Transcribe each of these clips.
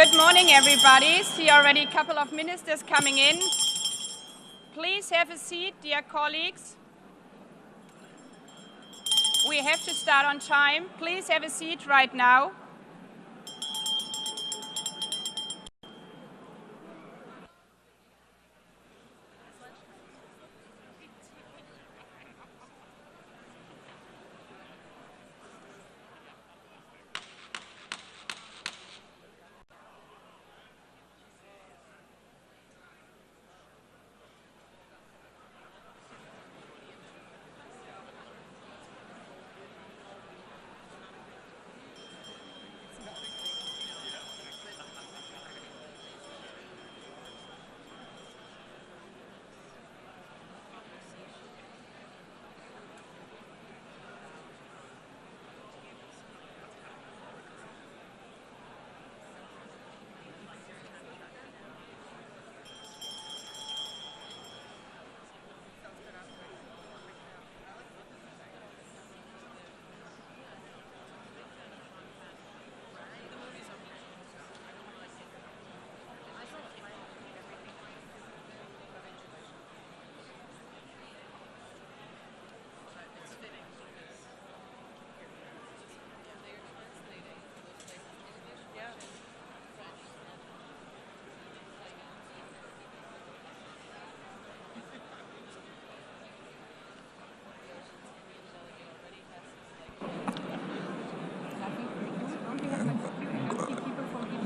Good morning, everybody. See already a couple of ministers coming in. Please have a seat, dear colleagues. We have to start on time. Please have a seat right now.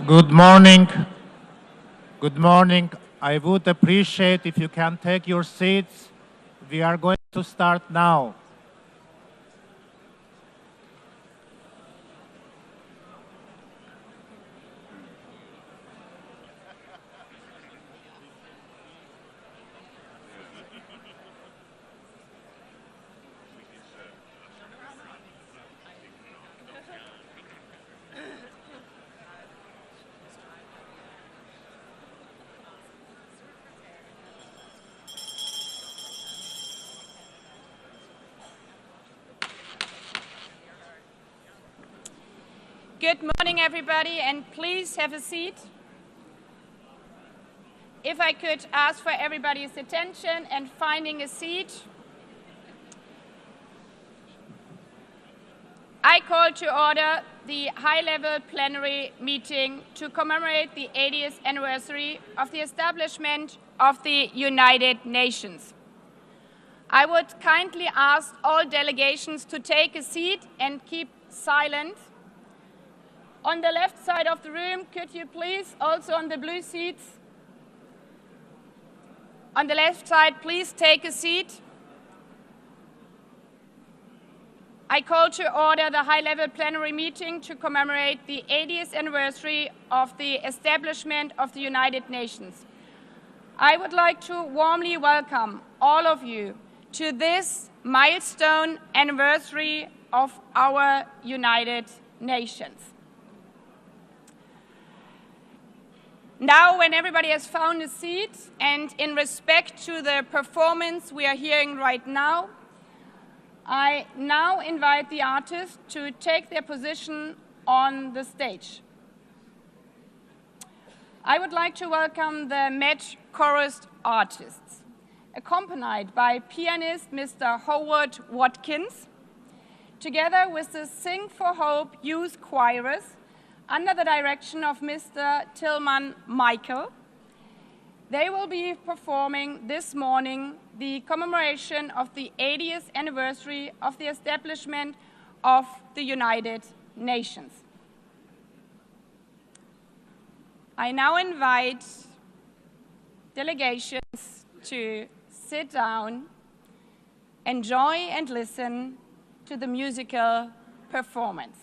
Good morning. Good morning. I would appreciate if you can take your seats. We are going to start now. Good morning, everybody, and please have a seat. If I could ask for everybody's attention and finding a seat. I call to order the high-level plenary meeting to commemorate the 80th anniversary of the establishment of the United Nations. I would kindly ask all delegations to take a seat and keep silent. On the left side of the room, could you please, also on the blue seats, on the left side, please take a seat. I call to order the high-level plenary meeting to commemorate the 80th anniversary of the establishment of the United Nations. I would like to warmly welcome all of you to this milestone anniversary of our United Nations. Now, when everybody has found a seat, and in respect to the performance we are hearing right now, I now invite the artists to take their position on the stage. I would like to welcome the Met Chorus artists, accompanied by pianist Mr. Howard Watkins, together with the Sing for Hope youth choirs, under the direction of Mr. Tillman Michael. They will be performing this morning the commemoration of the 80th anniversary of the establishment of the United Nations. I now invite delegations to sit down, enjoy and listen to the musical performance.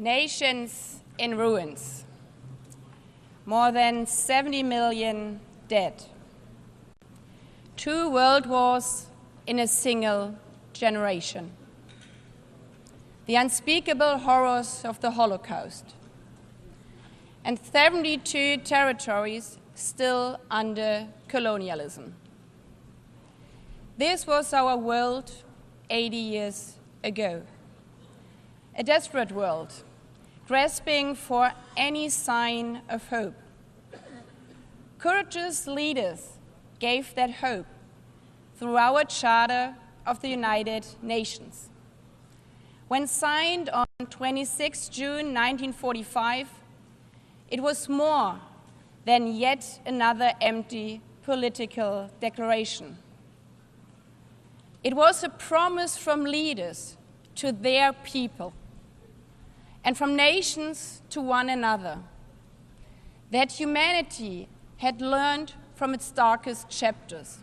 Nations in ruins. More than 70 million dead. 2 world wars in a single generation. The unspeakable horrors of the Holocaust. And 72 territories still under colonialism. This was our world 80 years ago. A desperate world, grasping for any sign of hope. Courageous leaders gave that hope through our Charter of the United Nations. When signed on 26 June 1945, it was more than yet another empty political declaration. It was a promise from leaders to their people and from nations to one another that humanity had learned from its darkest chapters.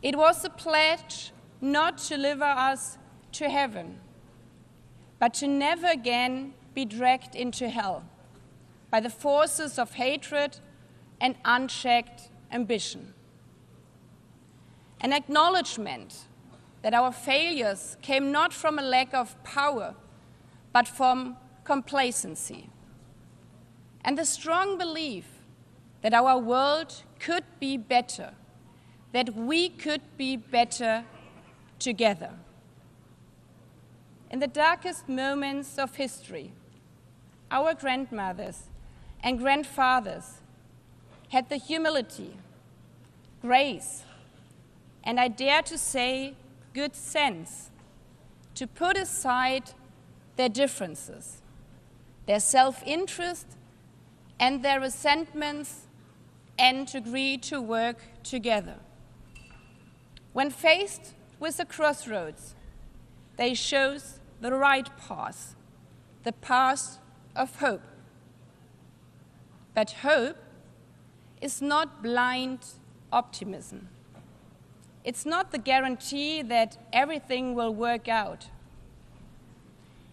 It was a pledge not to deliver us to heaven, but to never again be dragged into hell by the forces of hatred and unchecked ambition. An acknowledgement that our failures came not from a lack of power, but from complacency. And the strong belief that our world could be better, that we could be better together. In the darkest moments of history, our grandmothers and grandfathers had the humility, grace, and I dare to say good sense to put aside their differences, their self-interest and their resentments, and to agree to work together. When faced with a crossroads, they chose the right path, the path of hope. But hope is not blind optimism. It's not the guarantee that everything will work out.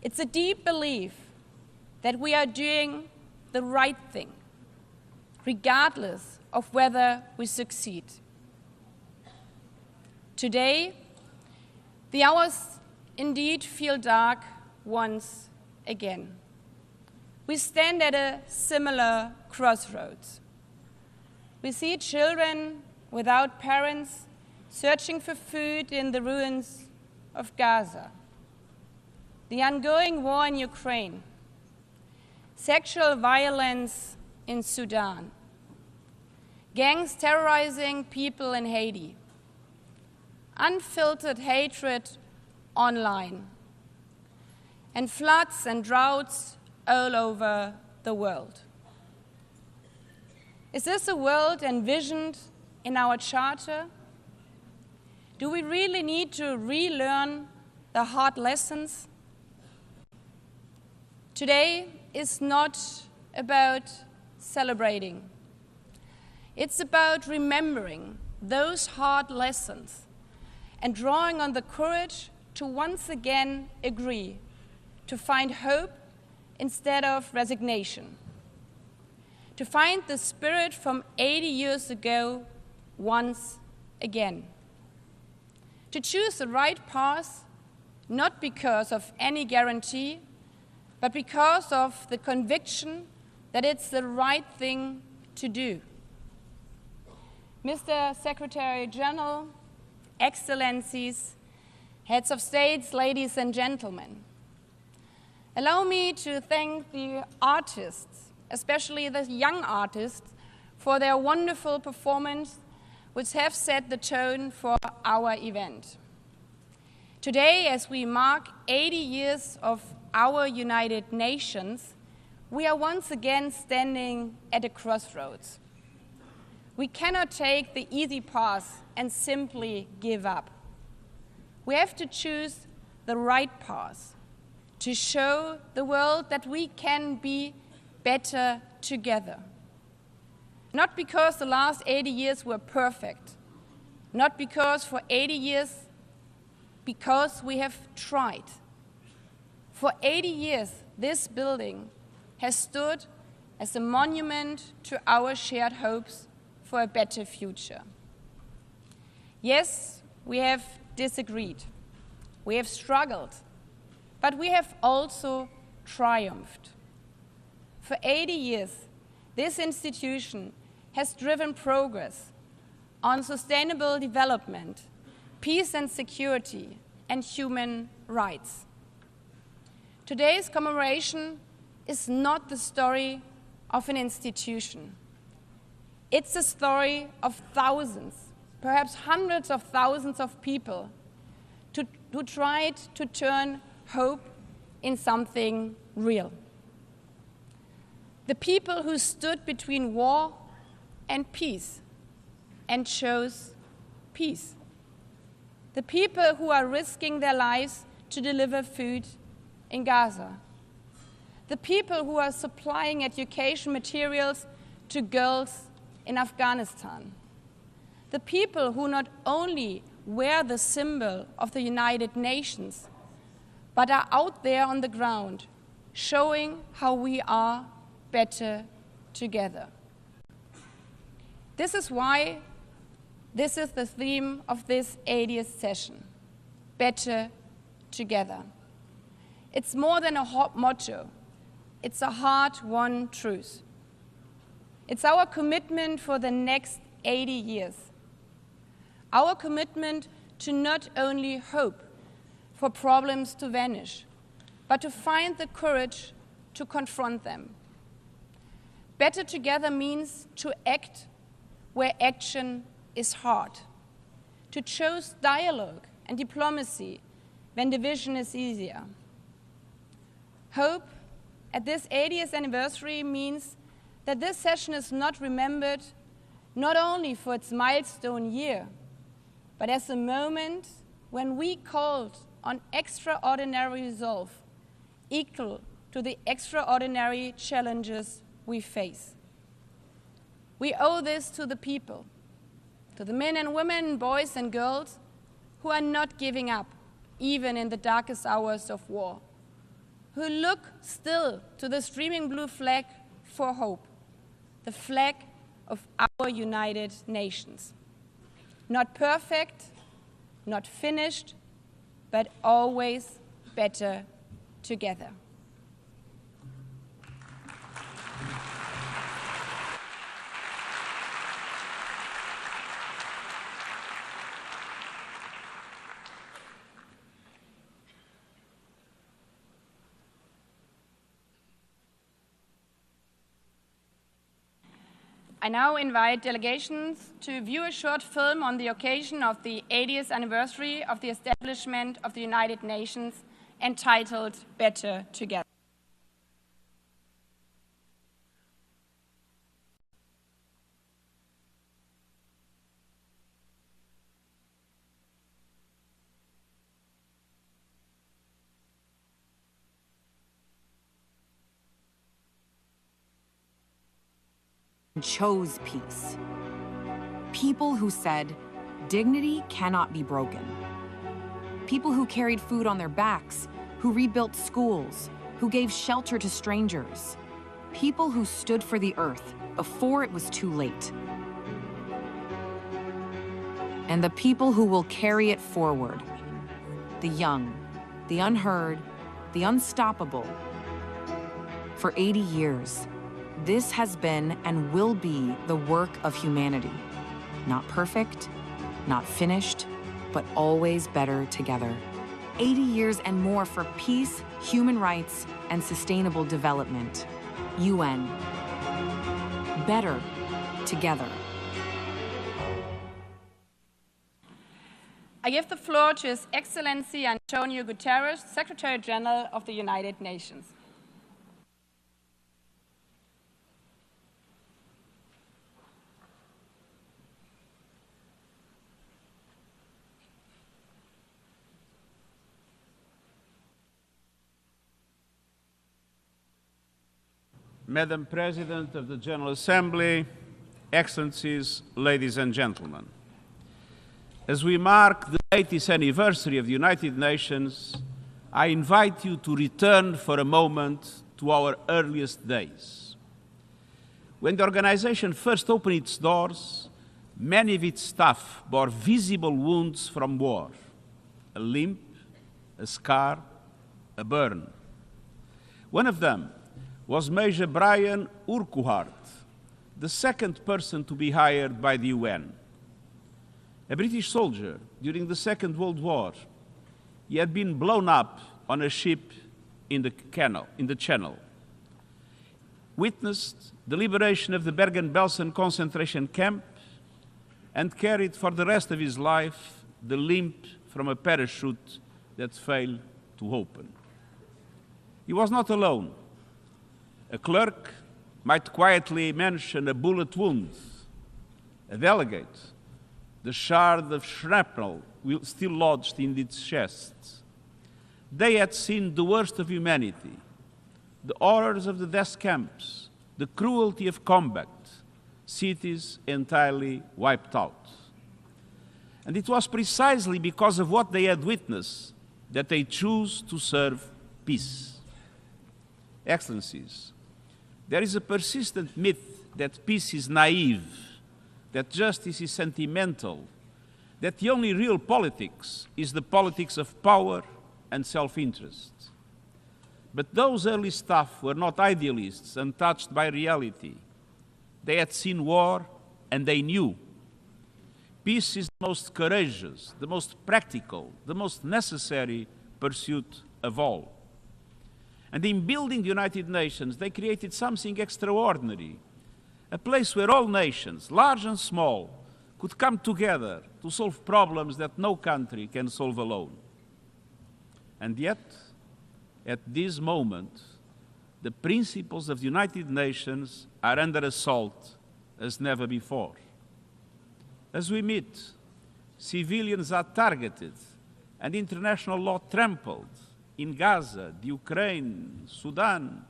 It's a deep belief that we are doing the right thing, regardless of whether we succeed. Today, the hours indeed feel dark once again. We stand at a similar crossroads. We see children without parents searching for food in the ruins of Gaza, the ongoing war in Ukraine, sexual violence in Sudan, gangs terrorizing people in Haiti, unfiltered hatred online, and floods and droughts all over the world. Is this a world envisioned in our charter? Do we really need to relearn the hard lessons? Today is not about celebrating. It's about remembering those hard lessons and drawing on the courage to once again agree, to find hope instead of resignation, to find the spirit from 80 years ago once again, to choose the right path, not because of any guarantee, but because of the conviction that it's the right thing to do. Mr. Secretary General, Excellencies, Heads of States, ladies and gentlemen, allow me to thank the artists, especially the young artists, for their wonderful performance, which have set the tone for our event. Today, as we mark 80 years of our United Nations, we are once again standing at a crossroads. We cannot take the easy path and simply give up. We have to choose the right path to show the world that we can be better together. Not because the last 80 years were perfect, not because for 80 years, because we have tried. For 80 years, this building has stood as a monument to our shared hopes for a better future. Yes, we have disagreed, we have struggled, but we have also triumphed. For 80 years, this institution has driven progress on sustainable development, peace and security, and human rights. Today's commemoration is not the story of an institution. It's a story of thousands, perhaps hundreds of thousands of people who tried to turn hope in something real. The people who stood between war and peace and chose peace. The people who are risking their lives to deliver food in Gaza. The people who are supplying education materials to girls in Afghanistan. The people who not only wear the symbol of the United Nations, but are out there on the ground, showing how we are better together. This is why this is the theme of this 80th session, better together. It's more than a hot motto, it's a hard-won truth. It's our commitment for the next 80 years. Our commitment to not only hope for problems to vanish, but to find the courage to confront them. Better together means to act where action is hard, to choose dialogue and diplomacy when division is easier. Hope at this 80th anniversary means that this session is not remembered not only for its milestone year, but as a moment when we called on extraordinary resolve equal to the extraordinary challenges we face. We owe this to the people, to the men and women, boys and girls who are not giving up, even in the darkest hours of war, who look still to the streaming blue flag for hope, the flag of our United Nations. Not perfect, not finished, but always better together. I now invite delegations to view a short film on the occasion of the 80th anniversary of the establishment of the United Nations entitled Better Together. Chose peace. People who said, dignity cannot be broken. People who carried food on their backs, who rebuilt schools, who gave shelter to strangers. People who stood for the earth before it was too late. And the people who will carry it forward. The young, the unheard, the unstoppable. For 80 years, this has been and will be the work of humanity. Not perfect, not finished, but always better together. 80 years and more for peace, human rights, and sustainable development. UN. Better together. I give the floor to His Excellency Antonio Guterres, Secretary General of the United Nations. Madam President of the General Assembly, Excellencies, ladies and gentlemen. As we mark the 80th anniversary of the United Nations, I invite you to return for a moment to our earliest days. When the organization first opened its doors, many of its staff bore visible wounds from war, a limp, a scar, a burn. One of them was Major Brian Urquhart, the second person to be hired by the UN. A British soldier during the Second World War. He had been blown up on a ship in the Channel, witnessed the liberation of the Bergen-Belsen concentration camp, and carried for the rest of his life the limp from a parachute that failed to open. He was not alone. A clerk might quietly mention a bullet wound. A delegate, the shard of shrapnel still lodged in its chest. They had seen the worst of humanity, the horrors of the death camps, the cruelty of combat, cities entirely wiped out. And it was precisely because of what they had witnessed that they chose to serve peace. Excellencies, there is a persistent myth that peace is naive, that justice is sentimental, that the only real politics is the politics of power and self-interest. But those early staff were not idealists untouched by reality. They had seen war and they knew. Peace is the most courageous, the most practical, the most necessary pursuit of all. And in building the United Nations, they created something extraordinary, a place where all nations, large and small, could come together to solve problems that no country can solve alone. And yet, at this moment, the principles of the United Nations are under assault as never before. As we meet, civilians are targeted and international law trampled in Gaza, the Ukraine, Sudan,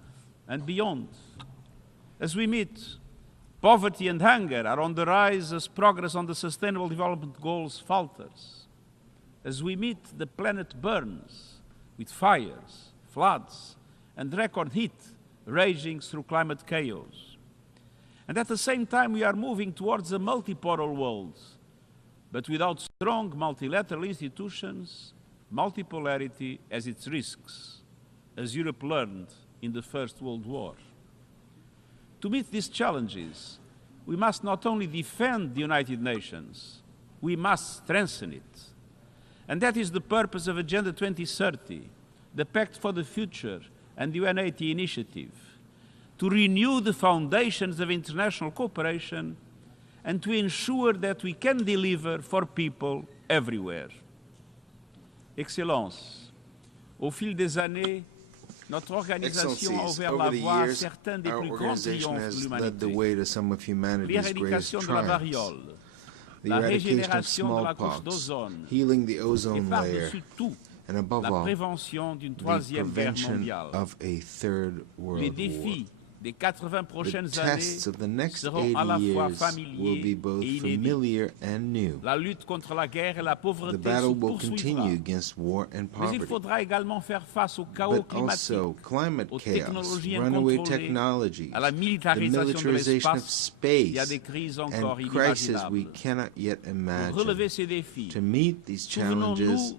and beyond. As we meet, poverty and hunger are on the rise as progress on the Sustainable Development Goals falters. As we meet, the planet burns with fires, floods, and record heat raging through climate chaos. And at the same time, we are moving towards a multipolar world, but without strong multilateral institutions, multipolarity has its risks, as Europe learned in the First World War. To meet these challenges, we must not only defend the United Nations, we must strengthen it. And that is the purpose of Agenda 2030, the Pact for the Future, and the UN80 initiative, to renew the foundations of international cooperation and to ensure that we can deliver for people everywhere. Excellences, au fil des années, notre organisation a ouvert la voie à certains des plus grands triomphes de l'humanité. L'éradication de la variole, la régénération de la couche d'ozone, et par-dessus tout, la prévention d'une troisième guerre mondiale. Les défis des 80 prochaines années seront à la fois familiers et inédits. La lutte contre la guerre et la pauvreté se poursuivra. Mais il faudra également faire face au chaos climatique, aux technologies incontrôlées, à la militarisation de l'espace et à des crises encore inimaginables. Pour relever ces défis, souvenons-nous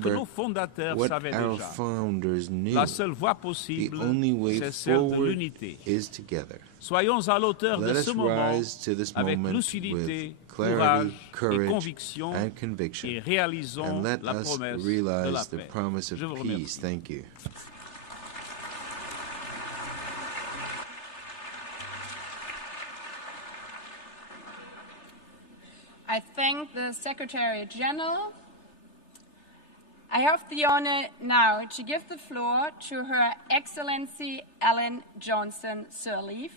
que nos fondateurs savaient déjà. La seule voie possible, c'est celle de l'unité. Soyons à l'auteur de ce moment avec lucidité, courage et conviction et réalisons la promesse de la paix. Je vous remercie. I thank the Secretary General. I have the honor now to give the floor to Her Excellency Ellen Johnson Sirleaf,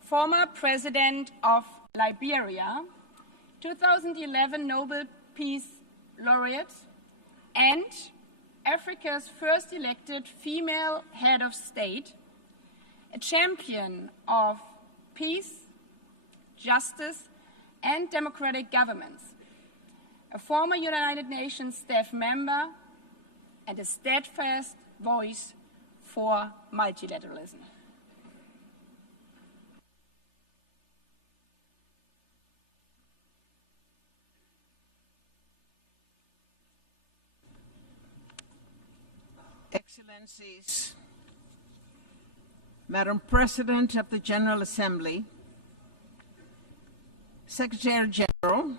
former President of Liberia, 2011 Nobel Peace Laureate, and Africa's first elected female head of state, a champion of peace, justice, and democratic governments, a former United Nations staff member, and a steadfast voice for multilateralism. Excellencies, Madam President of the General Assembly, Secretary General,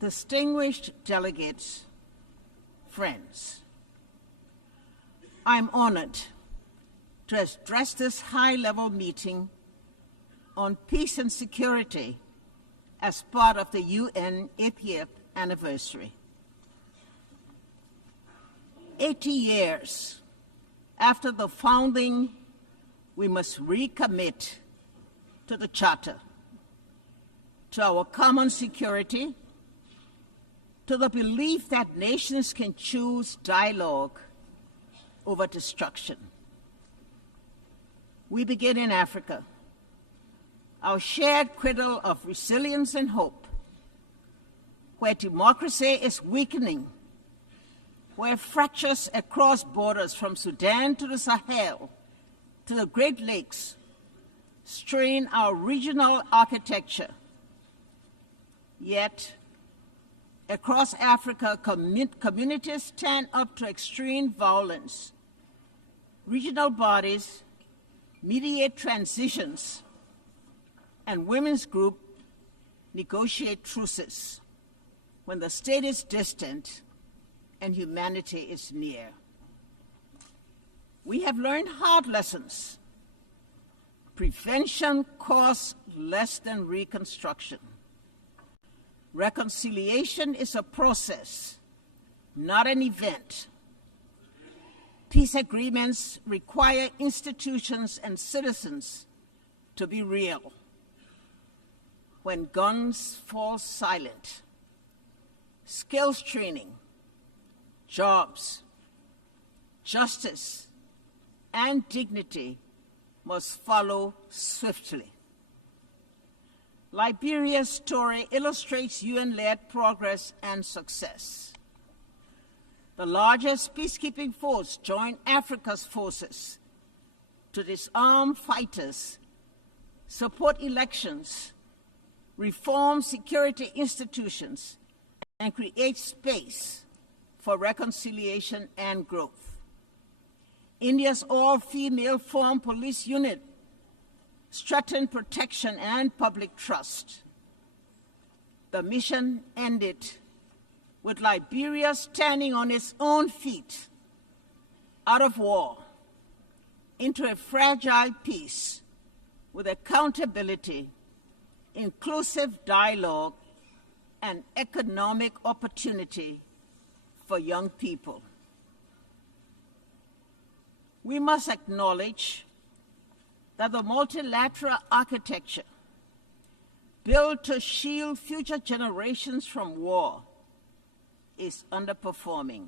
distinguished delegates, friends, I'm honored to address this high-level meeting on peace and security as part of the UN 80th anniversary. 80 years after the founding, we must recommit to the Charter, to our common security, to the belief that nations can choose dialogue over destruction. We begin in Africa, our shared cradle of resilience and hope, where democracy is weakening, where fractures across borders from Sudan to the Sahel to the Great Lakes strain our regional architecture. Yet, across Africa, communities stand up to extreme violence. Regional bodies mediate transitions, and women's groups negotiate truces when the state is distant and humanity is near. We have learned hard lessons. Prevention costs less than reconstruction. Reconciliation is a process, not an event. Peace agreements require institutions and citizens to be real. When guns fall silent, skills training, jobs, justice, and dignity must follow swiftly. Liberia's story illustrates UN-led progress and success. The largest peacekeeping force joined Africa's forces to disarm fighters, support elections, reform security institutions, and create space for reconciliation and growth. India's all-female formed police unit strengthened protection and public trust. The mission ended with Liberia standing on its own feet, out of war, into a fragile peace with accountability, inclusive dialogue, and economic opportunity for young people. We must acknowledge that the multilateral architecture built to shield future generations from war is underperforming.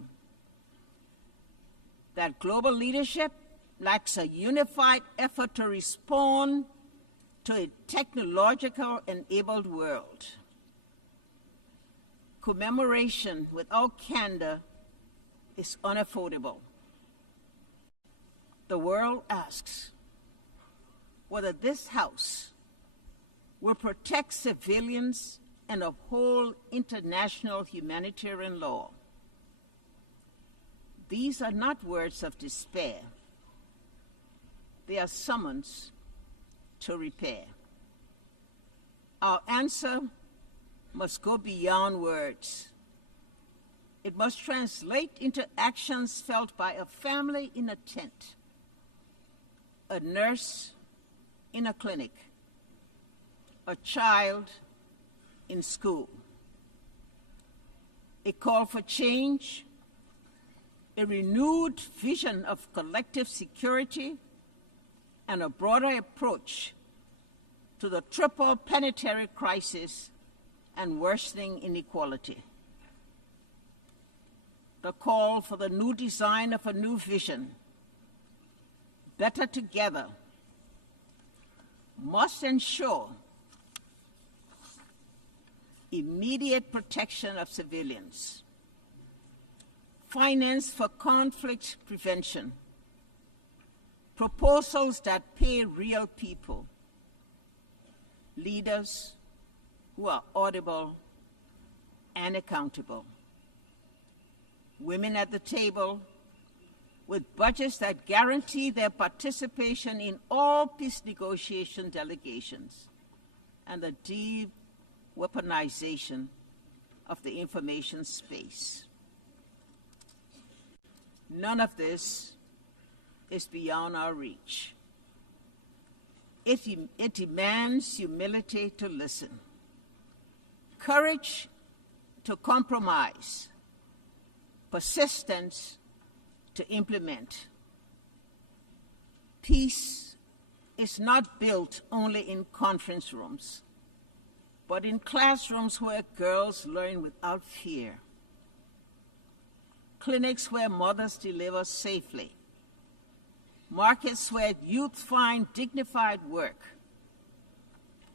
That global leadership lacks a unified effort to respond to a technological enabled world. Commemoration without candor is unaffordable. The world asks whether this House will protect civilians and uphold international humanitarian law. These are not words of despair. They are summons to repair. Our answer must go beyond words. It must translate into actions felt by a family in a tent, a nurse in a clinic, a child in school. A call for change, a renewed vision of collective security, and a broader approach to the triple planetary crisis and worsening inequality. The call for the new design of a new vision, better together, must ensure immediate protection of civilians, finance for conflict prevention, proposals that pay real people, leaders who are audible and accountable, women at the table with budgets that guarantee their participation in all peace negotiation delegations, and the de-weaponization of the information space. None of this is beyond our reach. It demands humility to listen, courage to compromise, persistence to implement. Peace is not built only in conference rooms, but in classrooms where girls learn without fear, clinics where mothers deliver safely, markets where youth find dignified work,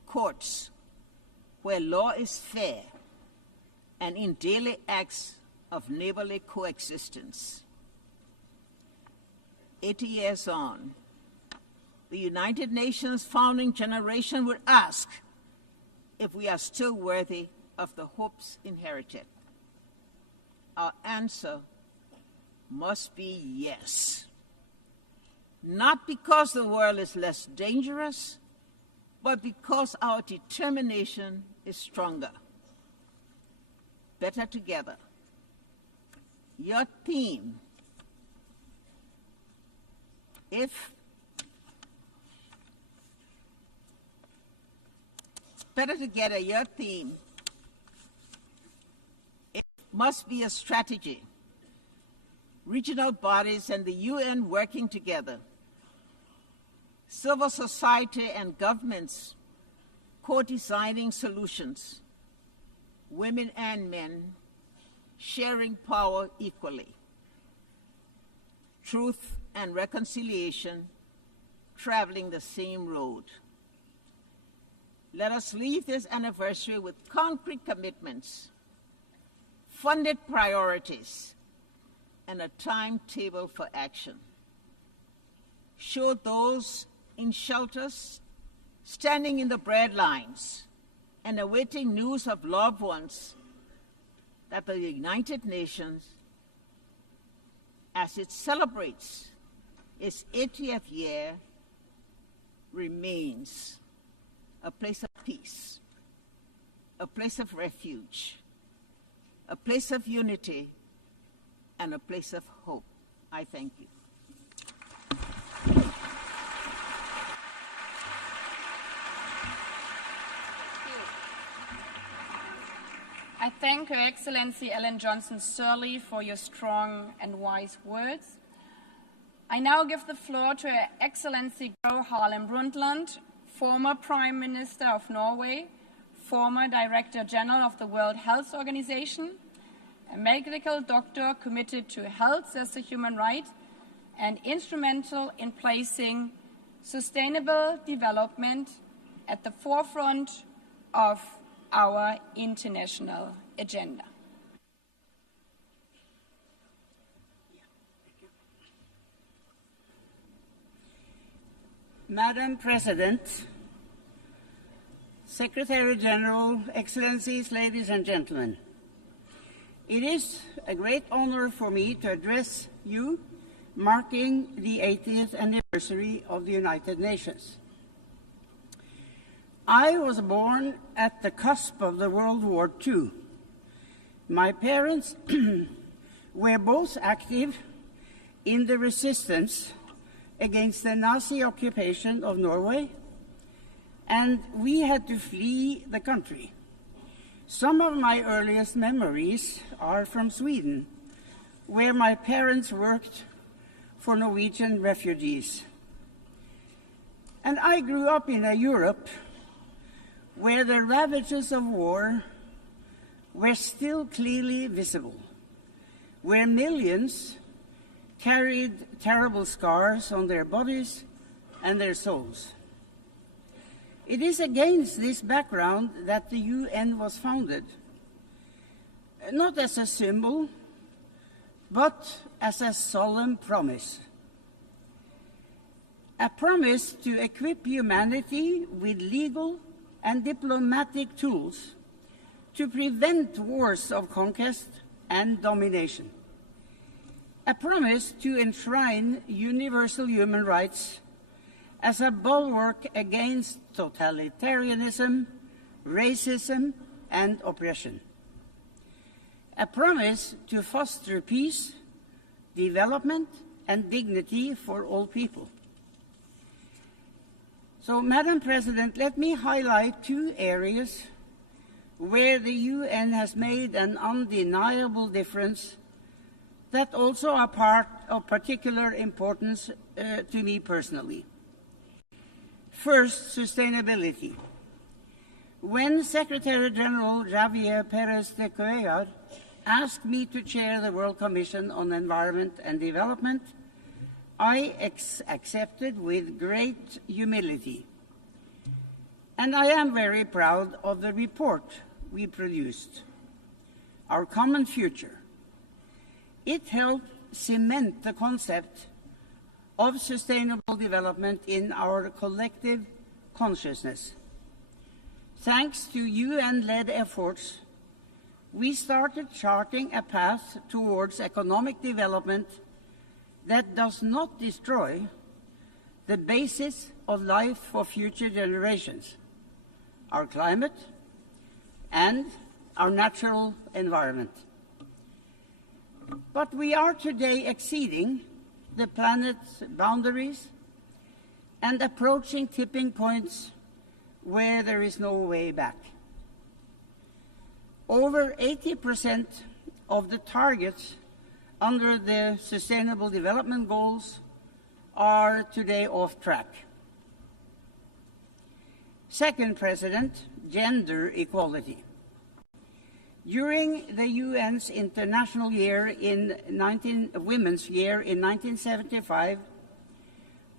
courts where law is fair, and in daily acts of neighborly coexistence. 80 years on, the United Nations founding generation would ask if we are still worthy of the hopes inherited. Our answer must be yes. Not because the world is less dangerous, but because our determination is stronger. Better together. Your theme, better together, your theme, it must be a strategy. Regional bodies and the UN working together. Civil society and governments co-designing solutions. Women and men sharing power equally. Truth and reconciliation traveling the same road. Let us leave this anniversary with concrete commitments, funded priorities, and a timetable for action. Show those in shelters, standing in the bread lines, and awaiting news of loved ones that the United Nations, as it celebrates its 80th year, remains a place of peace, a place of refuge, a place of unity, and a place of hope. I thank you. I thank Her Excellency Ellen Johnson Sirleaf for your strong and wise words. I now give the floor to Her Excellency Gro Harlem Brundtland, former Prime Minister of Norway, former Director General of the World Health Organization, a medical doctor committed to health as a human right, and instrumental in placing sustainable development at the forefront of our international agenda. Madam President, Secretary General, Excellencies, ladies and gentlemen, it is a great honor for me to address you marking the 80th anniversary of the United Nations. I was born at the cusp of the World War II. My parents were both active in the resistance against the Nazi occupation of Norway, and we had to flee the country. Some of my earliest memories are from Sweden, where my parents worked for Norwegian refugees. And I grew up in a Europe where the ravages of war were still clearly visible, where millions carried terrible scars on their bodies and their souls. It is against this background that the UN was founded, not as a symbol, but as a solemn promise. A promise to equip humanity with legal and diplomatic tools to prevent wars of conquest and domination. A promise to enshrine universal human rights as a bulwark against totalitarianism, racism, and oppression. A promise to foster peace, development, and dignity for all people. So, Madam President, let me highlight two areas where the UN has made an undeniable difference that also are part of particular importance to me personally. First, sustainability. When Secretary General Javier Pérez de Cuéllar asked me to chair the World Commission on Environment and Development, I accepted with great humility. And I am very proud of the report we produced, Our Common Future. It helped cement the concept of sustainable development in our collective consciousness. Thanks to UN-led efforts, we started charting a path towards economic development that does not destroy the basis of life for future generations, our climate and our natural environment. But we are today exceeding the planet's boundaries and approaching tipping points where there is no way back. Over 80% of the targets under the Sustainable Development Goals are today off track. Second, President, gender equality. During the UN's International Year Women's Year in 1975,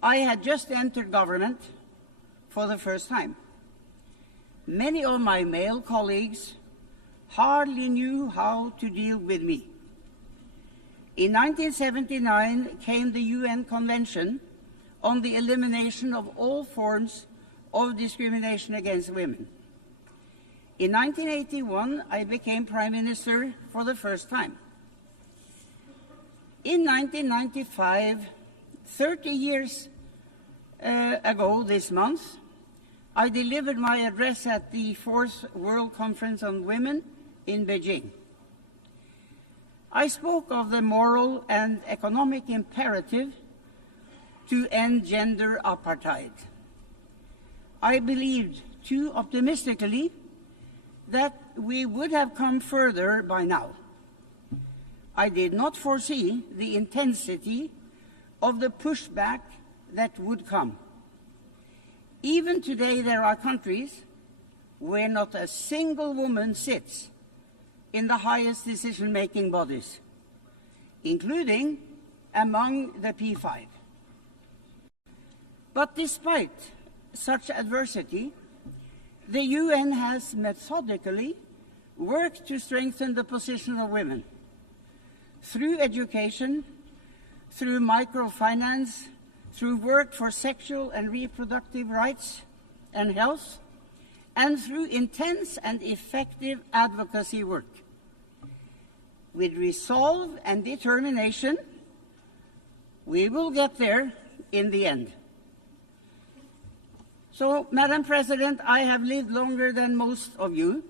I had just entered government for the first time. Many of my male colleagues hardly knew how to deal with me. In 1979 came the UN Convention on the Elimination of All Forms of Discrimination against Women. In 1981, I became Prime Minister for the first time. In 1995, 30 years ago this month, I delivered my address at the 4th World Conference on Women in Beijing. I spoke of the moral and economic imperative to end gender apartheid. I believed too optimistically that we would have come further by now. I did not foresee the intensity of the pushback that would come. Even today, there are countries where not a single woman sits in the highest decision-making bodies, including among the P5. But despite such adversity, the UN has methodically worked to strengthen the position of women through education, through microfinance, through work for sexual and reproductive rights and health, and through intense and effective advocacy work. With resolve and determination, we will get there in the end. So, Madam President, I have lived longer than most of you.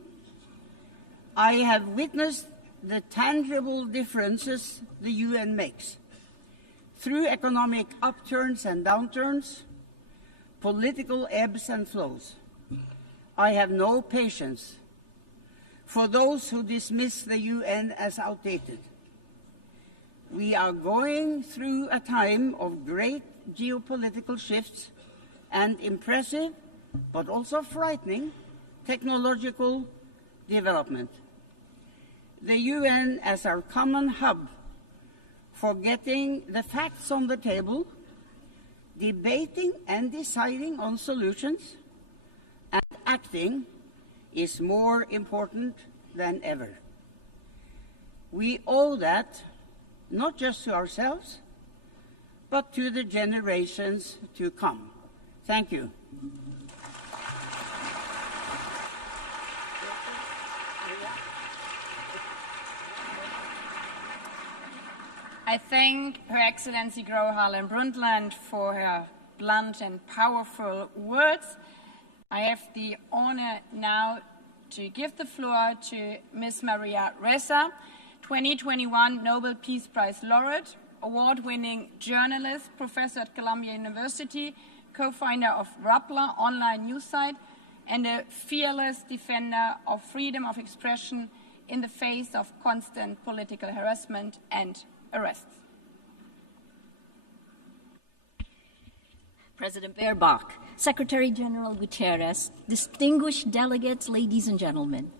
I have witnessed the tangible differences the UN makes through economic upturns and downturns, political ebbs and flows. I have no patience for those who dismiss the UN as outdated. We are going through a time of great geopolitical shifts and impressive, but also frightening, technological development. The UN as our common hub for getting the facts on the table, debating and deciding on solutions, and acting is more important than ever. We owe that not just to ourselves, but to the generations to come. Thank you. I thank Her Excellency Gro Harlem Brundtland for her blunt and powerful words. I have the honor now to give the floor to Ms. Maria Ressa, 2021 Nobel Peace Prize laureate, award-winning journalist, professor at Columbia University, co-founder of Rappler online news site, and a fearless defender of freedom of expression in the face of constant political harassment and arrests. President Baerbock, Secretary General Guterres, distinguished delegates, ladies and gentlemen.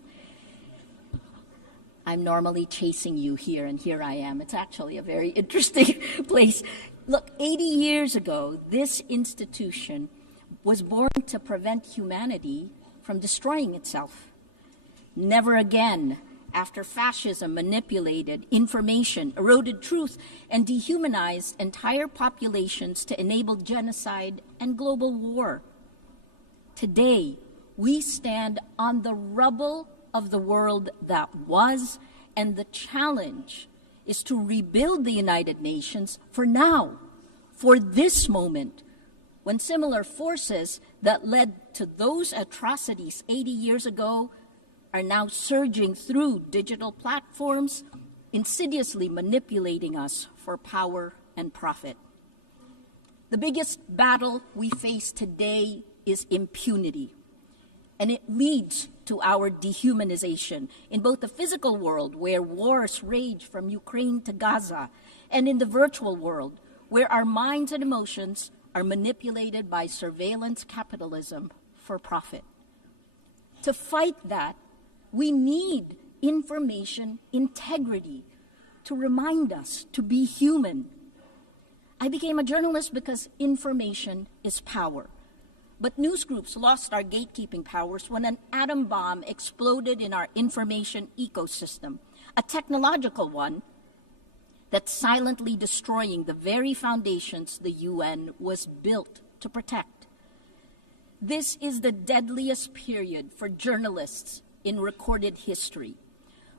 I'm normally chasing you here, and here I am. It's actually a very interesting place. Look, 80 years ago, this institution was born to prevent humanity from destroying itself. Never again, after fascism manipulated information, eroded truth, and dehumanized entire populations to enable genocide and global war. Today, we stand on the rubble of the world that was, and the challenge is to rebuild the United Nations for now, for this moment, when similar forces that led to those atrocities 80 years ago are now surging through digital platforms, insidiously manipulating us for power and profit. The biggest battle we face today is impunity, and it leads to our dehumanization in both the physical world, where wars rage from Ukraine to Gaza, and in the virtual world, where our minds and emotions are manipulated by surveillance capitalism for profit. To fight that, we need information integrity to remind us to be human. I became a journalist because information is power. But news groups lost our gatekeeping powers when an atom bomb exploded in our information ecosystem, a technological one that's silently destroying the very foundations the UN was built to protect. This is the deadliest period for journalists in recorded history.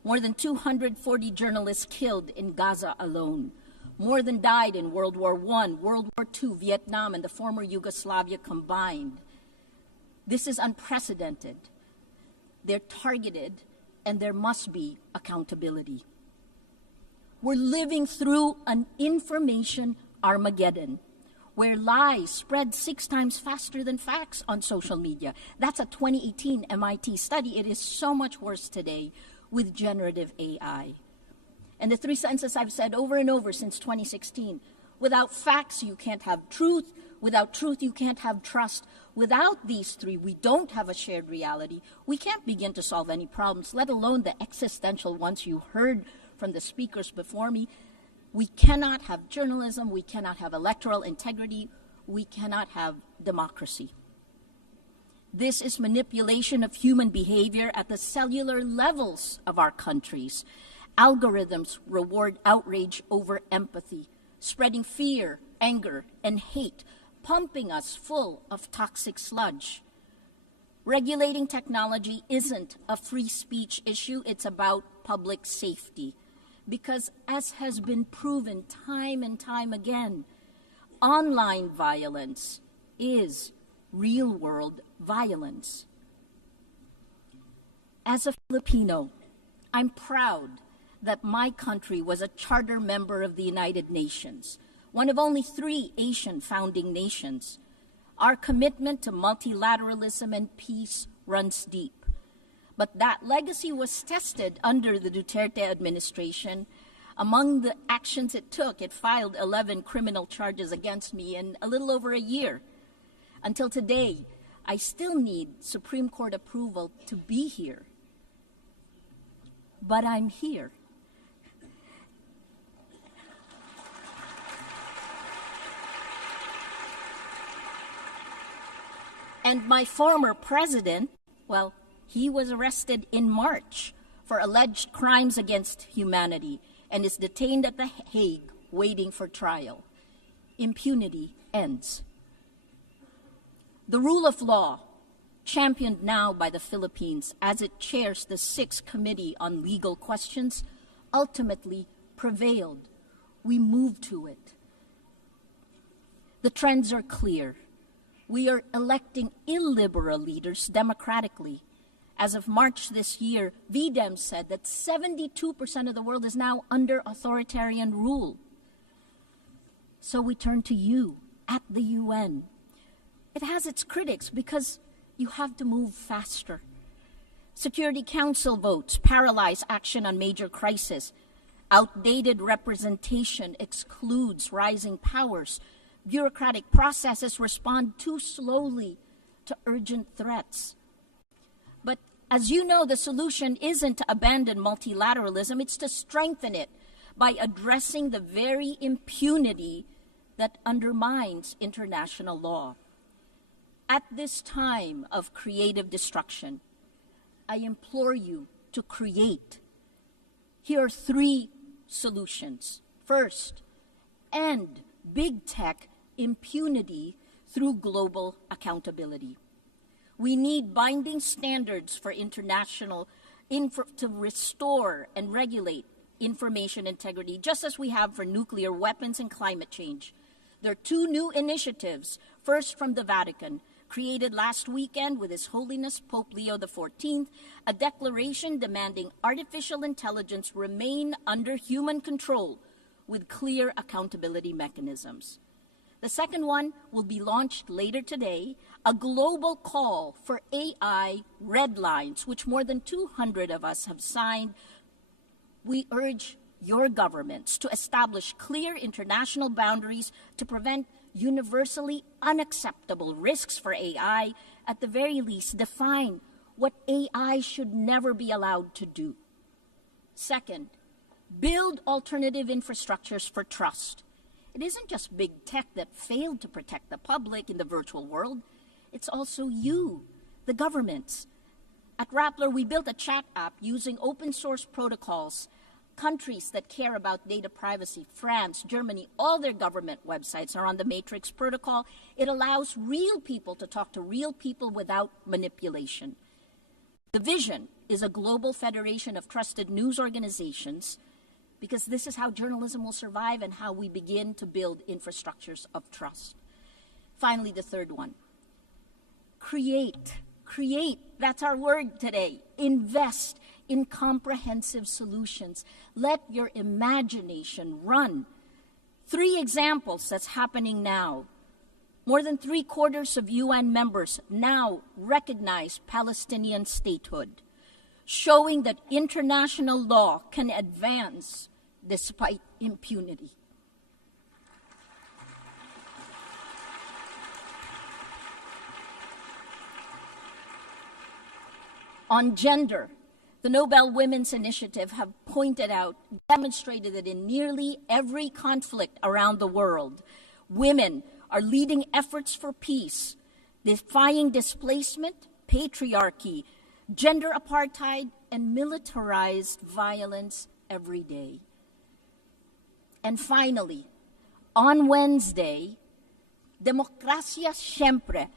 More than 240 journalists killed in Gaza alone. More than died in World War I, World War II, Vietnam, and the former Yugoslavia combined. This is unprecedented. They're targeted, and there must be accountability. We're living through an information Armageddon, where lies spread 6 times faster than facts on social media. That's a 2018 MIT study. It is so much worse today with generative AI. And the 3 sentences I've said over and over since 2016, without facts, you can't have truth. Without truth, you can't have trust. Without these 3, we don't have a shared reality. We can't begin to solve any problems, let alone the existential ones you heard from the speakers before me. We cannot have journalism, we cannot have electoral integrity, we cannot have democracy. This is manipulation of human behavior at the cellular levels of our countries. Algorithms reward outrage over empathy, spreading fear, anger, and hate, pumping us full of toxic sludge. Regulating technology isn't a free speech issue, it's about public safety. Because, as has been proven time and time again, online violence is real-world violence. As a Filipino, I'm proud that my country was a charter member of the United Nations, one of only 3 Asian founding nations. Our commitment to multilateralism and peace runs deep. But that legacy was tested under the Duterte administration. Among the actions it took, it filed 11 criminal charges against me in a little over a year. Until today, I still need Supreme Court approval to be here. But I'm here. And my former president, well, he was arrested in March for alleged crimes against humanity and is detained at The Hague waiting for trial. Impunity ends. The rule of law, championed now by the Philippines as it chairs the 6th Committee on Legal Questions, ultimately prevailed. We moved to it. The trends are clear. We are electing illiberal leaders democratically. As of March this year, VDEM said that 72% of the world is now under authoritarian rule. So we turn to you at the UN. It has its critics because you have to move faster. Security Council votes paralyze action on major crises. Outdated representation excludes rising powers. Bureaucratic processes respond too slowly to urgent threats. But as you know, the solution isn't to abandon multilateralism, it's to strengthen it by addressing the very impunity that undermines international law. At this time of creative destruction, I implore you to create. Here are 3 solutions. First, end big tech impunity through global accountability. We need binding standards for international to restore and regulate information integrity, just as we have for nuclear weapons and climate change. There are 2 new initiatives, first from the Vatican, created last weekend with His Holiness Pope Leo XIV, a declaration demanding artificial intelligence remain under human control with clear accountability mechanisms. The second one will be launched later today, a global call for AI red lines, which more than 200 of us have signed. We urge your governments to establish clear international boundaries to prevent universally unacceptable risks for AI, at the very least define what AI should never be allowed to do. Second, build alternative infrastructures for trust. It isn't just big tech that failed to protect the public in the virtual world. It's also you, the governments. At Rappler, we built a chat app using open source protocols. Countries that care about data privacy, France, Germany, all their government websites are on the Matrix protocol. It allows real people to talk to real people without manipulation. The vision is a global federation of trusted news organizations, because this is how journalism will survive and how we begin to build infrastructures of trust. Finally, the third one, create. Create, that's our word today. Invest in comprehensive solutions. Let your imagination run. 3 examples that's happening now. More than 3/4 of UN members now recognize Palestinian statehood, showing that international law can advance despite impunity. On gender, the Nobel Women's Initiative have pointed out, demonstrated that in nearly every conflict around the world, women are leading efforts for peace, defying displacement, patriarchy, gender apartheid, and militarized violence every day. And finally, on Wednesday, Demokrasya Siempre,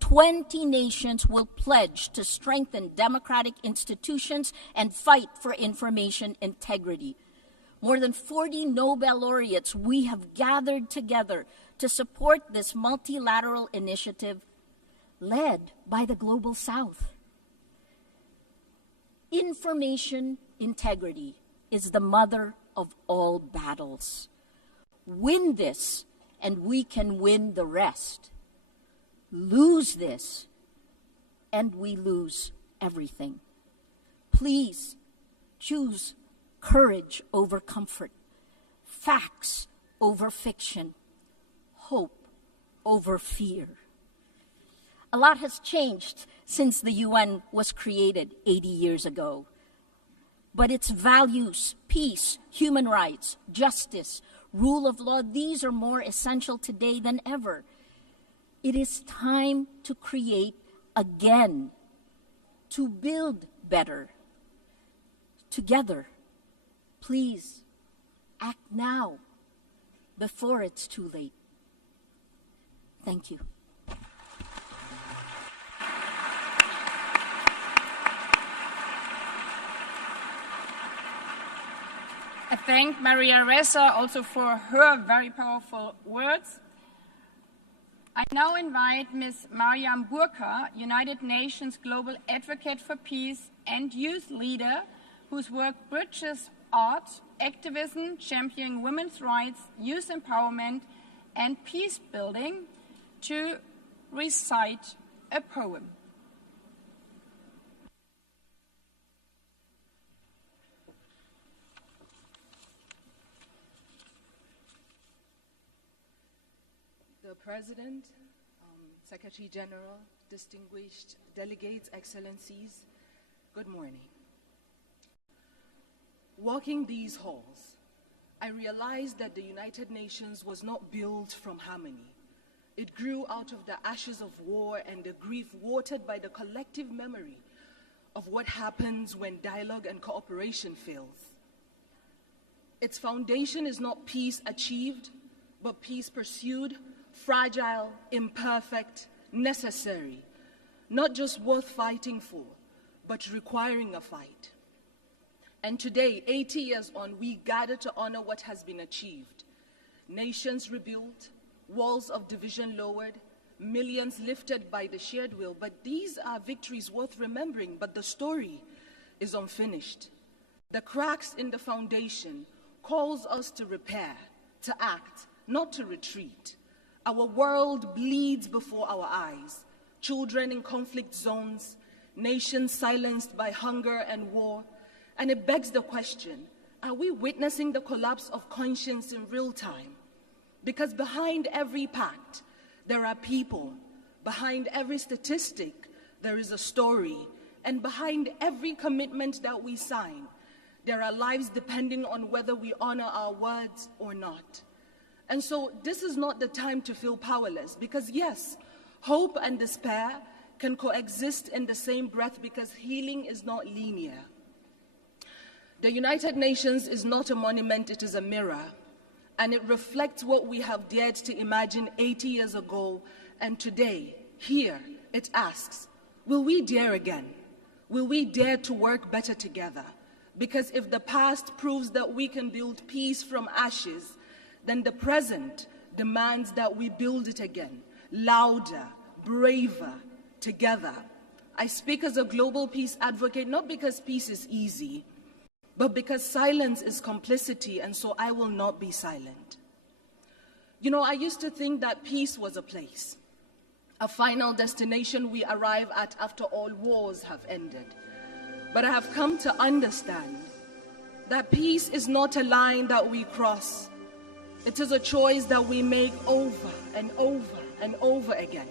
20 nations will pledge to strengthen democratic institutions and fight for information integrity. More than 40 Nobel laureates we have gathered together to support this multilateral initiative led by the Global South. Information integrity is the mother of all battles. Win this, and we can win the rest. Lose this, and we lose everything. Please choose courage over comfort, facts over fiction, hope over fear. A lot has changed since the UN was created 80 years ago. But its values, peace, human rights, justice, rule of law, these are more essential today than ever. It is time to create again, to build better. Together, please Act now, before it's too late. Thank you. I thank Maria Ressa also for her very powerful words. I now invite Ms. Mariam Burka, United Nations Global Advocate for Peace and youth leader, whose work bridges art, activism, championing women's rights, youth empowerment, and peace building, to recite a poem. The President, Secretary General, distinguished delegates, excellencies, good morning. Walking these halls, I realized that the United Nations was not built from harmony. It grew out of the ashes of war and the grief watered by the collective memory of what happens when dialogue and cooperation fails. Its foundation is not peace achieved, but peace pursued, fragile, imperfect, necessary, not just worth fighting for, but requiring a fight. And today, 80 years on, we gather to honor what has been achieved. Nations rebuilt, walls of division lowered, millions lifted by the shared will. But these are victories worth remembering, but the story is unfinished. The cracks in the foundation calls us to repair, to act, not to retreat. Our world bleeds before our eyes. Children in conflict zones, nations silenced by hunger and war. And it begs the question, are we witnessing the collapse of conscience in real time? Because behind every pact, there are people. Behind every statistic, there is a story. And behind every commitment that we sign, there are lives depending on whether we honor our words or not. And so this is not the time to feel powerless, because yes, hope and despair can coexist in the same breath, because healing is not linear. The United Nations is not a monument, it is a mirror, and it reflects what we have dared to imagine 80 years ago, and today, here, it asks, will we dare again? Will we dare to work better together? Because if the past proves that we can build peace from ashes, then the present demands that we build it again, louder, braver, together. I speak as a global peace advocate, not because peace is easy, but because silence is complicity, and so I will not be silent. You know, I used to think that peace was a place, a final destination we arrive at after all wars have ended. But I have come to understand that peace is not a line that we cross. It is a choice that we make over and over and over again,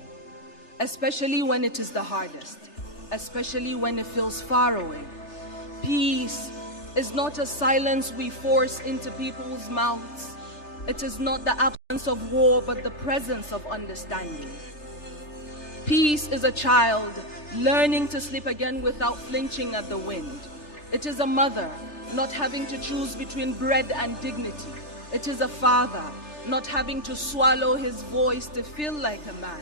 especially when it is the hardest, especially when it feels far away. Peace is not a silence we force into people's mouths. It is not the absence of war, but the presence of understanding. Peace is a child learning to sleep again without flinching at the wind. It is a mother not having to choose between bread and dignity. It is a father not having to swallow his voice to feel like a man.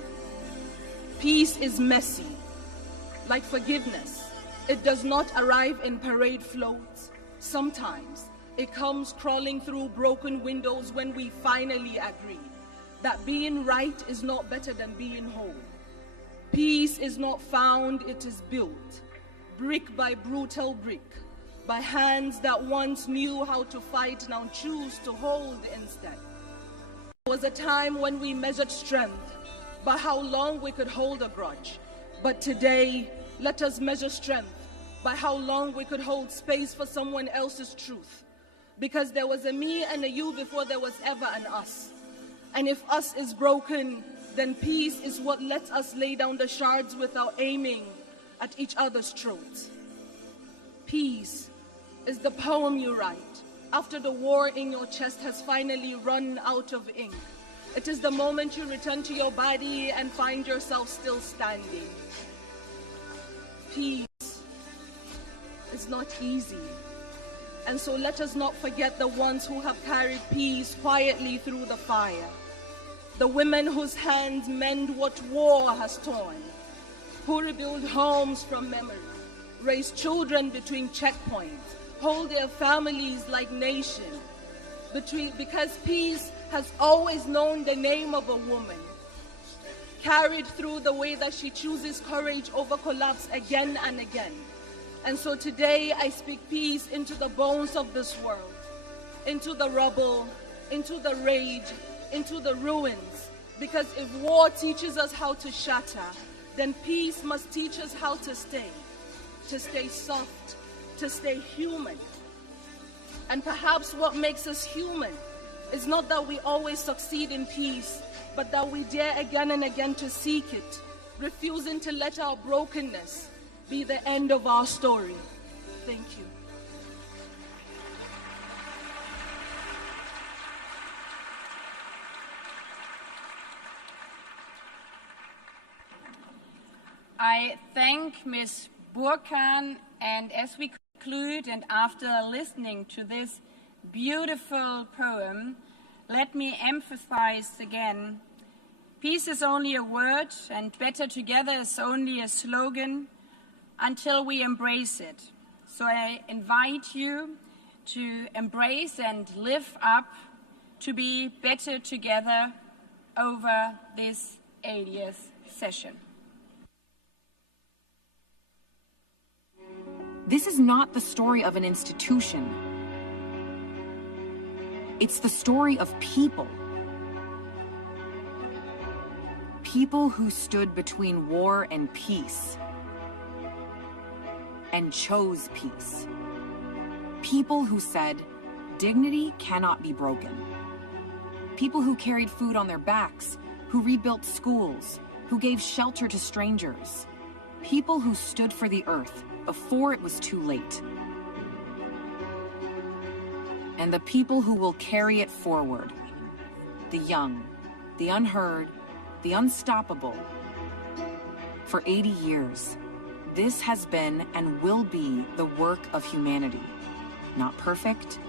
Peace is messy, like forgiveness. It does not arrive in parade floats. Sometimes it comes crawling through broken windows when we finally agree that being right is not better than being whole. Peace is not found, it is built, brick by brutal brick, by hands that once knew how to fight, now choose to hold instead. There was a time when we measured strength by how long we could hold a grudge. But today, let us measure strength by how long we could hold space for someone else's truth. Because there was a me and a you before there was ever an us. And if us is broken, then peace is what lets us lay down the shards without aiming at each other's throats. Peace is the poem you write after the war in your chest has finally run out of ink. It is the moment you return to your body and find yourself still standing. Peace is not easy, And so let us not forget the ones who have carried peace quietly through the fire. The women whose hands mend what war has torn, who rebuild homes from memory, raise children between checkpoints, hold their families like nations, because peace has always known the name of a woman, carried through the way that she chooses courage over collapse again and again. And so today I speak peace into the bones of this world, into the rubble, into the rage, into the ruins. Because if war teaches us how to shatter, then peace must teach us how to stay soft, to stay human. And perhaps what makes us human is not that we always succeed in peace, but that we dare again and again to seek it, refusing to let our brokenness be the end of our story. Thank you. I thank Ms. Burkhan, and as we conclude and after listening to this beautiful poem, let me emphasize again, peace is only a word and better together is only a slogan until we embrace it. So I invite you to embrace and live up to be better together over this 80th session. This is not the story of an institution. It's the story of people. People who stood between war and peace and chose peace. People who said, dignity cannot be broken. People who carried food on their backs, who rebuilt schools, who gave shelter to strangers. People who stood for the earth before it was too late. And the people who will carry it forward. The young, the unheard, the unstoppable. For 80 years, this has been and will be the work of humanity. Not perfect,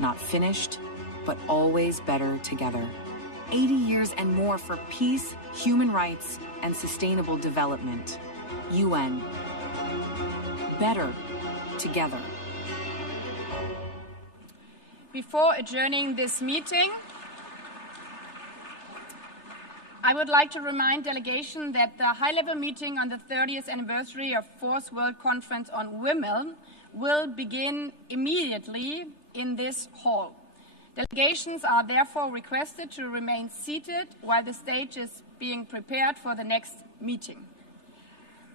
not finished, but always better together. 80 years and more for peace, human rights, and sustainable development. UN. Better together. Before adjourning this meeting, I would like to remind delegation that the high-level meeting on the 30th anniversary of Fourth World Conference on Women will begin immediately in this hall. Delegations are therefore requested to remain seated while the stage is being prepared for the next meeting.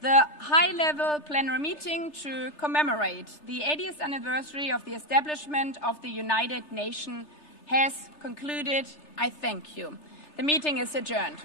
The high-level plenary meeting to commemorate the 80th anniversary of the establishment of the United Nations has concluded. I thank you. The meeting is adjourned.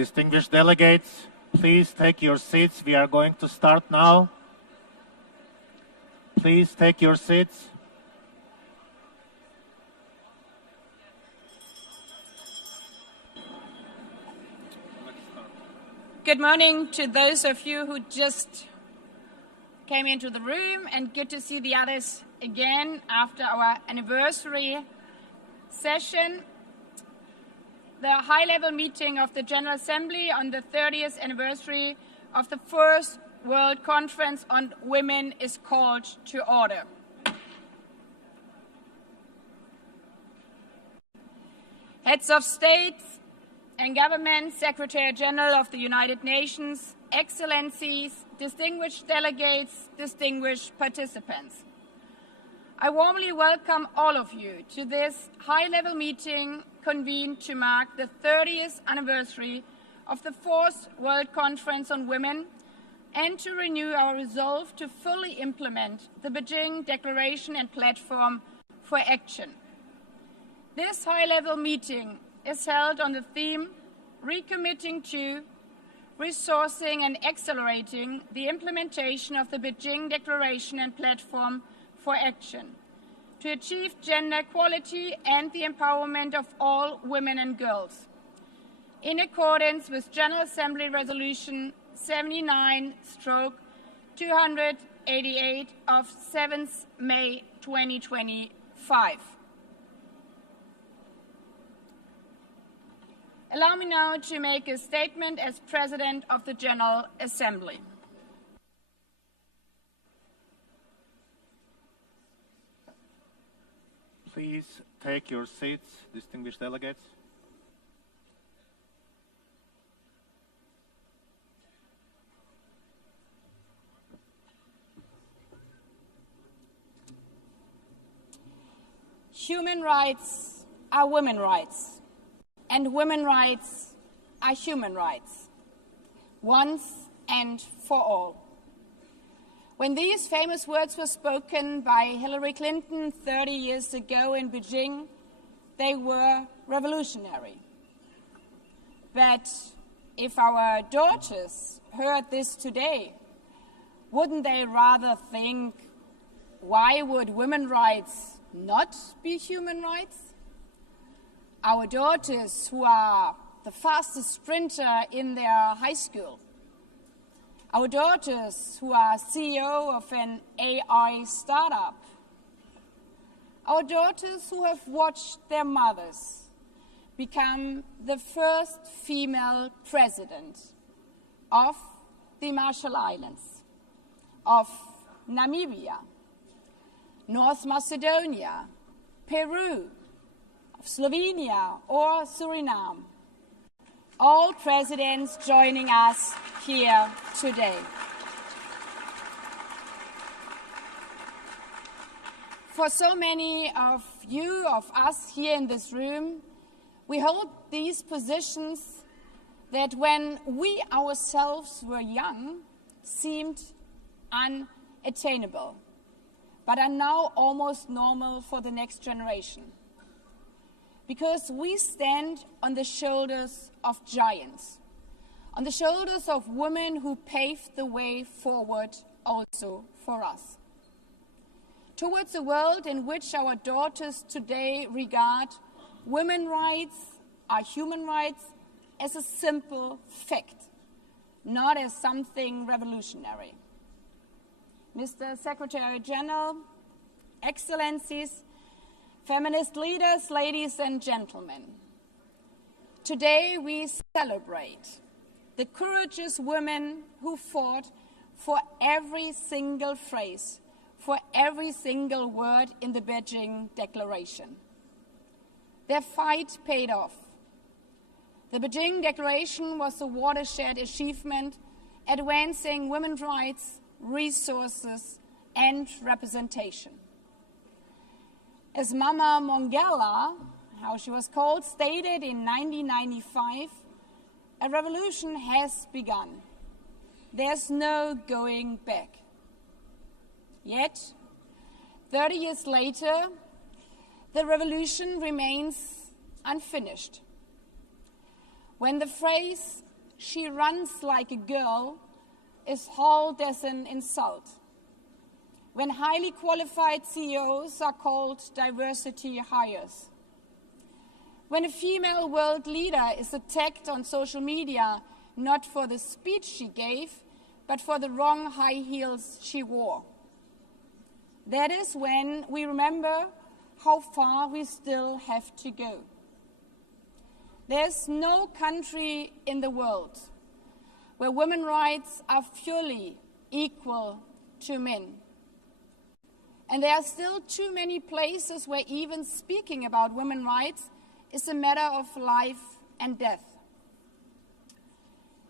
Distinguished delegates, please take your seats. We are going to start now. Please take your seats. Good morning to those of you who just came into the room, and good to see the others again after our anniversary session. The high-level meeting of the General Assembly on the 30th anniversary of the First World Conference on Women is called to order. Heads of states and government, Secretary General of the United Nations, Excellencies, distinguished delegates, distinguished participants. I warmly welcome all of you to this high-level meeting convened to mark the 30th anniversary of the Fourth World Conference on Women and to renew our resolve to fully implement the Beijing Declaration and Platform for Action. This high-level meeting is held on the theme Recommitting to, Resourcing and Accelerating the Implementation of the Beijing Declaration and Platform for Action to achieve gender equality and the empowerment of all women and girls, in accordance with General Assembly Resolution 79/288 of 7th May 2025. Allow me now to make a statement as President of the General Assembly. Please take your seats, distinguished delegates. Human rights are women's rights, and women's rights are human rights, once and for all. When these famous words were spoken by Hillary Clinton 30 years ago in Beijing, they were revolutionary. But if our daughters heard this today, wouldn't they rather think, why would women's rights not be human rights? Our daughters, who are the fastest sprinter in their high school, our daughters who are CEO of an AI startup, our daughters who have watched their mothers become the first female president of the Marshall Islands, of Namibia, North Macedonia, Peru, of Slovenia or Suriname. All presidents joining us here today. For so many of you, of us here in this room, we hold these positions that when we ourselves were young seemed unattainable, but are now almost normal for the next generation. Because we stand on the shoulders of giants, on the shoulders of women who paved the way forward also for us, towards a world in which our daughters today regard women's rights, our human rights, as a simple fact, not as something revolutionary. Mr. Secretary General, Excellencies, feminist leaders, ladies and gentlemen, today we celebrate the courageous women who fought for every single phrase, for every single word in the Beijing Declaration. Their fight paid off. The Beijing Declaration was a watershed achievement advancing women's rights, resources, and representation. As Mama Mongella, how she was called, stated in 1995, a revolution has begun. There's no going back. Yet, 30 years later, the revolution remains unfinished. When the phrase "She runs like a girl" is hailed as an insult. When highly qualified CEOs are called diversity hires. When a female world leader is attacked on social media, not for the speech she gave, but for the wrong high heels she wore. That is when we remember how far we still have to go. There's no country in the world where women's rights are fully equal to men. And there are still too many places where even speaking about women's rights is a matter of life and death.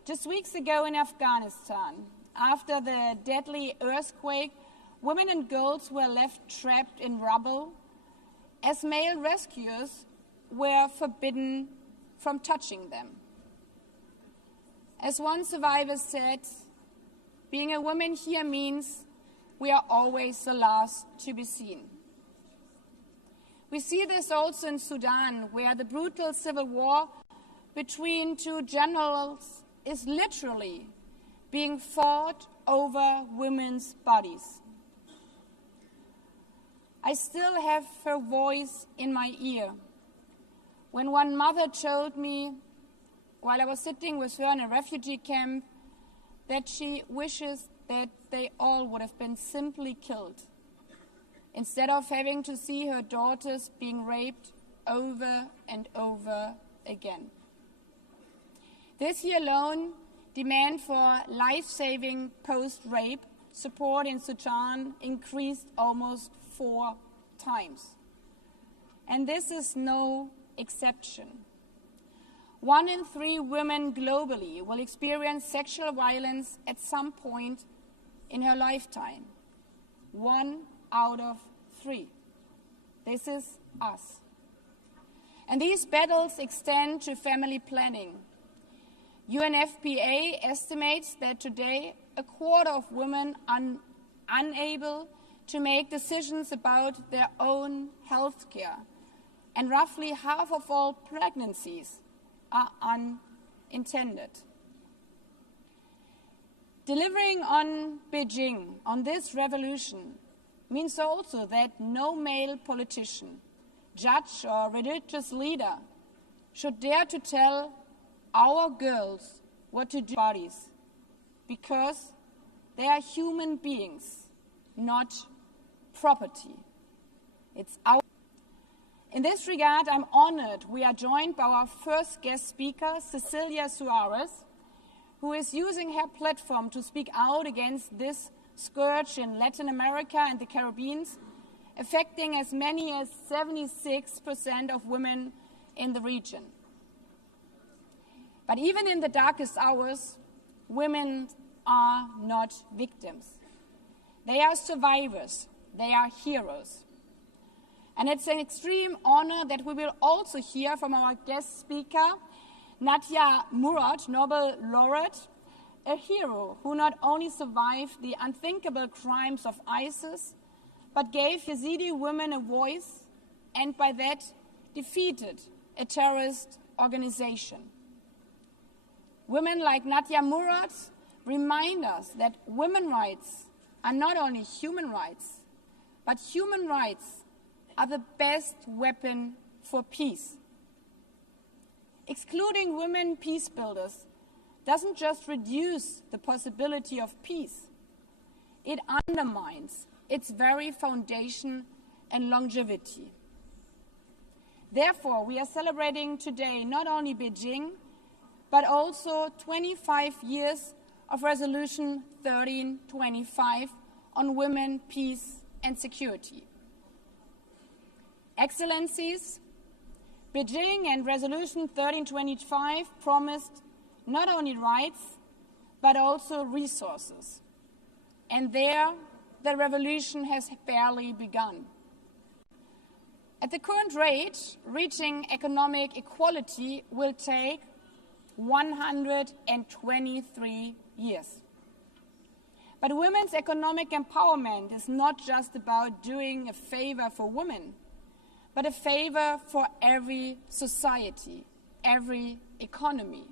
Just weeks ago in Afghanistan, after the deadly earthquake, women and girls were left trapped in rubble as male rescuers were forbidden from touching them. As one survivor said, "Being a woman here means we are always the last to be seen." We see this also in Sudan, where the brutal civil war between two generals is literally being fought over women's bodies. I still have her voice in my ear when one mother told me, while I was sitting with her in a refugee camp, that she wishes that they all would have been simply killed instead of having to see her daughters being raped over and over again. This year alone, demand for life-saving post-rape support in Sudan increased almost 4 times. And this is no exception. 1 in 3 women globally will experience sexual violence at some point in her lifetime. 1 out of 3. This is us. And these battles extend to family planning. UNFPA estimates that today a quarter of women are unable to make decisions about their own health care, and roughly half of all pregnancies are unintended. Delivering on Beijing, on this revolution, means also that no male politician, judge, or religious leader should dare to tell our girls what to do with their bodies, because they are human beings, not property. It's our. In this regard, I'm honored we are joined by our first guest speaker, Cecilia Suarez, who is using her platform to speak out against this scourge in Latin America and the Caribbean, affecting as many as 76% of women in the region. But even in the darkest hours, women are not victims. They are survivors. They are heroes. And it's an extreme honor that we will also hear from our guest speaker, Nadia Murad, Nobel laureate, a hero who not only survived the unthinkable crimes of ISIS, but gave Yazidi women a voice and by that defeated a terrorist organization. Women like Nadia Murad remind us that women's rights are not only human rights, but human rights are the best weapon for peace. Excluding women peace builders doesn't just reduce the possibility of peace, it undermines its very foundation and longevity. Therefore, we are celebrating today not only Beijing, but also 25 years of Resolution 1325 on women, peace, and security. Excellencies, Beijing and Resolution 1325 promised not only rights, but also resources. And there, the revolution has barely begun. At the current rate, reaching economic equality will take 123 years. But women's economic empowerment is not just about doing a favor for women, but a favor for every society, every economy.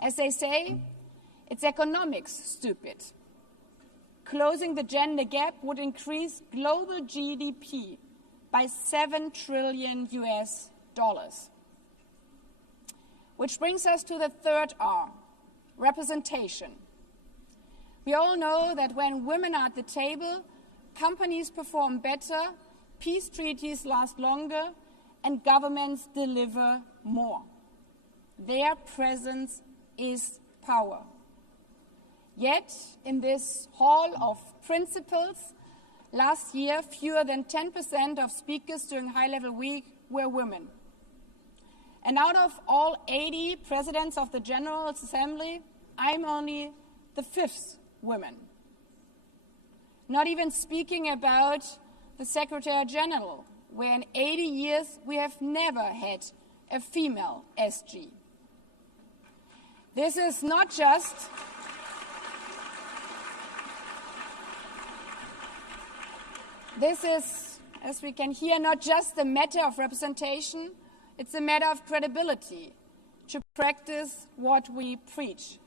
As they say, it's economics, stupid. Closing the gender gap would increase global GDP by $7 trillion US. Which brings us to the third R, representation. We all know that when women are at the table, companies perform better, peace treaties last longer, and governments deliver more. Their presence is power. Yet, in this hall of principles, last year, fewer than 10% of speakers during High-Level Week were women. And out of all 80 presidents of the General Assembly, I'm only the 5th woman. Not even speaking about the Secretary General, where in 80 years we have never had a female SG. This is not just This is, as we can hear, not just a matter of representation, it's a matter of credibility to practice what we preach.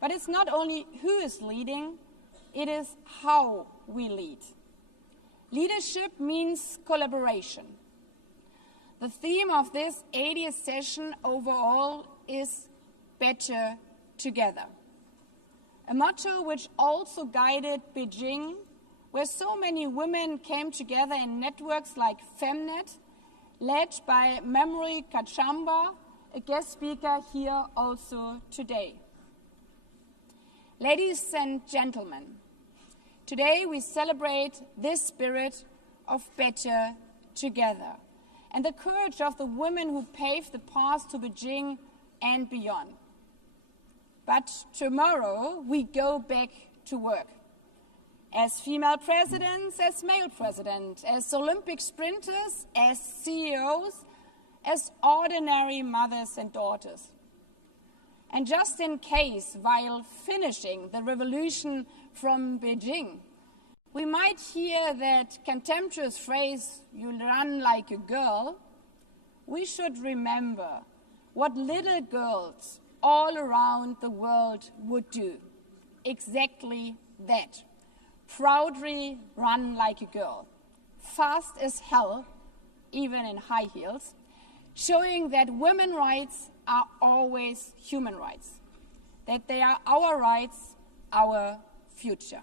But it's not only who is leading, it is how we lead. Leadership means collaboration. The theme of this 80th session overall is better together. A motto which also guided Beijing, where so many women came together in networks like Femnet, led by Memory Kachamba, a guest speaker here also today. Ladies and gentlemen, today we celebrate this spirit of better together and the courage of the women who paved the path to Beijing and beyond. But tomorrow we go back to work. As female presidents, as male presidents, as Olympic sprinters, as CEOs, as ordinary mothers and daughters. And just in case, while finishing the revolution from Beijing, we might hear that contemptuous phrase, "you run like a girl," we should remember what little girls all around the world would do. Exactly that. Proudly run like a girl, fast as hell, even in high heels, showing that women's rights are always human rights, that they are our rights, our future.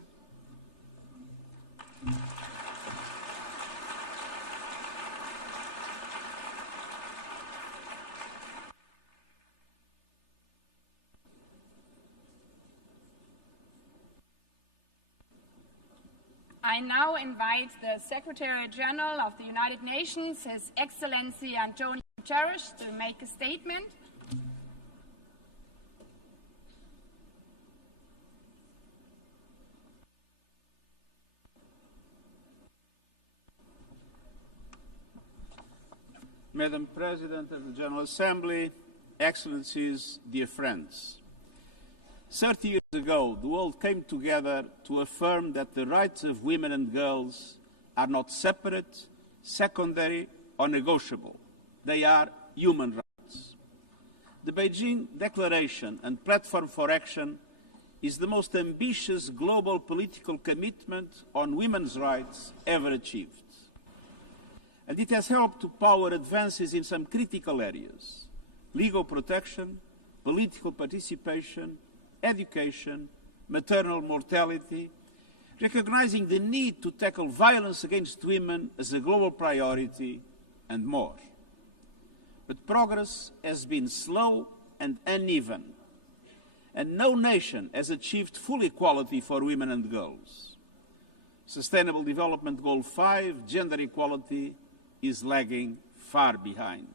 I now invite the Secretary General of the United Nations, His Excellency Antonio Guterres, to make a statement. Madam President of the General Assembly, Excellencies, dear friends. 30 years ago, the world came together to affirm that the rights of women and girls are not separate, secondary, or negotiable. They are human rights. The Beijing Declaration and Platform for Action is the most ambitious global political commitment on women's rights ever achieved. And it has helped to power advances in some critical areas: legal protection, political participation, education, maternal mortality, recognizing the need to tackle violence against women as a global priority, and more. But progress has been slow and uneven, and no nation has achieved full equality for women and girls. Sustainable Development Goal 5, gender equality, is lagging far behind.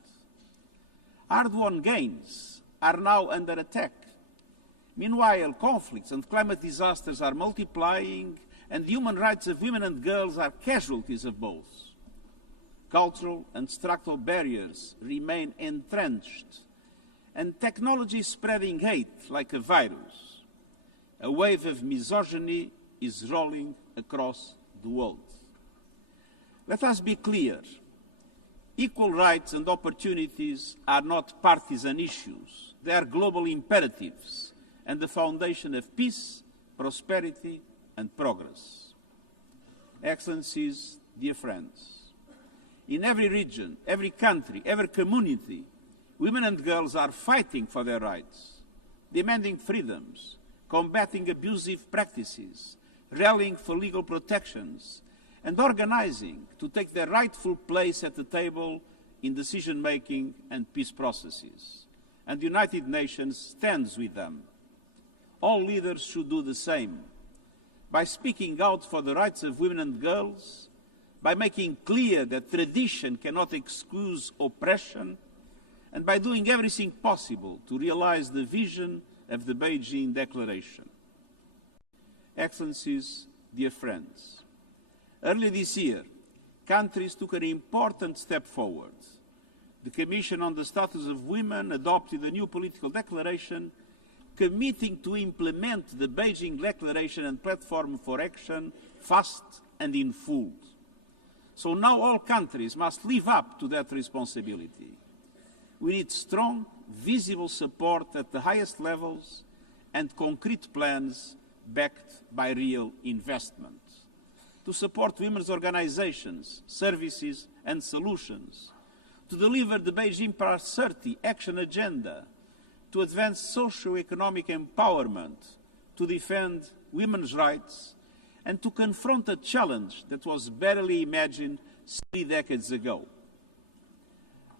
Hard-won gains are now under attack. Meanwhile, conflicts and climate disasters are multiplying, and the human rights of women and girls are casualties of both. Cultural and structural barriers remain entrenched, and technology is spreading hate like a virus. A wave of misogyny is rolling across the world. Let us be clear. Equal rights and opportunities are not partisan issues. They are global imperatives and the foundation of peace, prosperity, and progress. Excellencies, dear friends, in every region, every country, every community, women and girls are fighting for their rights, demanding freedoms, combating abusive practices, rallying for legal protections, and organizing to take their rightful place at the table in decision-making and peace processes. And the United Nations stands with them. All leaders should do the same, by speaking out for the rights of women and girls, by making clear that tradition cannot excuse oppression, and by doing everything possible to realize the vision of the Beijing Declaration. Excellencies, dear friends, early this year, countries took an important step forward. The Commission on the Status of Women adopted a new political declaration committing to implement the Beijing Declaration and Platform for Action fast and in full. So now all countries must live up to that responsibility. We need strong, visible support at the highest levels and concrete plans backed by real investment to support women's organizations, services and solutions, to deliver the Beijing Plus 30 action agenda, to advance socio-economic empowerment, to defend women's rights, and to confront a challenge that was barely imagined 3 decades ago.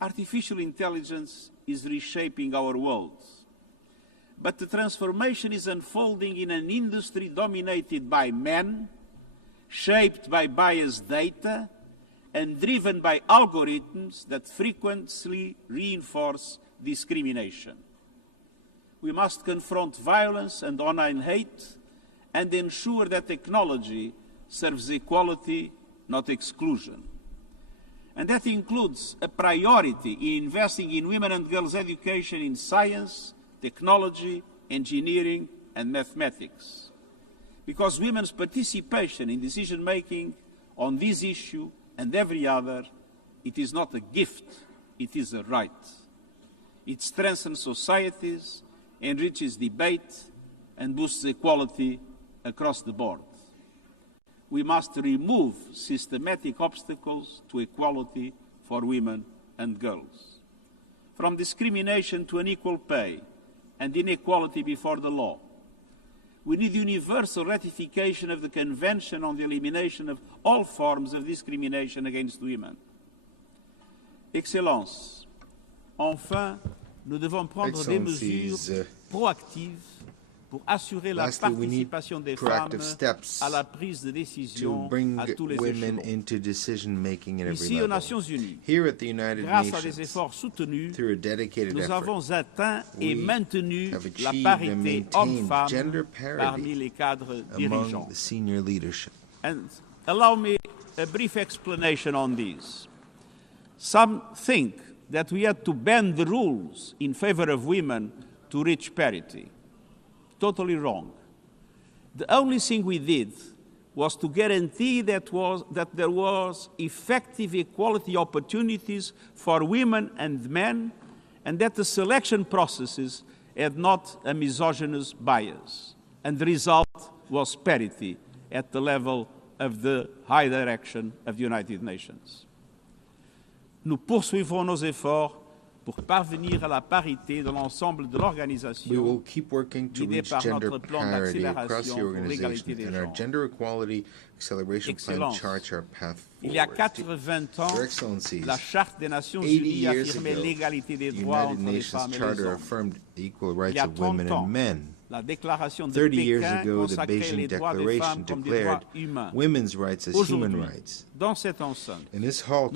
Artificial intelligence is reshaping our world, but the transformation is unfolding in an industry dominated by men, shaped by biased data, and driven by algorithms that frequently reinforce discrimination. We must confront violence and online hate and ensure that technology serves equality, not exclusion. And that includes a priority in investing in women and girls' education in science, technology, engineering, and mathematics. Because women's participation in decision-making on this issue and every other, it is not a gift, it is a right. It strengthens societies, enriches debate, and boosts equality across the board. We must remove systematic obstacles to equality for women and girls. From discrimination to unequal pay and inequality before the law. We need universal ratification of the Convention on the Elimination of all forms of discrimination against women. Excellences, enfin, nous devons prendre des mesures proactives pour assurer la participation des femmes à la prise de décision à tous les échelons. Ici, aux Nations Unies, grâce à des efforts soutenus, nous avons atteint et maintenu la parité hommes-femmes parmi les cadres dirigeants. And allow me a brief explanation on this. Some think that we had to bend the rules in favor of women to reach parity. Totally wrong. The only thing we did was to guarantee that there was effective equality opportunities for women and men, and that the selection processes had not a misogynous bias. And the result was parity at the level of the high direction of the United Nations. Nous poursuivrons nos efforts pour parvenir à la parité dans l'ensemble de l'organisation, guidée par notre plan d'accélération pour l'égalité des genres. Excellence, il y a 80 ans, la Charte des Nations Unies affirmait l'égalité des droits entre les femmes et les hommes. Il y a 30 ans, la déclaration de Pékin consacrait les droits des femmes comme des droits humains. Aujourd'hui, dans cette enceinte, nous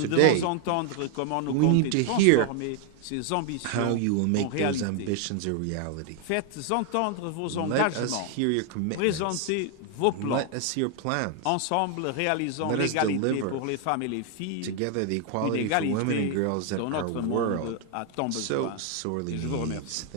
devons entendre comment nous comptons transformer ces ambitions en réalité. Faites entendre vos engagements, présentez vos plans. Ensemble, réalisons l'égalité pour les femmes et les filles, une égalité dont notre monde a tant besoin. Et je vous remercie.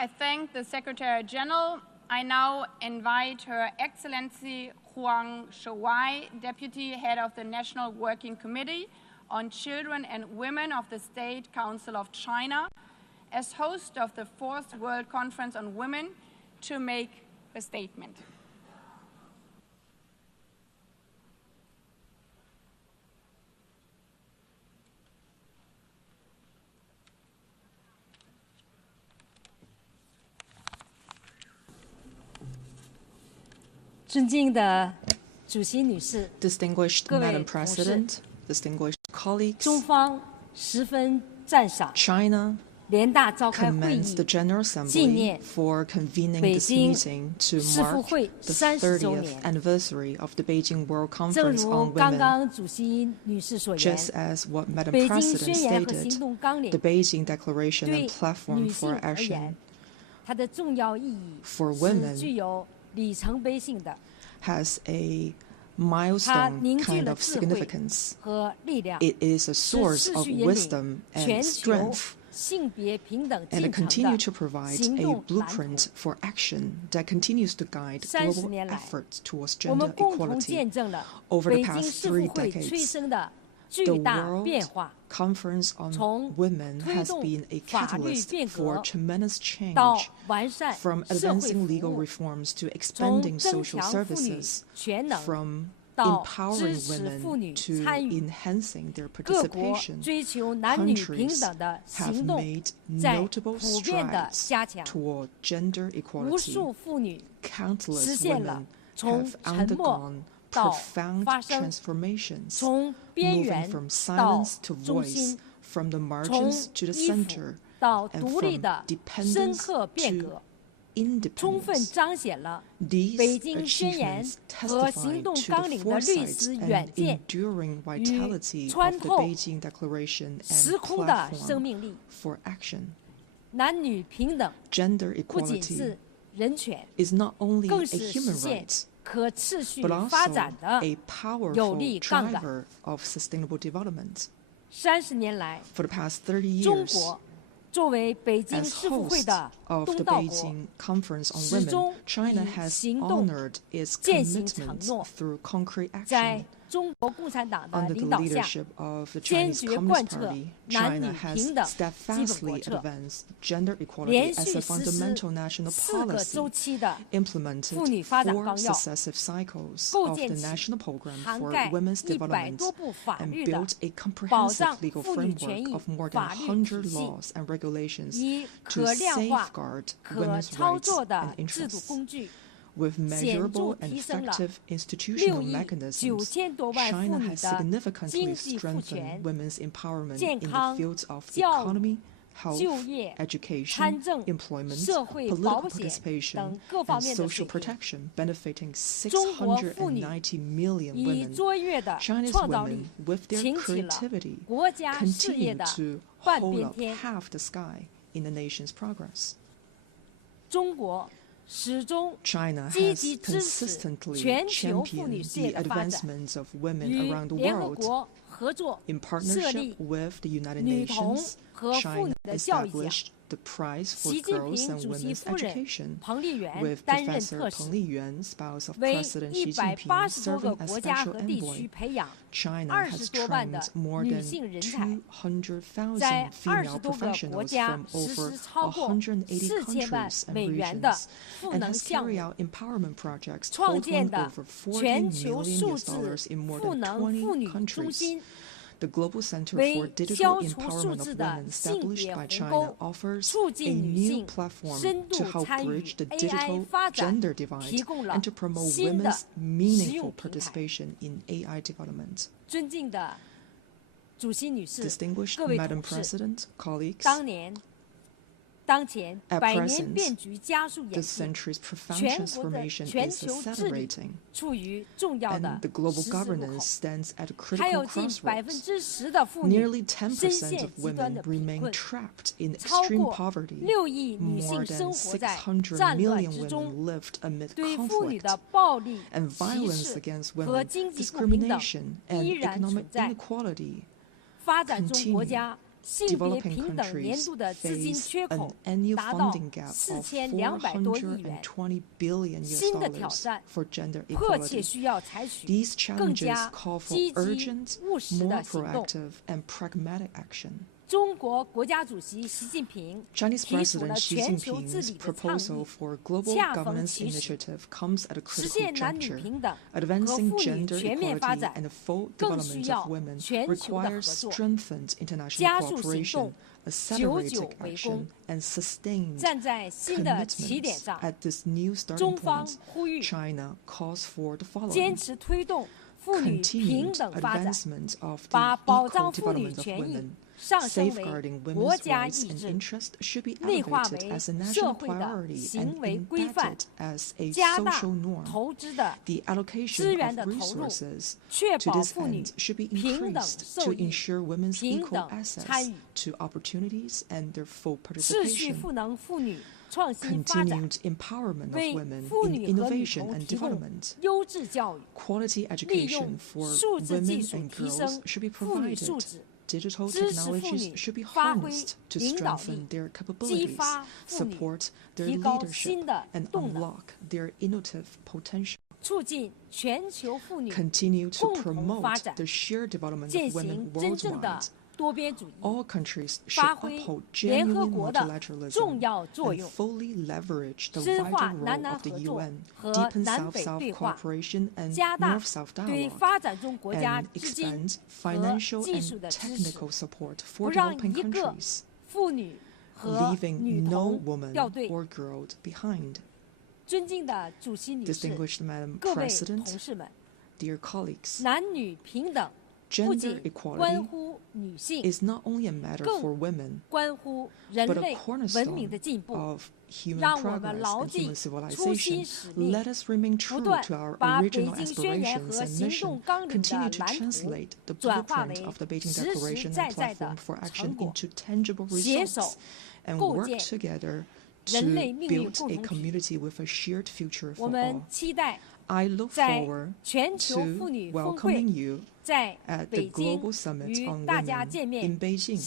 I thank the Secretary General I now invite Her Excellency Huang Shouwei, Deputy Head of the National Working Committee on Children and Women of the State Council of China, as host of the 4th World Conference on Women, to make a statement. Distinguished Madam President, distinguished colleagues, China commends the General Assembly for convening this meeting to mark the 30th anniversary of the Beijing World Conference on Women. Just as what Madam President stated, the Beijing Declaration and Platform for Action for Women has a milestone kind of significance. It is a source of wisdom and strength, and it continues to provide a blueprint for action that continues to guide global efforts towards gender equality. Over the past 3 decades, the World Conference on Women has been a catalyst for tremendous change, from advancing legal reforms to expanding social services, from empowering women to enhancing their participation. Countries have made notable strides toward gender equality. Countless women have undergone profound transformations, moving from silence to voice, from the margins to the center, and from dependence to independence. These achievements testify to the foresight and enduring vitality of the Beijing Declaration and Platform for Action. Gender equality is not only a human right, but also a powerful driver of sustainable development. For the past 30 years, as host of the Beijing Conference on Women, China has honored its commitments through concrete action. Under the leadership of the Chinese Communist Party, China has steadfastly advanced gender equality as a fundamental national policy, implemented 4 successive cycles of the National Program for Women's Development, and built a comprehensive legal framework of more than 100 laws and regulations to safeguard women's rights and interests. With measurable and effective institutional mechanisms, China has significantly strengthened women's empowerment in the fields of economy, health, education, employment, political participation, and social protection, benefiting 690 million women. China's women, with their creativity, continue to hold up half the sky in the nation's progress. China has consistently championed the advancements of women around the world. In partnership with the United Nations, China established the Prize for Girls and Women's Education, with Professor Peng Liyuan, spouse of President Xi Jinping, serving as special envoy. China has trained more than 200,000 female professionals from over 180 countries and regions, and has carried out empowerment projects totaling over $14 million in more than 20 countries. The Global Center for Digital Empowerment of Women, established by China, offers a new platform to help bridge the digital gender divide and to promote women's meaningful participation in AI development. Distinguished Madam President, colleagues, at present, the century's profound transformation is accelerating, and the global governance stands at a critical crossroads. Nearly 10% of women remain trapped in extreme poverty. More than 600 million women lived amid conflict, and violence against women, discrimination, and economic inequality continue developing countries face an annual funding gap of $420 billion for gender equality. These challenges call for urgent, more proactive, and pragmatic action. Chinese President Xi Jinping's proposal for global governance initiative comes at a critical juncture. Advancing gender equality and the full development of women requires strengthened international cooperation, accelerated action, and sustained commitments. At this new starting point, China calls for the following: continued advancement of the equal development of women. Safeguarding women's rights and interests should be elevated as a national priority and embedded as a social norm. The allocation of resources to this end should be increased to ensure women's equal access to opportunities and their full participation. Continued empowerment of women in innovation and development. Quality education for women and girls should be provided. Digital technologies should be harnessed to strengthen their capabilities, support their leadership, and unlock their innovative potential. Continue to promote the shared development of women worldwide. All countries should uphold genuine multilateralism and fully leverage the vital role of the UN, deepen South-South cooperation and North-South dialogue, and expand financial and technical support for developing countries, leaving no woman or girl behind. Distinguished Madam President, dear colleagues, gender equality is not only a matter for women, but a cornerstone of human progress and human civilization. Let us remain true to our original aspirations and mission, continue to translate the blueprint of the Beijing Declaration and Platform for Action into tangible results, and work together to build a community with a shared future for all. I look forward to welcoming you at the Global Summit on Women in Beijing.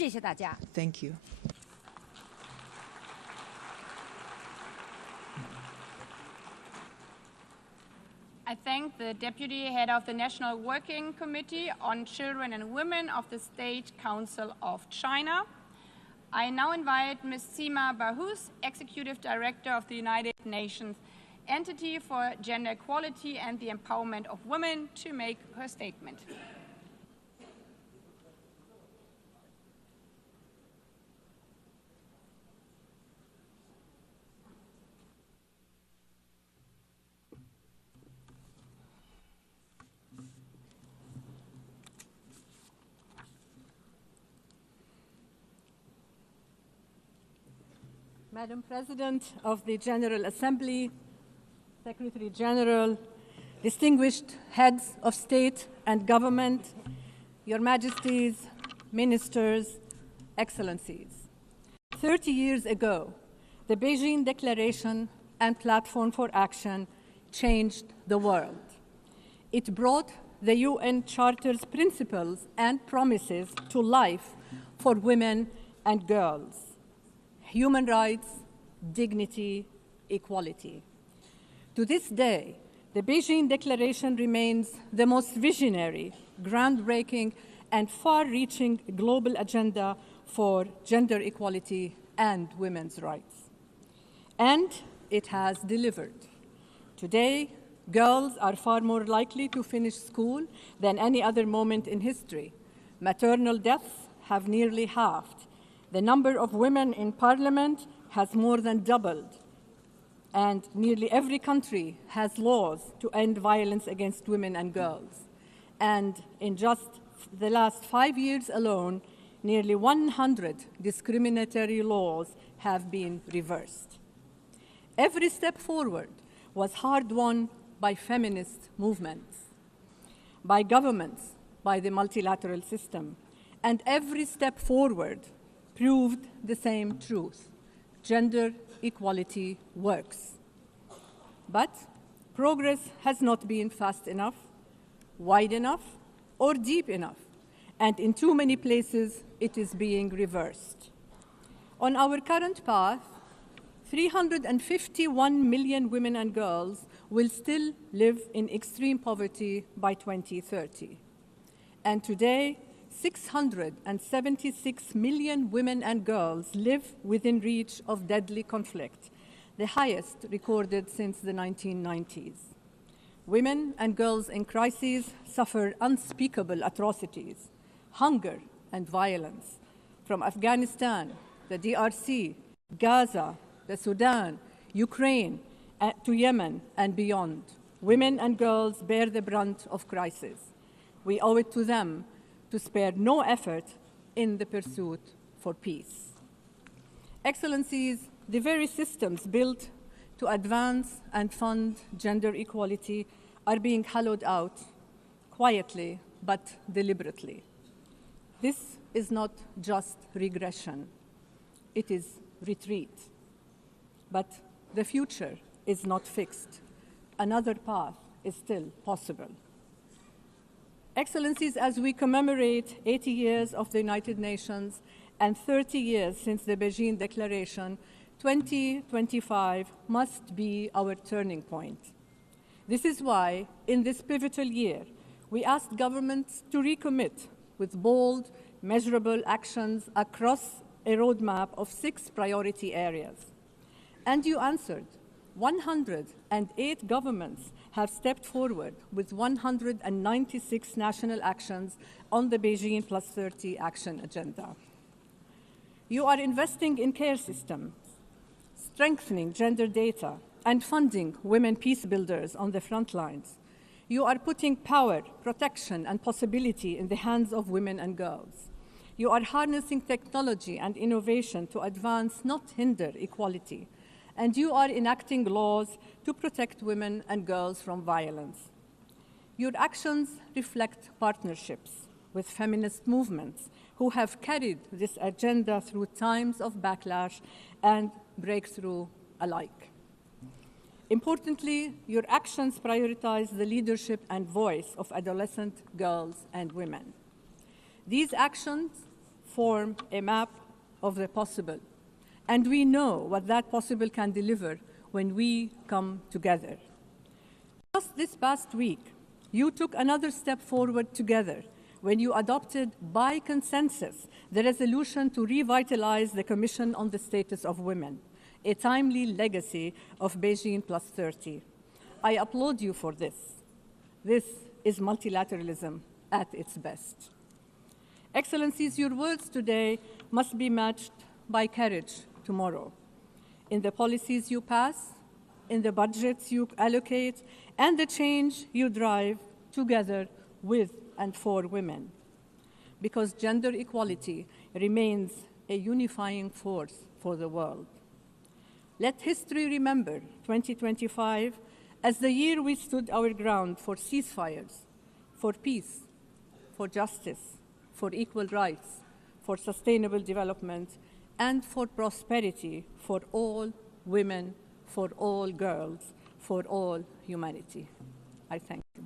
Thank you. I thank the Deputy Head of the National Working Committee on Children and Women of the State Council of China. I now invite Ms. Sima Bahous, Executive Director of the United Nations Entity for Gender Equality and the Empowerment of Women, to make her statement. Madam President of the General Assembly, Secretary General, distinguished heads of state and government, Your Majesties, ministers, excellencies. 30 years ago, the Beijing Declaration and Platform for Action changed the world. It brought the UN Charter's principles and promises to life for women and girls: human rights, dignity, equality. To this day, the Beijing Declaration remains the most visionary, groundbreaking, and far-reaching global agenda for gender equality and women's rights. And it has delivered. Today, girls are far more likely to finish school than any other moment in history. Maternal deaths have nearly halved. The number of women in parliament has more than doubled. And nearly every country has laws to end violence against women and girls. And in just the last 5 years alone, nearly 100 discriminatory laws have been reversed. Every step forward was hard-won by feminist movements, by governments, by the multilateral system. And every step forward proved the same truth: gender equality works. But progress has not been fast enough, wide enough, or deep enough. and in too many places it is being reversed. On our current path, 351 million women and girls will still live in extreme poverty by 2030. And today, 676 million women and girls live within reach of deadly conflict, the highest recorded since the 1990s. Women and girls in crises suffer unspeakable atrocities, hunger and violence from Afghanistan, the DRC, Gaza, the Sudan, Ukraine, to Yemen and beyond. Women and girls bear the brunt of crisis. We owe it to them to spare no effort in the pursuit for peace. Excellencies, the very systems built to advance and fund gender equality are being hollowed out quietly but deliberately. This is not just regression, it is retreat. But the future is not fixed. Another path is still possible. Excellencies, as we commemorate 80 years of the United Nations and 30 years since the Beijing Declaration, 2025 must be our turning point. This is why, in this pivotal year, we asked governments to recommit with bold, measurable actions across a roadmap of 6 priority areas. And you answered. 108 governments have stepped forward with 196 national actions on the Beijing Plus 30 action agenda. You are investing in care systems, strengthening gender data, and funding women peace builders on the front lines. You are putting power, protection, and possibility in the hands of women and girls. You are harnessing technology and innovation to advance, not hinder, equality. And you are enacting laws to protect women and girls from violence. Your actions reflect partnerships with feminist movements who have carried this agenda through times of backlash and breakthrough alike. Importantly, your actions prioritize the leadership and voice of adolescent girls and women. These actions form a map of the possible, and we know what that possible can deliver when we come together. Just this past week, you took another step forward together when you adopted by consensus the resolution to revitalize the Commission on the Status of Women, a timely legacy of Beijing Plus 30. I applaud you for this. This is multilateralism at its best. Excellencies, your words today must be matched by courage tomorrow. In the policies you pass, in the budgets you allocate, and the change you drive together with and for women. Because gender equality remains a unifying force for the world. Let history remember 2025 as the year we stood our ground for ceasefires, for peace, for justice, for equal rights, for sustainable development, and for prosperity for all women, for all girls, for all humanity. I thank you.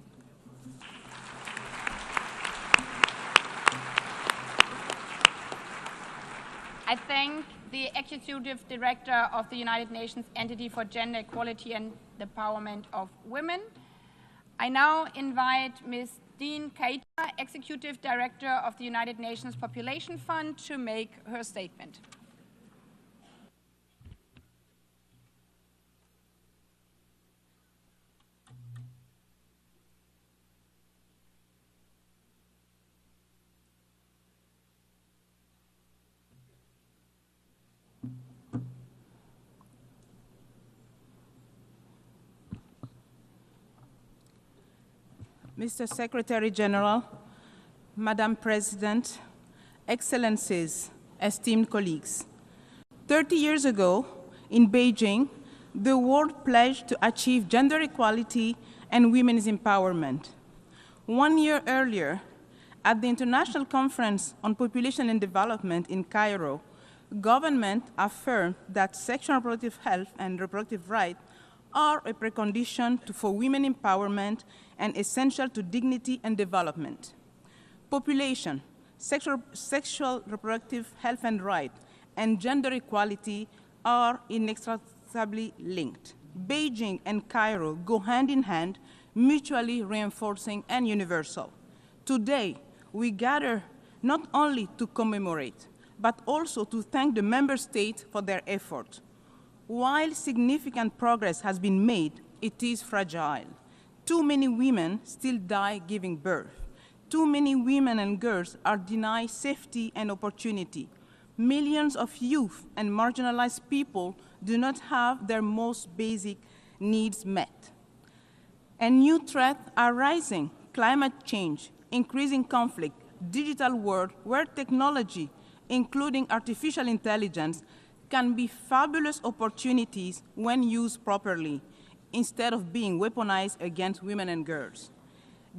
I thank the Executive Director of the United Nations Entity for Gender Equality and the Empowerment of Women. I now invite Ms. Dean Keita, Executive Director of the United Nations Population Fund, to make her statement. Mr. Secretary General, Madam President, Excellencies, esteemed colleagues. 30 years ago, in Beijing, the world pledged to achieve gender equality and women's empowerment. 1 year earlier, at the International Conference on Population and Development in Cairo, government affirmed that sexual and reproductive health and reproductive rights are a precondition for women empowerment and essential to dignity and development. Population, sexual reproductive health and rights, and gender equality are inextricably linked. Beijing and Cairo go hand in hand, mutually reinforcing and universal. Today, we gather not only to commemorate, but also to thank the member states for their effort. While significant progress has been made, it is fragile. Too many women still die giving birth. Too many women and girls are denied safety and opportunity. Millions of youth and marginalized people do not have their most basic needs met. And new threats are rising: climate change, increasing conflict, digital world where technology, including artificial intelligence, can be fabulous opportunities when used properly, instead of being weaponized against women and girls.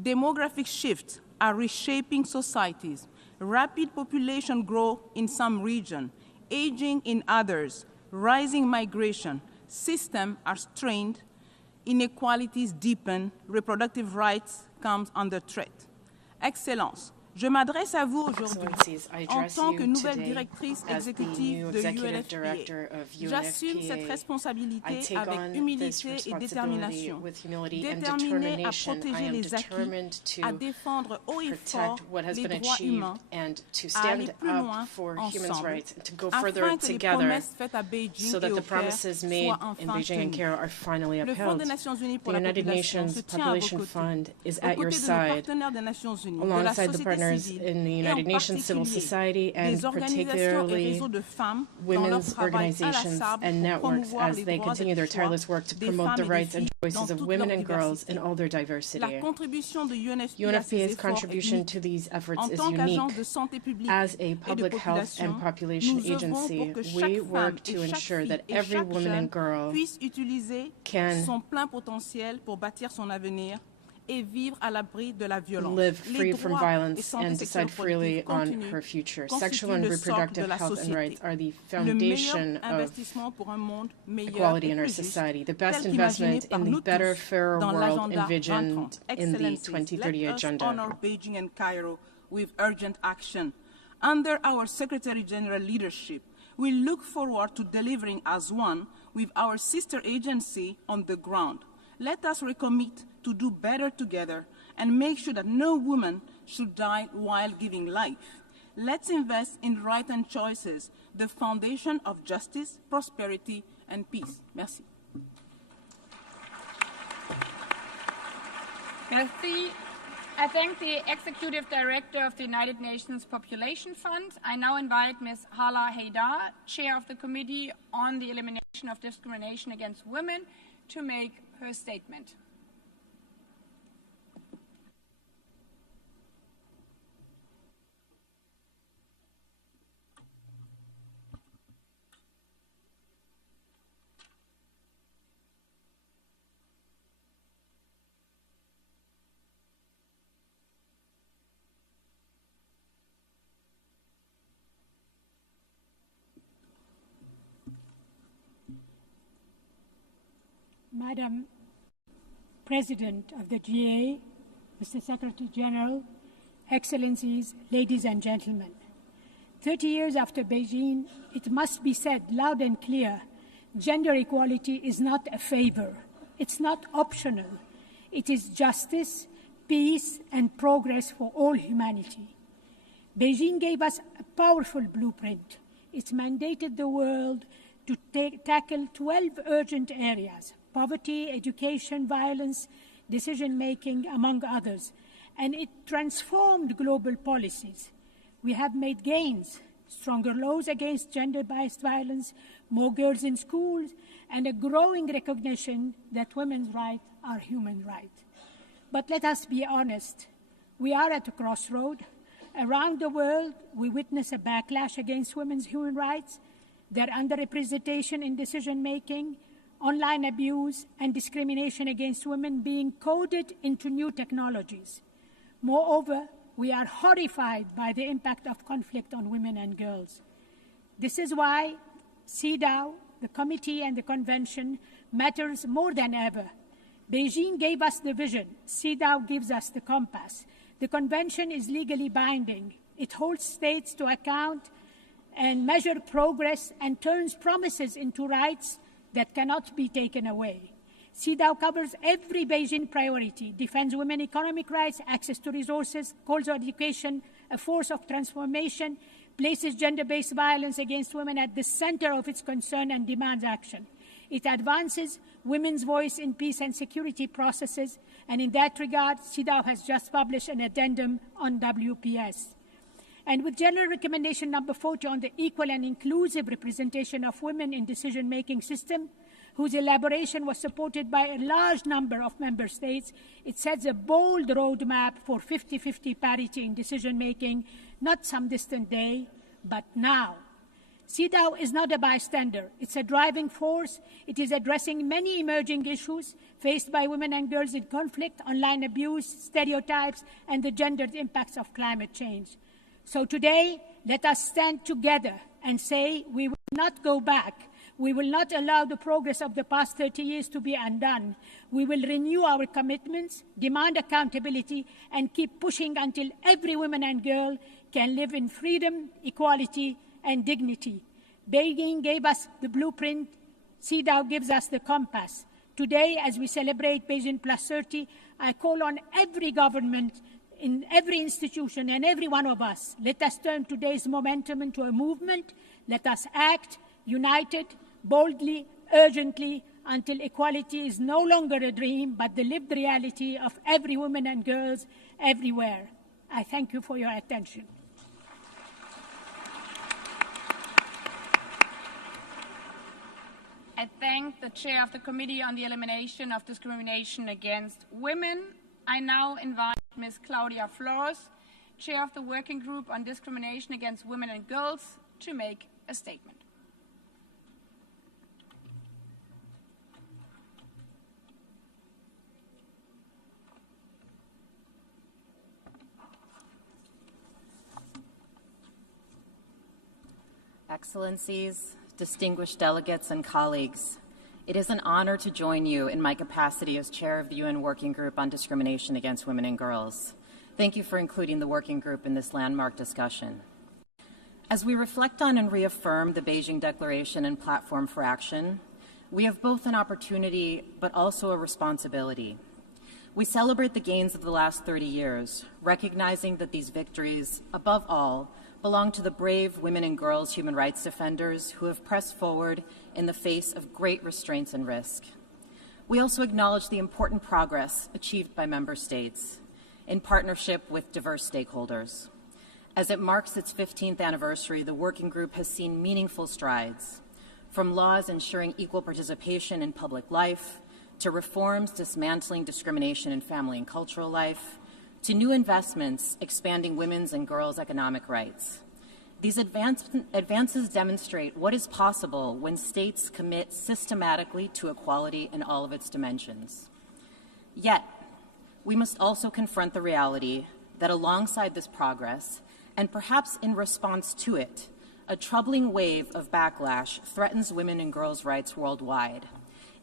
Demographic shifts are reshaping societies. Rapid population growth in some regions, aging in others, rising migration, systems are strained, inequalities deepen, reproductive rights come under threat. Excellences, je m'adresse à vous aujourd'hui en tant que nouvelle directrice exécutive de UNFPA. J'assume cette responsabilité avec humilité et détermination, déterminée à protéger les acquis, à défendre haut et fort les droits humains, à aller plus loin ensemble, afin que les promesses faites à Beijing et au Caire soient enfin tenues. Le Fonds des Nations Unies pour la population se tient à vos côtés, aux côtés de nos partenaires des Nations Unies, de la société in the United Nations, civil society, and particularly women's organizations and networks as they continue their tireless work to promote the rights and choices of women and girls in all their diversity. UNFPA's contribution to these efforts is unique. As a public health and population agency, we work to ensure that every woman and girl can live free from violence and decide freely on her future. Sexual and reproductive health and rights are the foundation of equality in our society, the best investment in the better, fairer world envisioned in the 2030 Agenda. Honor Beijing and Cairo with urgent action. Under our Secretary General leadership, we look forward to delivering as one with our sister agency on the ground. Let us recommit to do better together and make sure that no woman should die while giving life. Let's invest in right and choices, the foundation of justice, prosperity, and peace. Merci. Merci. I thank the Executive Director of the United Nations Population Fund. I now invite Ms. Hala Haidar, Chair of the Committee on the Elimination of Discrimination Against Women, to make her statement. Madam President of the GA, Mr. Secretary General, Excellencies, ladies and gentlemen. 30 years after Beijing, it must be said loud and clear, gender equality is not a favor. It's not optional. It is justice, peace, and progress for all humanity. Beijing gave us a powerful blueprint. It mandated the world to tackle 12 urgent areas: poverty, education, violence, decision-making, among others, and it transformed global policies. We have made gains, stronger laws against gender-based violence, more girls in schools, and a growing recognition that women's rights are human rights. But let us be honest, we are at a crossroad. Around the world, we witness a backlash against women's human rights, their underrepresentation in decision-making, online abuse, and discrimination against women being coded into new technologies. Moreover, we are horrified by the impact of conflict on women and girls. This is why CEDAW, the committee and the convention, matters more than ever. Beijing gave us the vision. CEDAW gives us the compass. The convention is legally binding. It holds states to account and measures progress and turns promises into rights that cannot be taken away. CEDAW covers every Beijing priority, defends women's economic rights, access to resources, calls for education, a force of transformation, places gender-based violence against women at the center of its concern and demands action. It advances women's voice in peace and security processes, and in that regard, CEDAW has just published an addendum on WPS. And with General Recommendation number 40 on the equal and inclusive representation of women in decision-making system, whose elaboration was supported by a large number of member states, it sets a bold roadmap for 50-50 parity in decision-making, not some distant day, but now. CEDAW is not a bystander. It's a driving force. It is addressing many emerging issues faced by women and girls in conflict, online abuse, stereotypes, and the gendered impacts of climate change. So today, let us stand together and say we will not go back. We will not allow the progress of the past 30 years to be undone. We will renew our commitments, demand accountability, and keep pushing until every woman and girl can live in freedom, equality, and dignity. Beijing gave us the blueprint. CEDAW gives us the compass. Today, as we celebrate Beijing Plus 30, I call on every government in every institution and every one of us. Let us turn today's momentum into a movement. Let us act united, boldly, urgently, until equality is no longer a dream, but the lived reality of every woman and girls everywhere. I thank you for your attention. I thank the chair of the Committee on the Elimination of Discrimination Against Women. I now invite Ms. Claudia Flores, chair of the Working Group on Discrimination Against Women and Girls, to make a statement. Excellencies, distinguished delegates and colleagues, it is an honor to join you in my capacity as chair of the UN Working Group on Discrimination Against Women and Girls. Thank you for including the working group in this landmark discussion. As we reflect on and reaffirm the Beijing Declaration and Platform for Action, we have both an opportunity but also a responsibility. We celebrate the gains of the last 30 years, recognizing that these victories, above all, belong to the brave women and girls human rights defenders who have pressed forward in the face of great restraints and risk. We also acknowledge the important progress achieved by member states in partnership with diverse stakeholders. As it marks its 15th anniversary, the working group has seen meaningful strides, from laws ensuring equal participation in public life, to reforms dismantling discrimination in family and cultural life, to new investments expanding women's and girls' economic rights. These advances demonstrate what is possible when states commit systematically to equality in all of its dimensions. Yet, we must also confront the reality that alongside this progress, and perhaps in response to it, a troubling wave of backlash threatens women and girls' rights worldwide,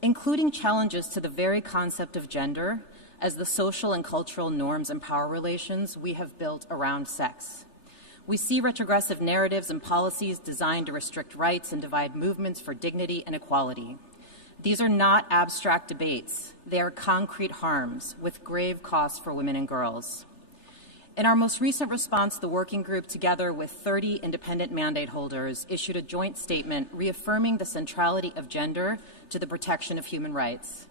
including challenges to the very concept of gender as the social and cultural norms and power relations we have built around sex. We see retrogressive narratives and policies designed to restrict rights and divide movements for dignity and equality. These are not abstract debates. They are concrete harms with grave costs for women and girls. In our most recent response, the working group, together with 30 independent mandate holders, issued a joint statement reaffirming the centrality of gender to the protection of human rights.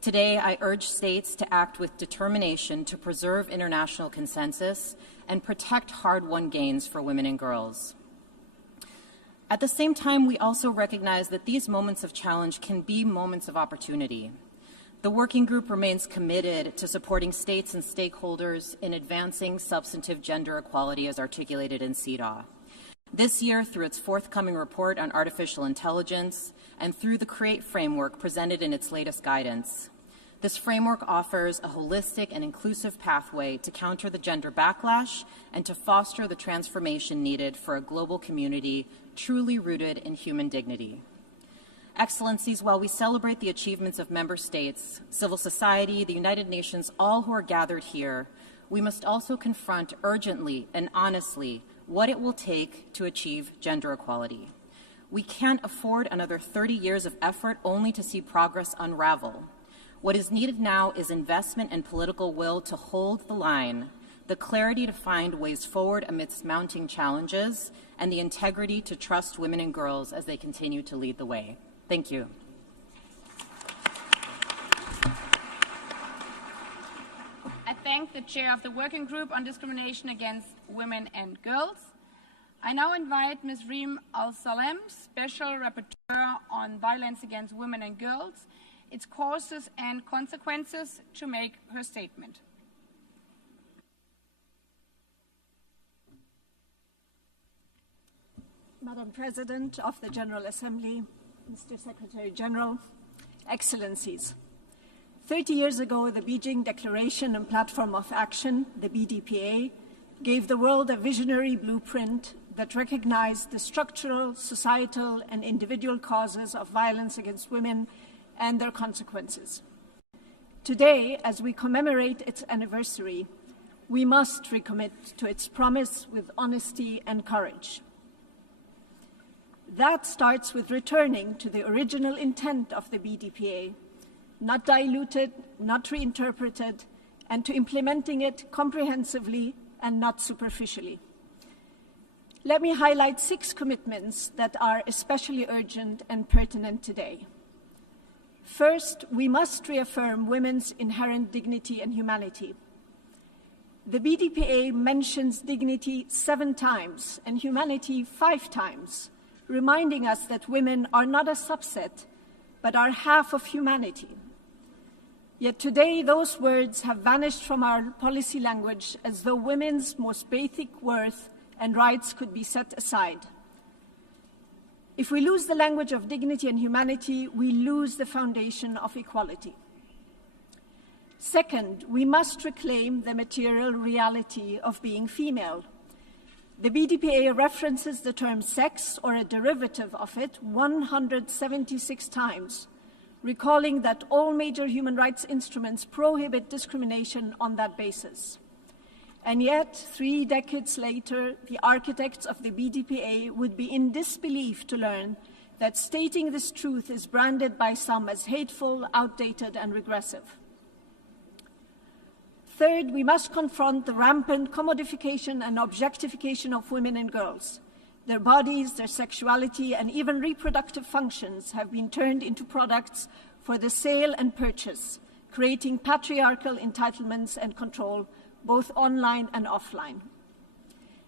Today, I urge states to act with determination to preserve international consensus and protect hard-won gains for women and girls. At the same time, we also recognize that these moments of challenge can be moments of opportunity. The working group remains committed to supporting states and stakeholders in advancing substantive gender equality as articulated in CEDAW. This year, through its forthcoming report on artificial intelligence and through the CREATE framework presented in its latest guidance, this framework offers a holistic and inclusive pathway to counter the gender backlash and to foster the transformation needed for a global community truly rooted in human dignity. Excellencies, while we celebrate the achievements of member states, civil society, the United Nations, all who are gathered here, we must also confront urgently and honestly what it will take to achieve gender equality. We can't afford another 30 years of effort only to see progress unravel. What is needed now is investment and political will to hold the line, the clarity to find ways forward amidst mounting challenges, and the integrity to trust women and girls as they continue to lead the way. Thank you. I thank the chair of the Working Group on Discrimination Against Women and Girls. I now invite Ms. Reem Al-Salem, Special Rapporteur on Violence Against Women and Girls, its causes and consequences, to make her statement. Madam President of the General Assembly, Mr. Secretary General, Excellencies. 30 years ago, the Beijing Declaration and Platform of Action, the BDPA, gave the world a visionary blueprint that recognized the structural, societal, and individual causes of violence against women and their consequences. Today, as we commemorate its anniversary, we must recommit to its promise with honesty and courage. That starts with returning to the original intent of the BDPA, not diluted, not reinterpreted, and to implementing it comprehensively and not superficially. Let me highlight 6 commitments that are especially urgent and pertinent today. First, we must reaffirm women's inherent dignity and humanity. The BDPA mentions dignity 7 times and humanity 5 times, reminding us that women are not a subset, but are half of humanity. Yet today, those words have vanished from our policy language as though women's most basic worth and rights could be set aside. If we lose the language of dignity and humanity, we lose the foundation of equality. Second, we must reclaim the material reality of being female. The BDPA references the term sex or a derivative of it 176 times, recalling that all major human rights instruments prohibit discrimination on that basis. And yet, 3 decades later, the architects of the BDPA would be in disbelief to learn that stating this truth is branded by some as hateful, outdated, and regressive. Third, we must confront the rampant commodification and objectification of women and girls. Their bodies, their sexuality, and even reproductive functions have been turned into products for the sale and purchase, creating patriarchal entitlements and control, both online and offline.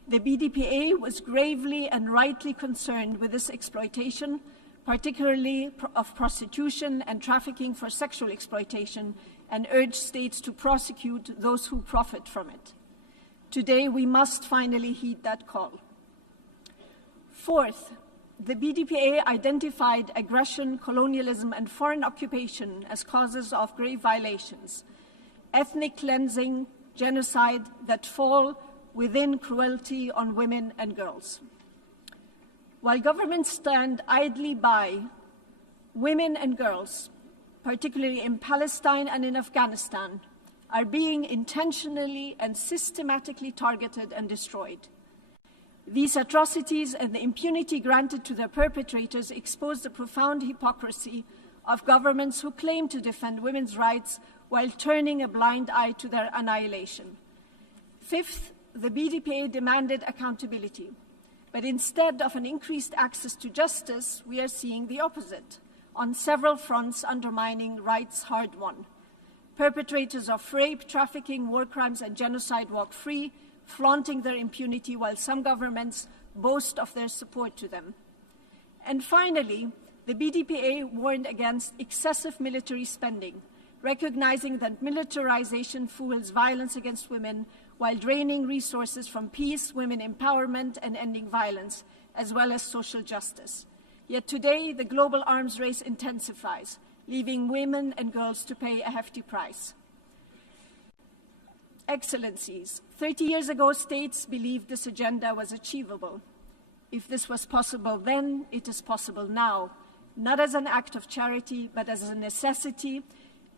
The BDPA was gravely and rightly concerned with this exploitation, particularly of prostitution and trafficking for sexual exploitation, and urged states to prosecute those who profit from it. Today, we must finally heed that call. Fourth, the BDPA identified aggression, colonialism, and foreign occupation as causes of grave violations, ethnic cleansing, genocide that fall within cruelty on women and girls. While governments stand idly by, women and girls, particularly in Palestine and in Afghanistan, are being intentionally and systematically targeted and destroyed. These atrocities and the impunity granted to their perpetrators expose the profound hypocrisy of governments who claim to defend women's rights while turning a blind eye to their annihilation. Fifth, the BDPA demanded accountability. But instead of an increased access to justice, we are seeing the opposite, on several fronts undermining rights hard-won. Perpetrators of rape, trafficking, war crimes, and genocide walk free, flaunting their impunity while some governments boast of their support to them. And finally, the BDPA warned against excessive military spending, recognizing that militarization fuels violence against women while draining resources from peace, women empowerment, and ending violence, as well as social justice. Yet today, the global arms race intensifies, leaving women and girls to pay a hefty price. Excellencies, 30 years ago, states believed this agenda was achievable. If this was possible then, it is possible now, not as an act of charity, but as a necessity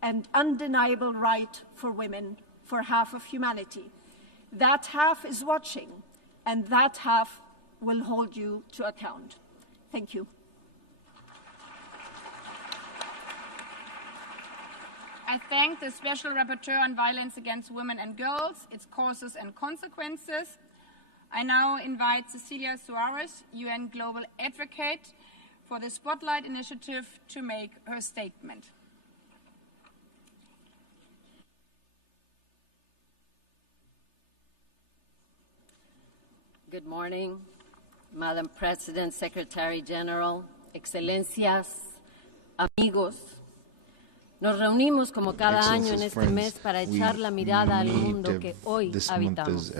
and undeniable right for women, for half of humanity. That half is watching, and that half will hold you to account. Thank you. I thank the Special Rapporteur on Violence Against Women and Girls, its causes and consequences. I now invite Cecilia Suarez, UN Global Advocate for the Spotlight Initiative, to make her statement. Good morning, Madam President, Secretary General, Excelencias, amigos. Nos reunimos como cada año en este mes para echar la mirada al mundo que hoy habitamos.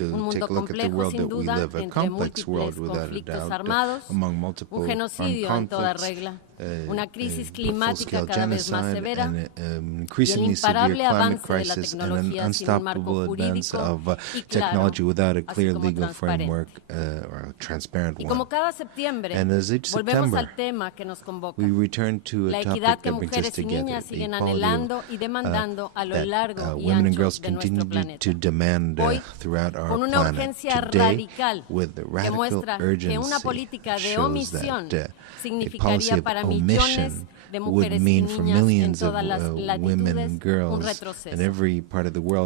Un mundo complejo, sin duda, entre múltiples conflictos armados, un genocidio en toda regla, una crisis climática cada vez más severa y el imparable avance de la tecnología sin un marco jurídico y claro, así como transparente. Y como cada septiembre, volvemos al tema que nos convoca, la equidad que mujeres y niñas siguen anhelando y demandando a lo largo y ancho de nuestro planeta. Hoy, con una urgencia radical que muestra que una política de omisión significaría para millones de mujeres y niñas en todas las latitudes un retroceso.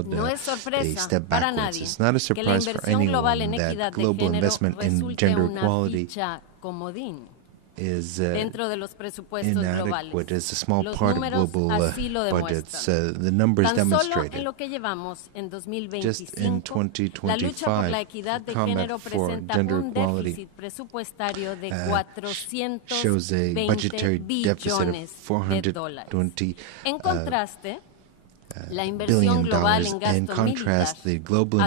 No es sorpresa para nadie que la inversión global en equidad de género resulte una ficha comodín dentro de los presupuestos globales. Los números así lo demuestran. Tan solo en lo que llevamos en 2025, la lucha por la equidad de género presenta un déficit presupuestario de $420 billones. En contraste, la inversión global en gasto militar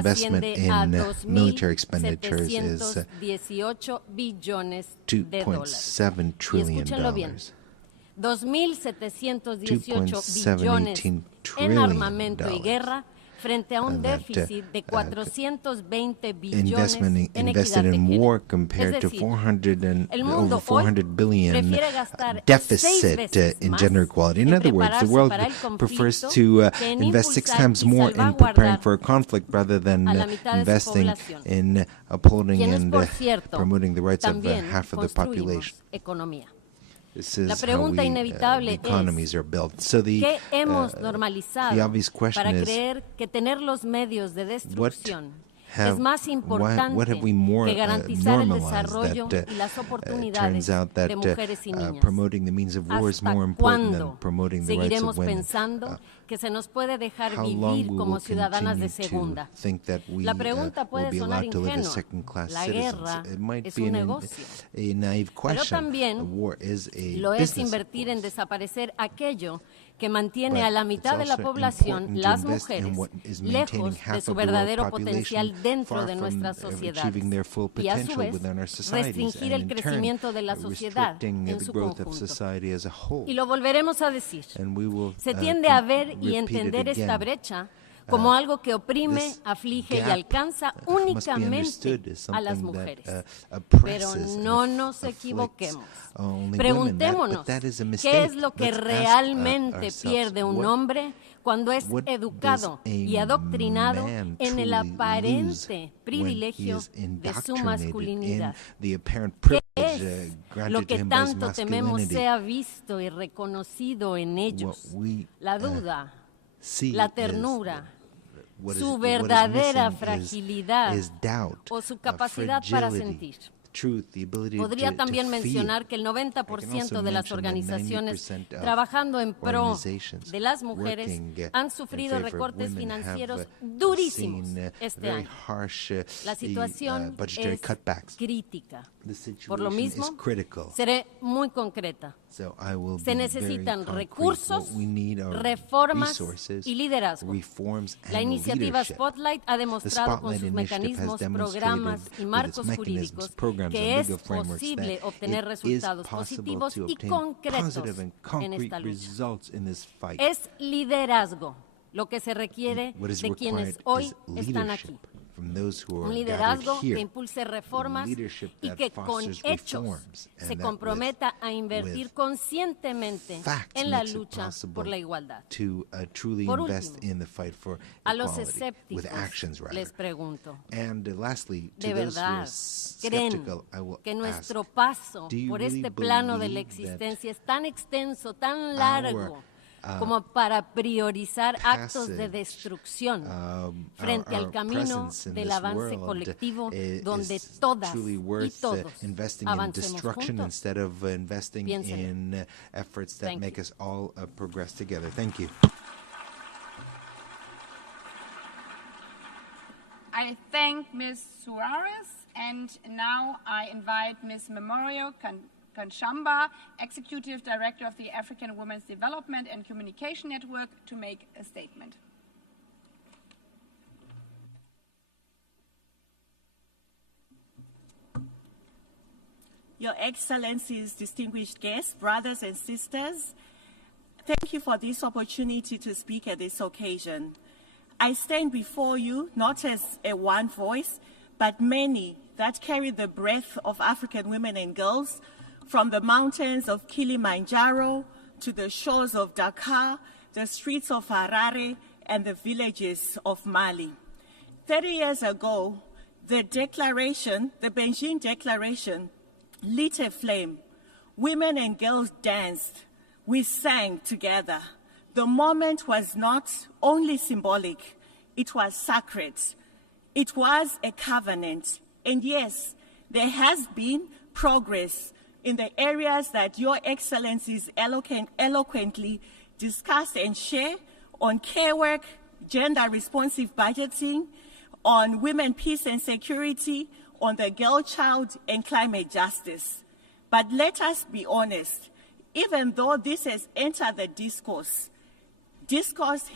asciende a $2.718 billones. Y escúchenlo bien, 2.718 billones en armamento y guerra frente a un déficit de 420 billones en equidad de género. Es decir, el mundo hoy prefiere gastar 6 veces más en prepararse para el conflicto que en impulsar y salvaguardar a la mitad de su población, quienes, por cierto, también construimos economía. La pregunta inevitable es, ¿qué hemos normalizado para creer que tener los medios de destrucción es más importante que garantizar el desarrollo y las oportunidades de mujeres y niñas? ¿Hasta cuándo seguiremos pensando que se nos puede dejar vivir como ciudadanas de segunda? La pregunta puede sonar ingenua. La guerra es un negocio, pero también lo es invertir en desaparecer aquello que mantiene a la mitad de la población, las mujeres, lejos de su verdadero potencial dentro de nuestras sociedades y, a su vez, restringir el crecimiento de la sociedad en su conjunto. Y lo volveremos a decir. Se tiende a ver y entender esta brecha como algo que oprime, aflige y alcanza únicamente a las mujeres. Pero no nos equivoquemos. Preguntémonos, ¿qué es lo que realmente pierde un hombre cuando es educado y adoctrinado en el aparente privilegio de su masculinidad? ¿Qué es lo que tanto tememos sea visto y reconocido en ellos? La duda, la ternura, su verdadera fragilidad o su capacidad para sentir. Podría también mencionar que el 90% de las organizaciones trabajando en pro de las mujeres han sufrido recortes financieros durísimos este año. La situación es crítica. Por lo mismo, seré muy concreta. Se necesitan recursos, reformas y liderazgo. La iniciativa Spotlight ha demostrado con sus mecanismos, programas y marcos jurídicos que es posible obtener resultados positivos y concretos en esta lucha. Es liderazgo lo que se requiere de quienes hoy están aquí. from those who are un gathered liderazgo que here, impulse reformas leadership y that que con fosters hechos reforms, and se that comprometa a invertir conscientemente facts en la makes it lucha possible por la igualdad. to truly Por invest último, in the fight for a los equality, with escépticos actions rather. les pregunto, And lastly, to ¿de those who are verdad creen skeptical, I will que ask, nuestro paso do you por really este plano de la believe that existencia es tan extenso, tan largo, como para priorizar actos de destrucción frente al camino del avance colectivo donde todas y todos investing in avancemos destruction juntos? instead of investing Piénsenlo. in efforts that Thank make us all progress together? Thank you. I thank Ms. Suarez, and now I invite Ms. Memorio Kanshamba, Executive Director of the African Women's Development and Communication Network, to make a statement. Your Excellencies, distinguished guests, brothers and sisters, thank you for this opportunity to speak at this occasion. I stand before you not as a one voice, but many that carry the breath of African women and girls, from the mountains of Kilimanjaro to the shores of Dakar, the streets of Harare, and the villages of Mali. 30 years ago, the Beijing Declaration, lit a flame. Women and girls danced. We sang together. The moment was not only symbolic, it was sacred. It was a covenant. And yes, there has been progress in the areas that Your Excellencies eloquently discuss and share on care work, gender-responsive budgeting, on women, peace and security, on the girl child, and climate justice. But let us be honest, even though this has entered the discourse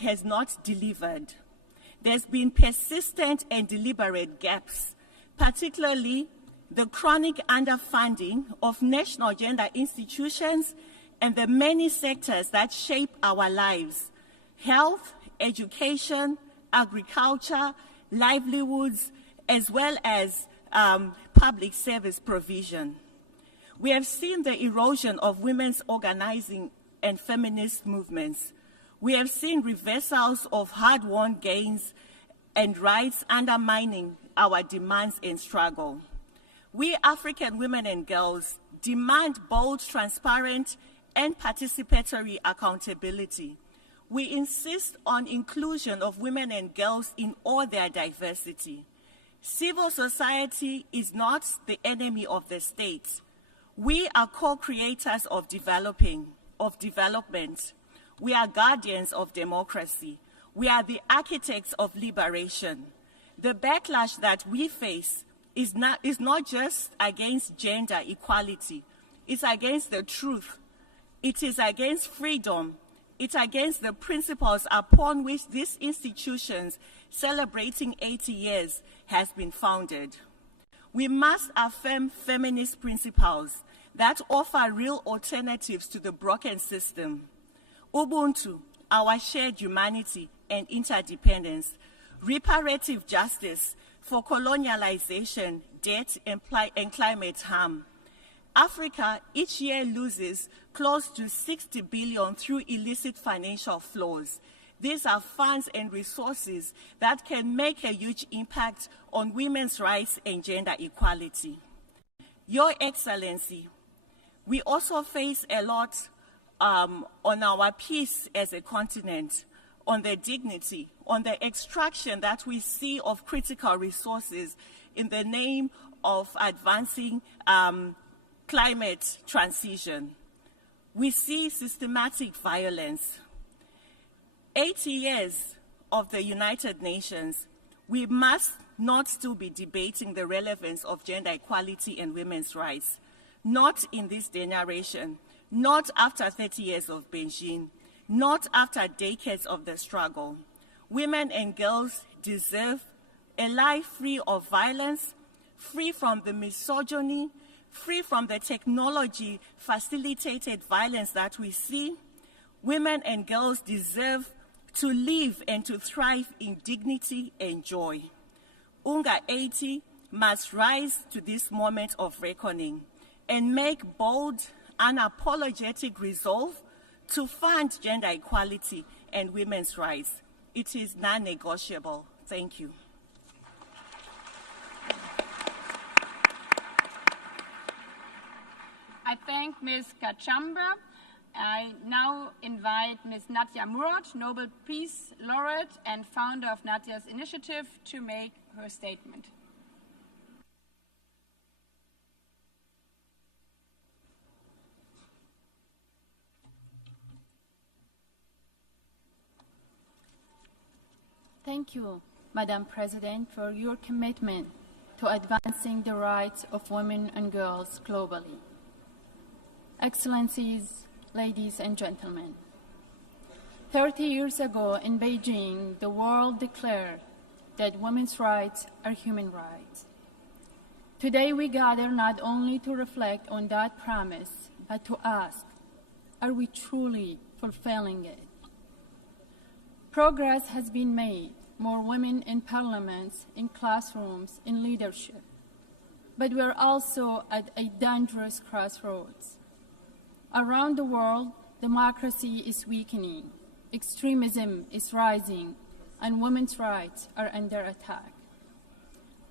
has not delivered. There's been persistent and deliberate gaps, particularly the chronic underfunding of national gender institutions and the many sectors that shape our lives: health, education, agriculture, livelihoods, as well as public service provision. We have seen the erosion of women's organizing and feminist movements. We have seen reversals of hard-won gains and rights undermining our demands and struggle. We African women and girls demand bold, transparent, and participatory accountability. We insist on inclusion of women and girls in all their diversity. Civil society is not the enemy of the state. We are co-creators of development. We are guardians of democracy. We are the architects of liberation. The backlash that we face is not just against gender equality. It's against the truth. It is against freedom. It's against the principles upon which these institutions celebrating 80 years has been founded. We must affirm feminist principles that offer real alternatives to the broken system. Ubuntu, our shared humanity and interdependence, reparative justice for colonialization, debt, and climate harm. Africa each year loses close to 60 billion through illicit financial flows. These are funds and resources that can make a huge impact on women's rights and gender equality. Your Excellency, we also face a lot on our peace as a continent, on the dignity, on the extraction that we see of critical resources in the name of advancing climate transition. We see systematic violence. 80 years of the United Nations, we must not still be debating the relevance of gender equality and women's rights. Not in this generation, not after 30 years of Beijing, not after decades of the struggle. Women and girls deserve a life free of violence, free from the misogyny, free from the technology-facilitated violence that we see. Women and girls deserve to live and to thrive in dignity and joy. UNGA 80 must rise to this moment of reckoning and make bold, unapologetic resolve to fund gender equality and women's rights. It is non-negotiable. Thank you. I thank Ms. Kachamba. I now invite Ms. Nadia Murad, Nobel Peace Laureate and founder of Nadia's Initiative, to make her statement. Thank you, Madam President, for your commitment to advancing the rights of women and girls globally. Excellencies, ladies and gentlemen, 30 years ago in Beijing, the world declared that women's rights are human rights. Today we gather not only to reflect on that promise, but to ask, are we truly fulfilling it? Progress has been made, more women in parliaments, in classrooms, in leadership. But we're also at a dangerous crossroads. Around the world, democracy is weakening, extremism is rising, and women's rights are under attack.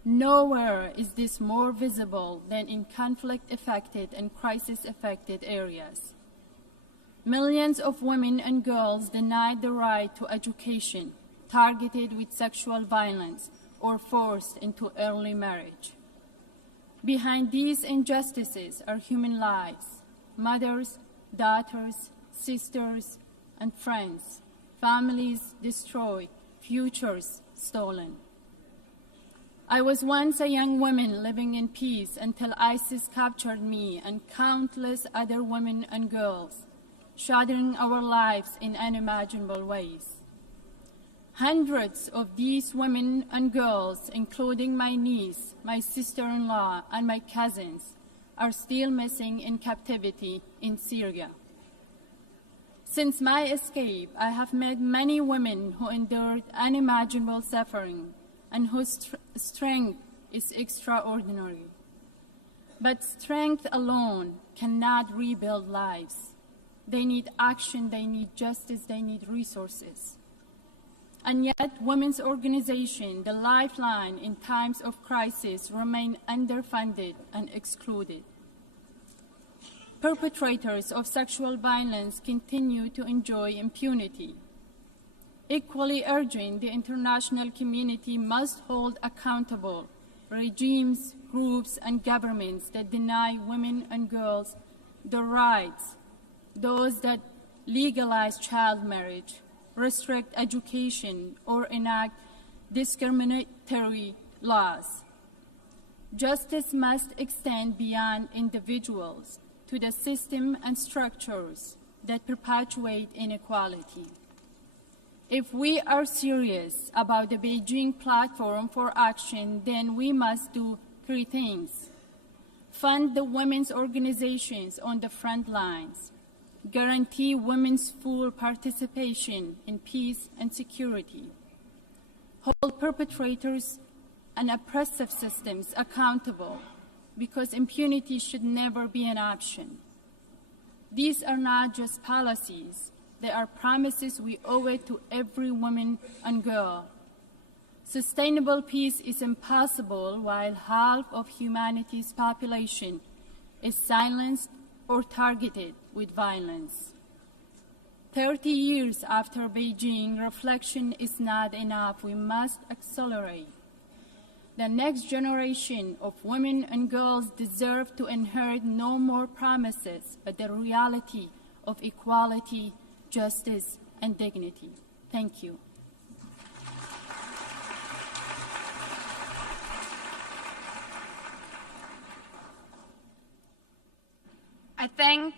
Nowhere is this more visible than in conflict-affected and crisis-affected areas. Millions of women and girls denied the right to education, targeted with sexual violence, or forced into early marriage. Behind these injustices are human lives, mothers, daughters, sisters, and friends, families destroyed, futures stolen. I was once a young woman living in peace until ISIS captured me and countless other women and girls, shattering our lives in unimaginable ways. Hundreds of these women and girls, including my niece, my sister-in-law, and my cousins, are still missing in captivity in Syria. Since my escape, I have met many women who endured unimaginable suffering and whose strength is extraordinary. But strength alone cannot rebuild lives. They need action, they need justice, they need resources. And yet, women's organizations, the lifeline in times of crisis, remain underfunded and excluded. Perpetrators of sexual violence continue to enjoy impunity. Equally urgent, the international community must hold accountable regimes, groups, and governments that deny women and girls the rights, those that legalize child marriage, restrict education, or enact discriminatory laws. Justice must extend beyond individuals to the system and structures that perpetuate inequality. If we are serious about the Beijing Platform for Action, then we must do 3 things. Fund the women's organizations on the front lines, guarantee women's full participation in peace and security, hold perpetrators and oppressive systems accountable, because impunity should never be an option. These are not just policies, they are promises we owe it to every woman and girl. Sustainable peace is impossible while half of humanity's population is silenced or targeted with violence. 30 years after Beijing, reflection is not enough. We must accelerate. The next generation of women and girls deserve to inherit no more promises, but the reality of equality, justice, and dignity. Thank you. I thank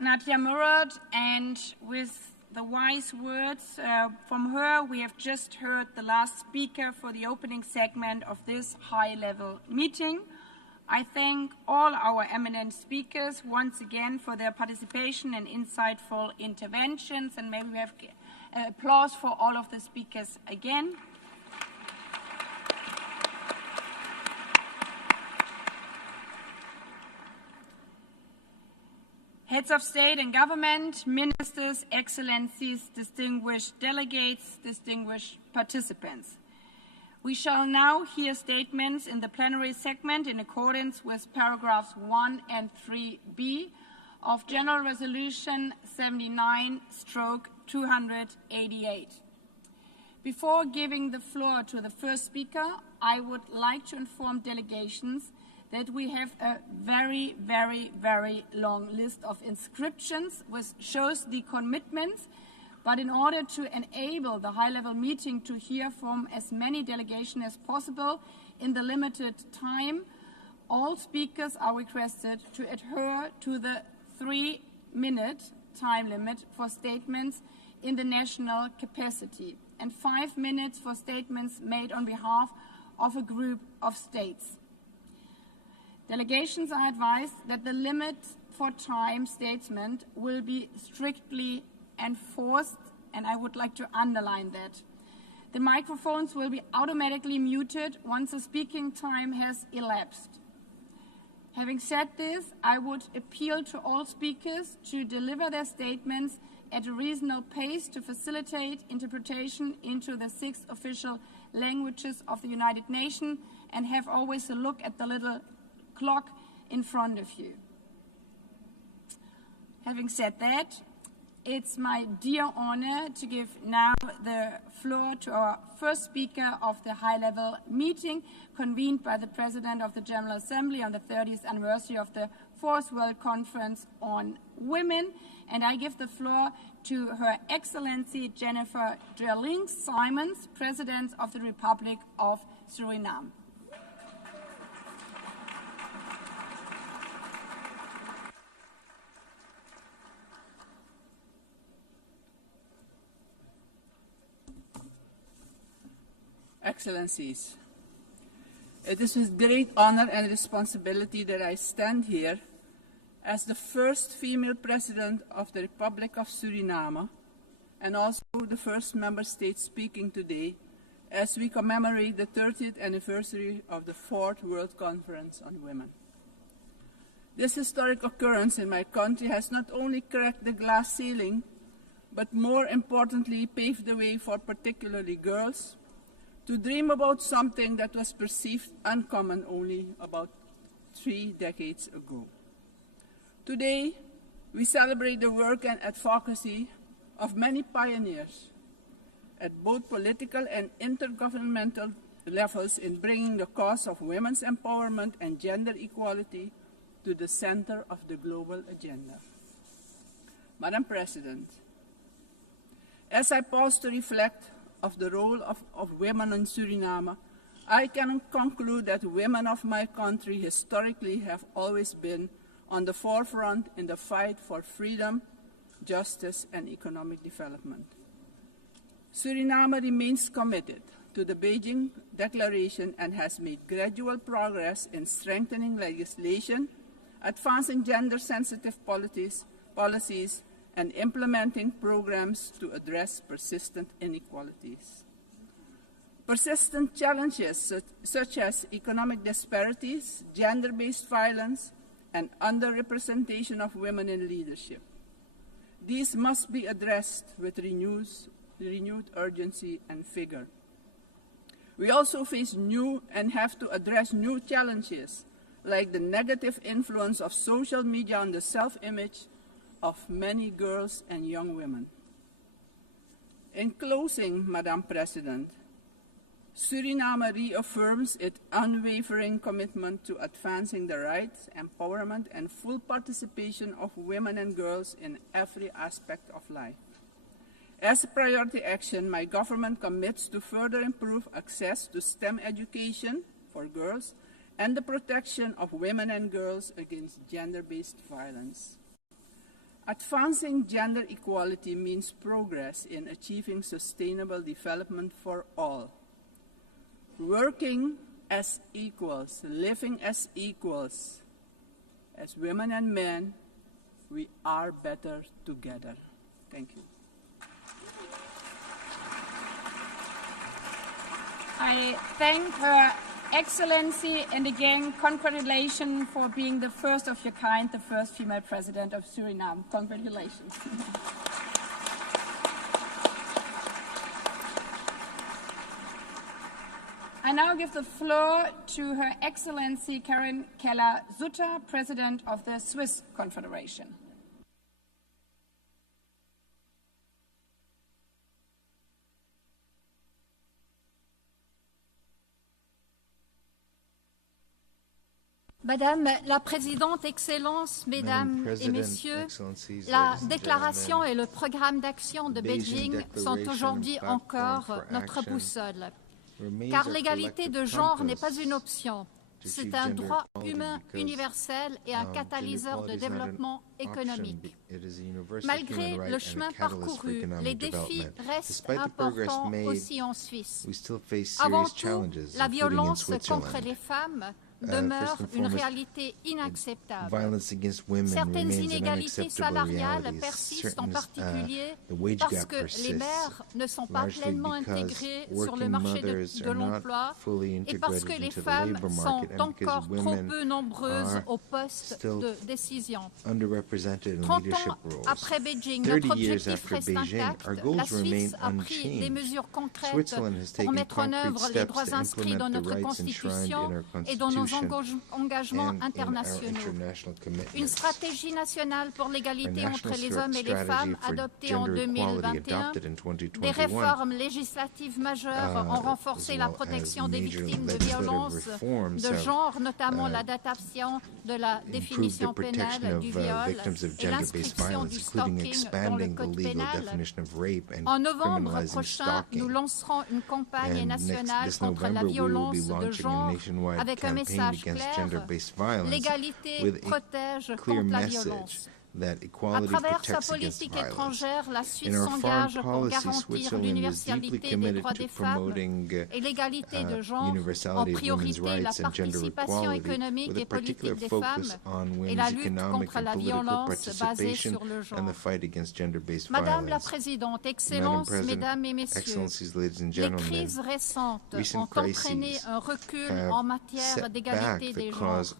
Nadia Murad, and with the wise words from her, we have just heard the last speaker for the opening segment of this high-level meeting. I thank all our eminent speakers once again for their participation and insightful interventions, and maybe we have applause for all of the speakers again. Heads of state and government, ministers, excellencies, distinguished delegates, distinguished participants. We shall now hear statements in the plenary segment in accordance with paragraphs 1 and 3b of General Resolution 79/288. Before giving the floor to the first speaker, I would like to inform delegations that we have a very, very, very long list of inscriptions, which shows the commitments. But in order to enable the high-level meeting to hear from as many delegations as possible in the limited time, all speakers are requested to adhere to the 3-minute time limit for statements in the national capacity and 5 minutes for statements made on behalf of a group of states. Delegations are advised that the limit for time statement will be strictly enforced, and I would like to underline that. The microphones will be automatically muted once the speaking time has elapsed. Having said this, I would appeal to all speakers to deliver their statements at a reasonable pace to facilitate interpretation into the 6 official languages of the United Nations, and have always a look at the little clock in front of you. Having said that, it's my dear honor to give now the floor to our first speaker of the high-level meeting convened by the President of the General Assembly on the 30th anniversary of the 4th World Conference on Women. And I give the floor to Her Excellency Jennifer Gerling Simons, President of the Republic of Suriname. Excellencies, it is with great honor and responsibility that I stand here as the first female president of the Republic of Suriname and also the first member state speaking today as we commemorate the 30th anniversary of the 4th World Conference on Women. This historic occurrence in my country has not only cracked the glass ceiling, but more importantly paved the way for particularly girls to dream about something that was perceived uncommon only about 3 decades ago. Today, we celebrate the work and advocacy of many pioneers at both political and intergovernmental levels in bringing the cause of women's empowerment and gender equality to the center of the global agenda. Madam President, as I pause to reflect of the role of women in Suriname, I can conclude that women of my country historically have always been on the forefront in the fight for freedom, justice, and economic development. Suriname remains committed to the Beijing Declaration and has made gradual progress in strengthening legislation, advancing gender-sensitive policies, and implementing programs to address persistent inequalities. Persistent challenges such as economic disparities, gender-based violence, and underrepresentation of women in leadership. These must be addressed with renewed urgency and vigor. We also face new and have to address new challenges, like the negative influence of social media on the self-image of many girls and young women. In closing, Madam President, Suriname reaffirms its unwavering commitment to advancing the rights, empowerment, and full participation of women and girls in every aspect of life. As a priority action, my government commits to further improve access to STEM education for girls and the protection of women and girls against gender-based violence. Advancing gender equality means progress in achieving sustainable development for all. Working as equals, living as equals, as women and men, we are better together. Thank you. I thank Her Excellency, and again, congratulations for being the first of your kind, the first female president of Suriname. Congratulations. I now give the floor to Her Excellency Karen Keller-Sutter, President of the Swiss Confederation. Madame la Présidente, Excellences, Mesdames et Messieurs, la déclaration et le programme d'action de Beijing sont aujourd'hui encore notre boussole. Car l'égalité de genre n'est pas une option, c'est un droit humain universel et un catalyseur de développement économique. Malgré le chemin parcouru, les défis restent importants aussi en Suisse. Avant tout, la violence contre les femmes demeure une réalité inacceptable. Certaines inégalités salariales persistent en particulier parce que les mères ne sont pas pleinement intégrées sur le marché de l'emploi et parce que les femmes sont encore trop peu nombreuses aux postes de décision. 30 ans après Beijing, notre objectif reste intact. La Suisse a pris des mesures concrètes pour mettre en œuvre les droits inscrits dans notre Constitution et dans nos engagements internationaux. Une stratégie nationale pour l'égalité entre les hommes et les femmes adoptée en 2021. Des réformes législatives majeures ont renforcé la protection des victimes de violences de genre, notamment l'adaptation de la définition pénale du viol et l'inscription du stalking dans le code pénal. En novembre prochain, nous lancerons une campagne nationale contre la violence de genre avec un message clair: l'égalité protège contre la violence. À travers sa politique étrangère, la Suisse s'engage pour garantir l'universalité des droits des femmes et l'égalité de genre, en priorité la participation économique et politique des femmes et la lutte contre la violence basée sur le genre. Madame la Présidente, Excellences, Mesdames et Messieurs, les crises récentes ont entraîné un recul en matière d'égalité des genres.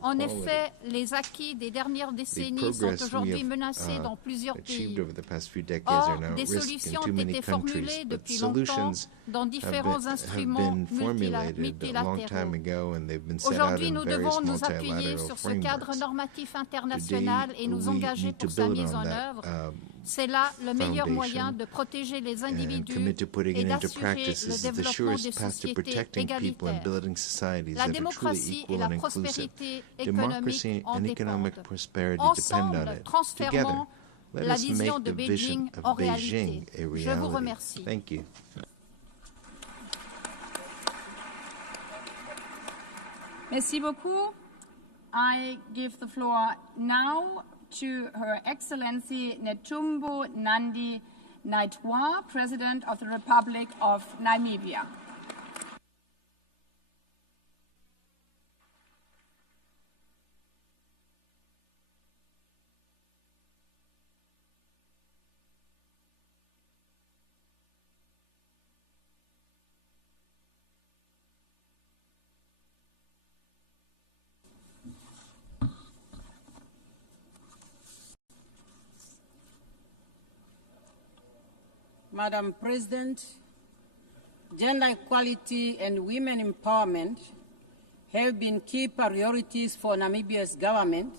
En effet, les acquis des dernières décennies sont aujourd'hui menacés dans plusieurs pays. Or, des solutions ont été formulées depuis longtemps dans différents instruments multilatéraux. Aujourd'hui, nous devons nous appuyer sur ce cadre normatif international et nous engager pour sa mise en œuvre. C'est là le meilleur moyen de protéger les individus et d'assurer le développement des sociétés égalitaires. La démocratie et la prospérité économique en dépendent. Ensemble, transformons la vision de Beijing en réalité. Je vous remercie. Merci beaucoup. I give the floor now to Her Excellency Netumbo Nandi Naitwa, President of the Republic of Namibia. Madam President, gender equality and women empowerment have been key priorities for Namibia's government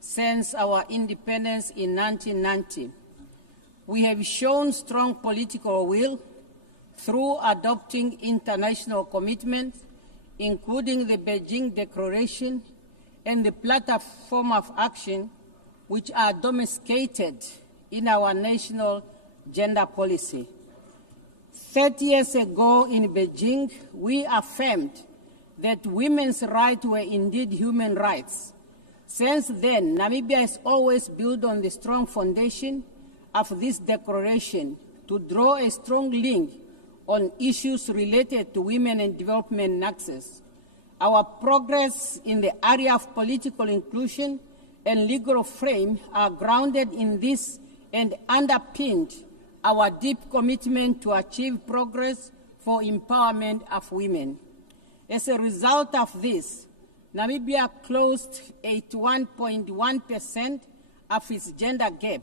since our independence in 1990. We have shown strong political will through adopting international commitments, including the Beijing Declaration and the Platform of Action, which are domesticated in our national gender policy. 30 years ago in Beijing, we affirmed that women's rights were indeed human rights. Since then, Namibia has always built on the strong foundation of this declaration to draw a strong link on issues related to women and development and access. Our progress in the area of political inclusion and legal frame are grounded in this and underpinned our deep commitment to achieve progress for empowerment of women. As a result of this, Namibia closed 81.1% of its gender gap,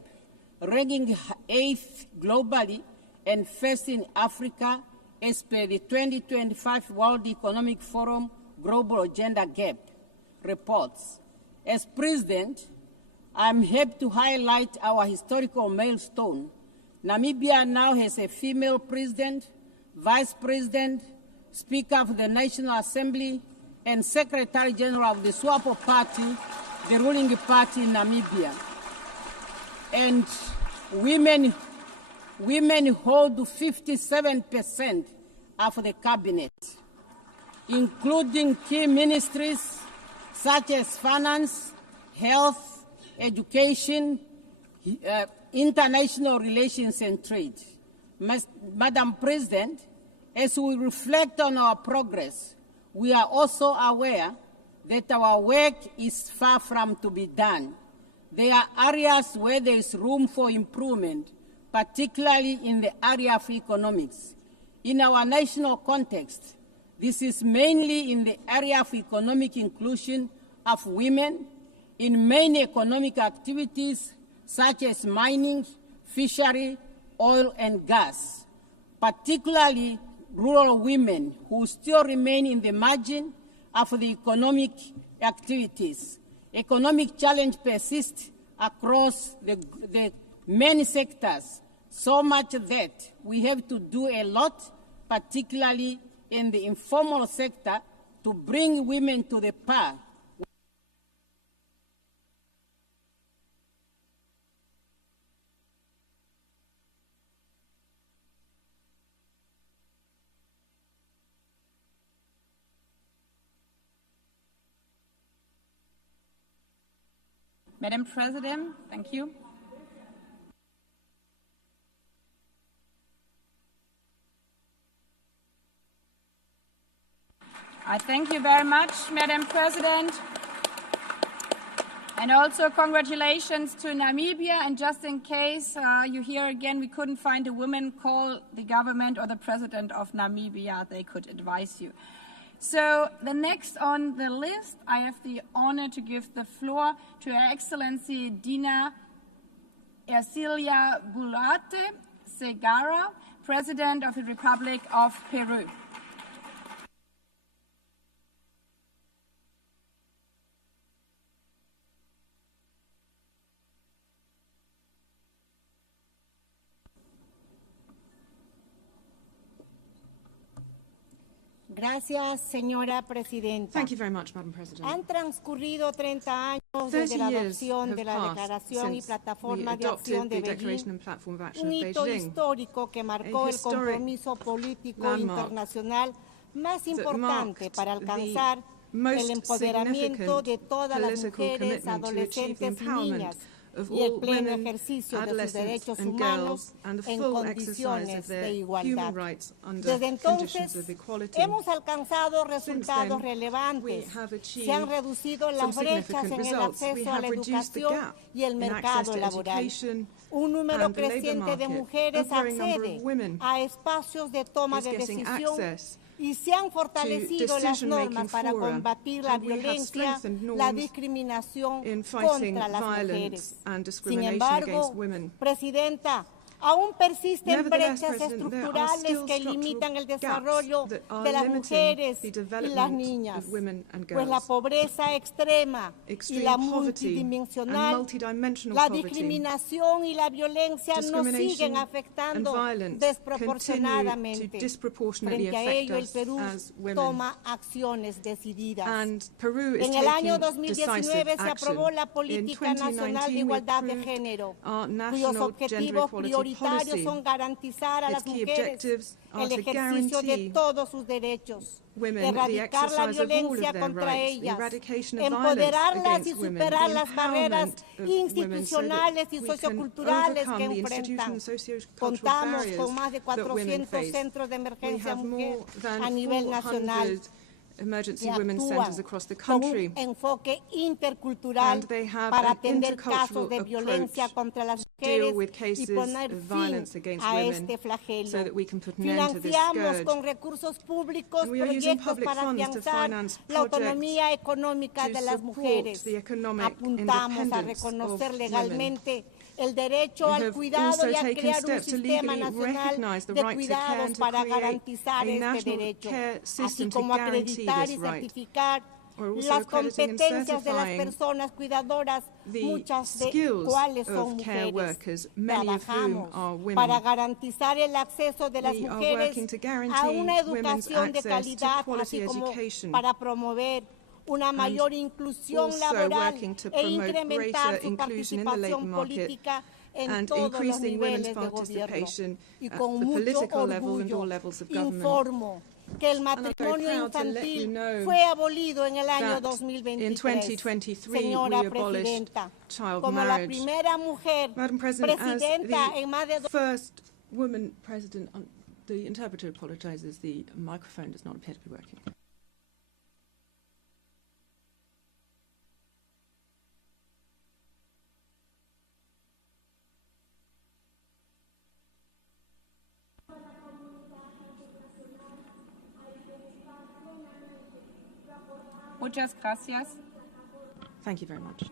ranking 8th globally and first in Africa as per the 2025 World Economic Forum Global Gender Gap reports. As President, I'm happy to highlight our historical milestone. Namibia now has a female president, vice president, Speaker of the National Assembly, and Secretary General of the SWAPO Party, the ruling party in Namibia. And women hold 57% of the cabinet, including key ministries such as finance, health, education, international relations and trade. Madam President, as we reflect on our progress, we are also aware that our work is far from to be done. There are areas where there is room for improvement, particularly in the area of economics. In our national context, this is mainly in the area of economic inclusion of women, in many economic activities such as mining, fishery, oil and gas, particularly rural women who still remain in the margin of the economic activities. Economic challenge persists across the many sectors, so much that we have to do a lot, particularly in the informal sector, to bring women to the par. Madam President, thank you. I thank you very much, Madam President. And also congratulations to Namibia. And just in case you hear again, we couldn't find a woman, call the government or the president of Namibia. They could advise you. So the next on the list, I have the honor to give the floor to Her Excellency Dina Ercilia Boluarte Segarra, President of the Republic of Peru. Gracias, señora presidenta. Thank you very much, Madam President. Han transcurrido 30 años desde la adopción de la Declaración y Plataforma de Acción de Beijing, un hito histórico que marcó el compromiso político internacional más importante para alcanzar el empoderamiento de todas las mujeres, adolescentes y niñas y el pleno ejercicio de sus derechos humanos en condiciones de igualdad. Desde entonces, hemos alcanzado resultados relevantes. Se han reducido las brechas en el acceso a la educación y el mercado laboral. Un número creciente de mujeres accede a espacios de toma de decisión y se han fortalecido las normas para combatir la violencia, la discriminación contra las mujeres. Sin embargo, Presidenta, aún persisten brechas estructurales que limitan el desarrollo de las mujeres y las niñas, pues la pobreza extrema y la multidimensional, la discriminación y la violencia nos siguen afectando desproporcionadamente. Frente a ello, el Perú toma acciones decididas. En el año 2019 se aprobó la Política Nacional de Igualdad de Género, cuyos objetivos prioritarios son garantizar a las mujeres el ejercicio de todos sus derechos, erradicar la violencia contra ellas, empoderarlas y superar las barreras institucionales y socioculturales que enfrentan. Contamos con más de 400 centros de emergencia mujer a nivel nacional. emergency women's centers across the country. Con un enfoque intercultural para atender casos de violencia contra las mujeres y poner fin a este flagelo. Financiamos con recursos públicos proyectos para afianzar la autonomía económica de las mujeres. Apuntamos a reconocer legalmente el derecho al cuidado y a crear un sistema nacional de cuidados para garantizar este derecho, así como acreditar y certificar las competencias de las personas cuidadoras, muchas de cuales son mujeres. Trabajamos para garantizar el acceso de las mujeres a una educación de calidad, así como para promover una mayor inclusión laboral e incrementar su participación política en todos los niveles de gobierno. Y con mucho orgullo informo que el matrimonio infantil fue abolido en el año 2023. Señora Presidenta, como la primera mujer presidenta en más de first woman president. The interpreter apologizes. The microphone does not appear to be working. Muchas gracias. Thank you very much.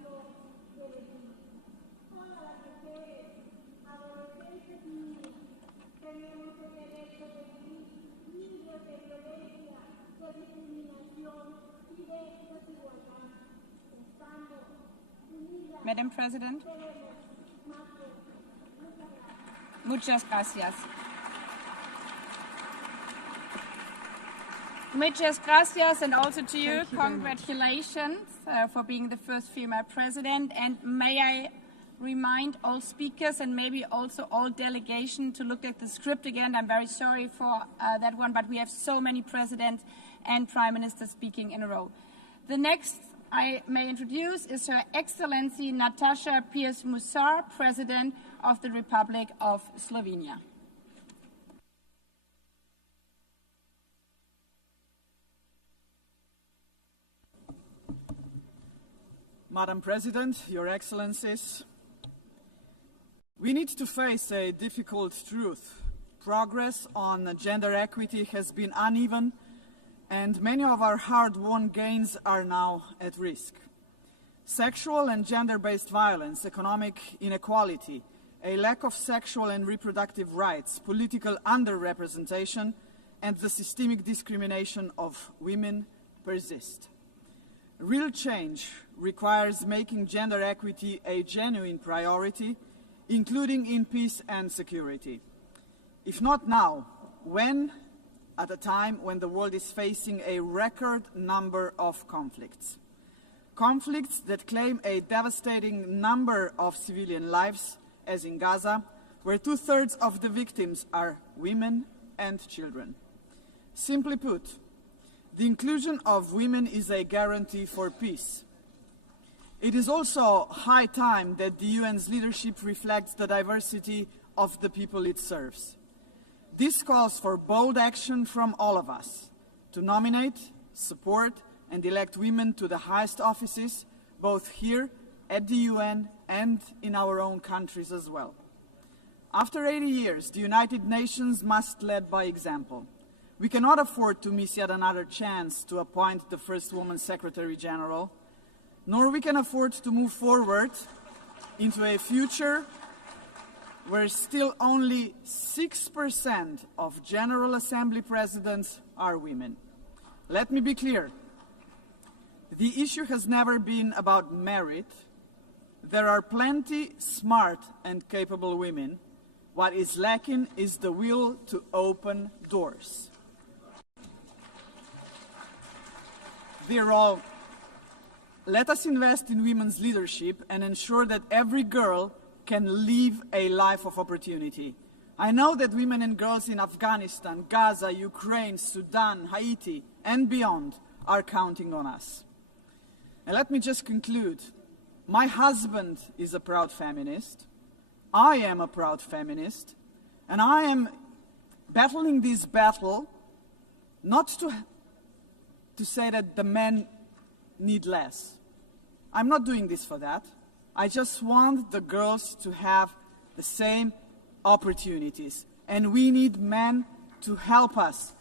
Madam President. Muchas gracias. Muchas gracias, and also to you, congratulations for being the first female president. And may I remind all speakers and maybe also all delegation to look at the script again. I'm very sorry for that one, but we have so many presidents and prime ministers speaking in a row. The next I may introduce is Her Excellency Natasha Pirc-Musar, President of the Republic of Slovenia. Madam President, Your Excellencies, we need to face a difficult truth. Progress on gender equity has been uneven, and many of our hard-won gains are now at risk. Sexual and gender-based violence, economic inequality, a lack of sexual and reproductive rights, political underrepresentation, and the systemic discrimination of women persist. Real change requires making gender equity a genuine priority, including in peace and security. If not now, when? At a time when the world is facing a record number of conflicts. Conflicts that claim a devastating number of civilian lives, as in Gaza, where 2/3 of the victims are women and children. Simply put, the inclusion of women is a guarantee for peace. It is also high time that the UN's leadership reflects the diversity of the people it serves. This calls for bold action from all of us to nominate, support, and elect women to the highest offices, both here at the UN and in our own countries as well. After 80 years, the United Nations must lead by example. We cannot afford to miss yet another chance to appoint the first woman Secretary General, nor we can afford to move forward into a future where still only 6% of General Assembly presidents are women. Let me be clear. The issue has never been about merit. There are plenty smart and capable women. What is lacking is the will to open doors. Dear all, let us invest in women's leadership and ensure that every girl can live a life of opportunity. I know that women and girls in Afghanistan, Gaza, Ukraine, Sudan, Haiti, and beyond are counting on us. And let me just conclude. My husband is a proud feminist. I am a proud feminist. And I am battling this battle not to to say that the men need less. I'm not doing this for that. I just want the girls to have the same opportunities. And we need men to help us.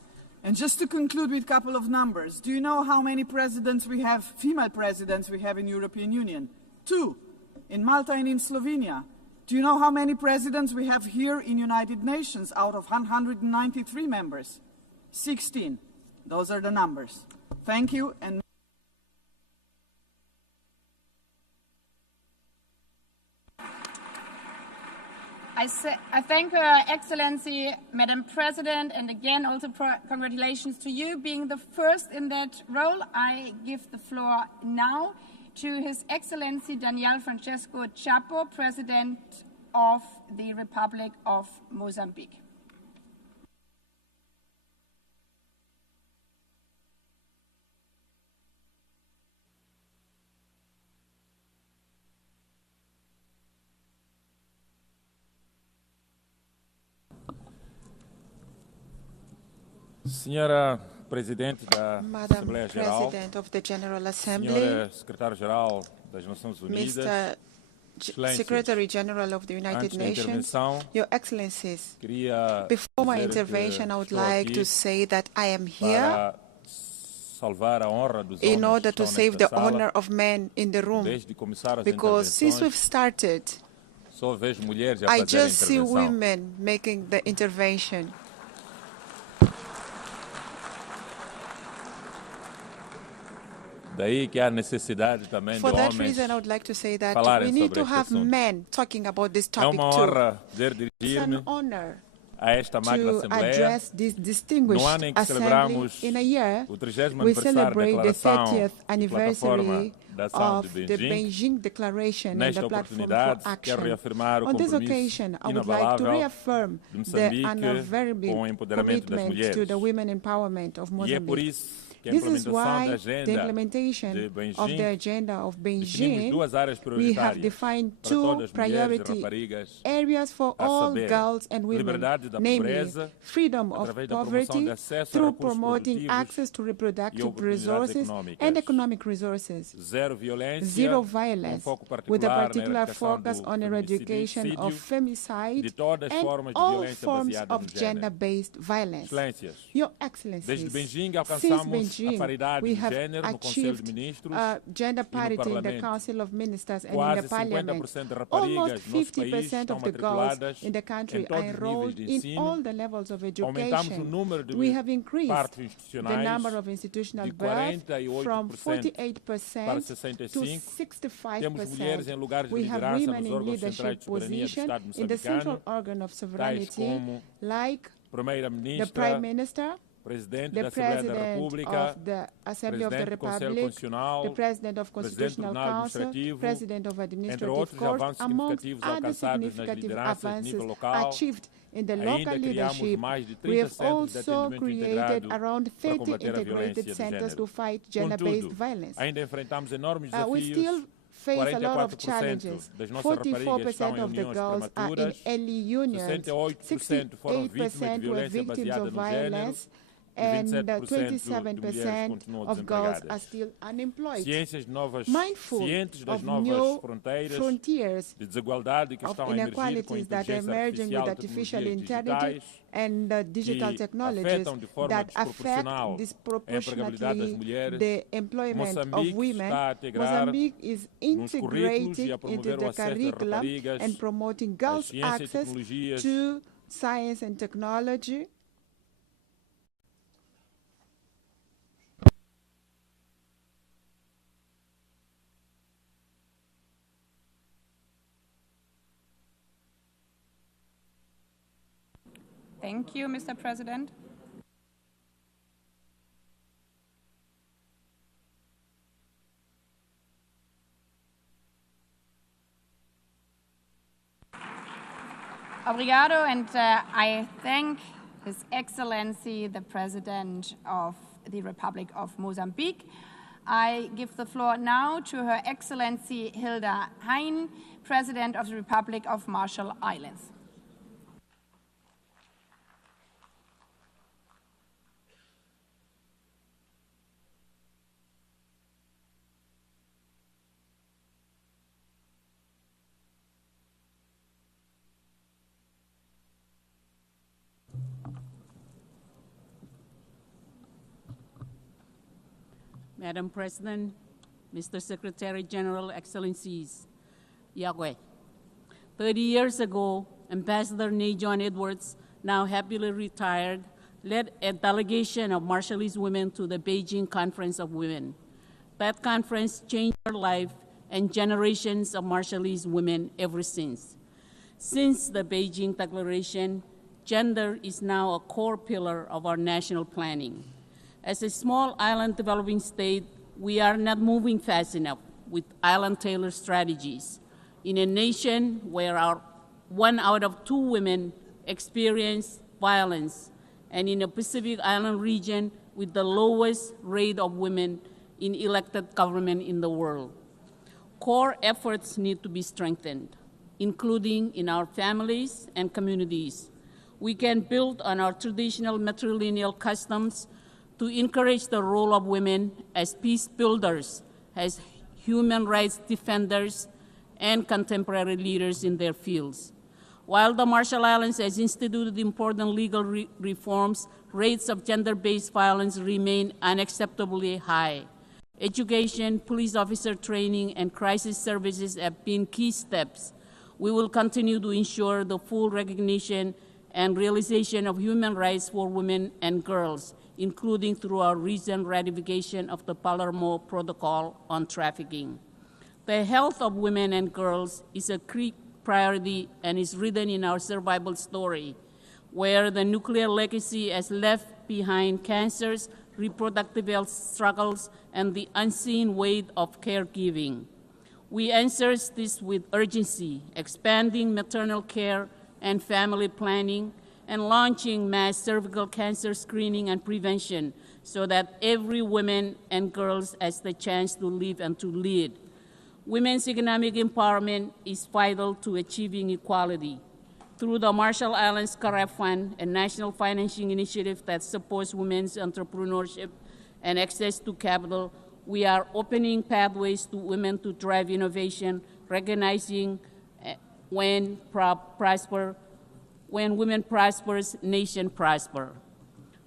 And just to conclude with a couple of numbers, do you know how many presidents we have, female presidents we have in European Union? 2, in Malta and in Slovenia. Do you know how many presidents we have here in United Nations out of 193 members? 16. Those are the numbers. Thank you. And I thank Her Excellency, Madam President, and again also congratulations to you being the first in that role. I give the floor now to His Excellency Daniel Francesco Chapo, President of the Republic of Mozambique. Senhora Presidente da Assembleia Geral, President of the General Assembly, Senhora Secretário-Geral das Nações Unidas, Mr. Secretary General of the United Nations, Your Excellencies, before my intervention, I would like to say that I am here in order to save the honor of men in the room, because since we've started, I just see women making the intervention. For that reason, I would like to say that we need to have men talking about this topic too. It's an honor to address this distinguished assembly in a year we celebrate the 30th anniversary of the Beijing Declaration and the Platform for Action. On this occasion, I would like to reaffirm the unwavering commitment to the women empowerment of Mozambique. This is why the implementation of the agenda of Beijing, we have defined 2 priority areas for all girls and women, namely freedom of poverty through promoting access to reproductive resources and economic resources, zero violence, with a particular focus on eradication of femicide and all forms of gender-based violence. Your Excellencies, since Beijing, we have achieved gender parity in the Council of Ministers and in the Parliament. Almost 50% of the girls in the country are enrolled in all the levels of education. We have increased the number of institutional births from 48% to 65%. We have women in leadership positions in the central organ of sovereignty, like the Prime Minister, the President of the Assembly of the Republic, the President of Constitutional Council, President of Administrative Court, amongst other significant advances achieved in the local leadership. We have also created around 30 integrated centers to fight gender-based violence. We still face a lot of challenges. 44% of the girls are in early unions, 68% were victims of violence, and 27% of girls are still unemployed. Mindful of new frontiers of inequalities that are emerging with artificial intelligence and digital technologies that affect disproportionately the employment of women, Mozambique is integrating into the curriculum and promoting girls' access to science and technology, Thank you, Mr. President. Obrigado, and I thank His Excellency, the President of the Republic of Mozambique. I give the floor now to Her Excellency Hilda Hein, President of the Republic of Marshall Islands. Madam President, Mr. Secretary General, Excellencies, Yahweh. 30 years ago, Ambassador Nay John Edwards, now happily retired, led a delegation of Marshallese women to the Beijing Conference of Women. That conference changed her life and generations of Marshallese women ever since. Since the Beijing Declaration, gender is now a core pillar of our national planning. As a small island developing state, we are not moving fast enough with island-tailored strategies. In a nation where 1 out of 2 women experience violence, and in a Pacific Island region with the lowest rate of women in elected government in the world. Core efforts need to be strengthened, including in our families and communities. We can build on our traditional matrilineal customs to encourage the role of women as peace builders, as human rights defenders, and contemporary leaders in their fields. While the Marshall Islands has instituted important legal reforms, rates of gender-based violence remain unacceptably high. Education, police officer training, and crisis services have been key steps. We will continue to ensure the full recognition and realization of human rights for women and girls, including through our recent ratification of the Palermo Protocol on Trafficking. The health of women and girls is a key priority and is written in our survival story, where the nuclear legacy has left behind cancers, reproductive health struggles, and the unseen weight of caregiving. We answer this with urgency, expanding maternal care and family planning, and launching mass cervical cancer screening and prevention so that every woman and girls has the chance to live and to lead. Women's economic empowerment is vital to achieving equality. Through the Marshall Islands CAREF Fund, a national financing initiative that supports women's entrepreneurship and access to capital, we are opening pathways to women to drive innovation, recognizing when women prosper, nation prosper.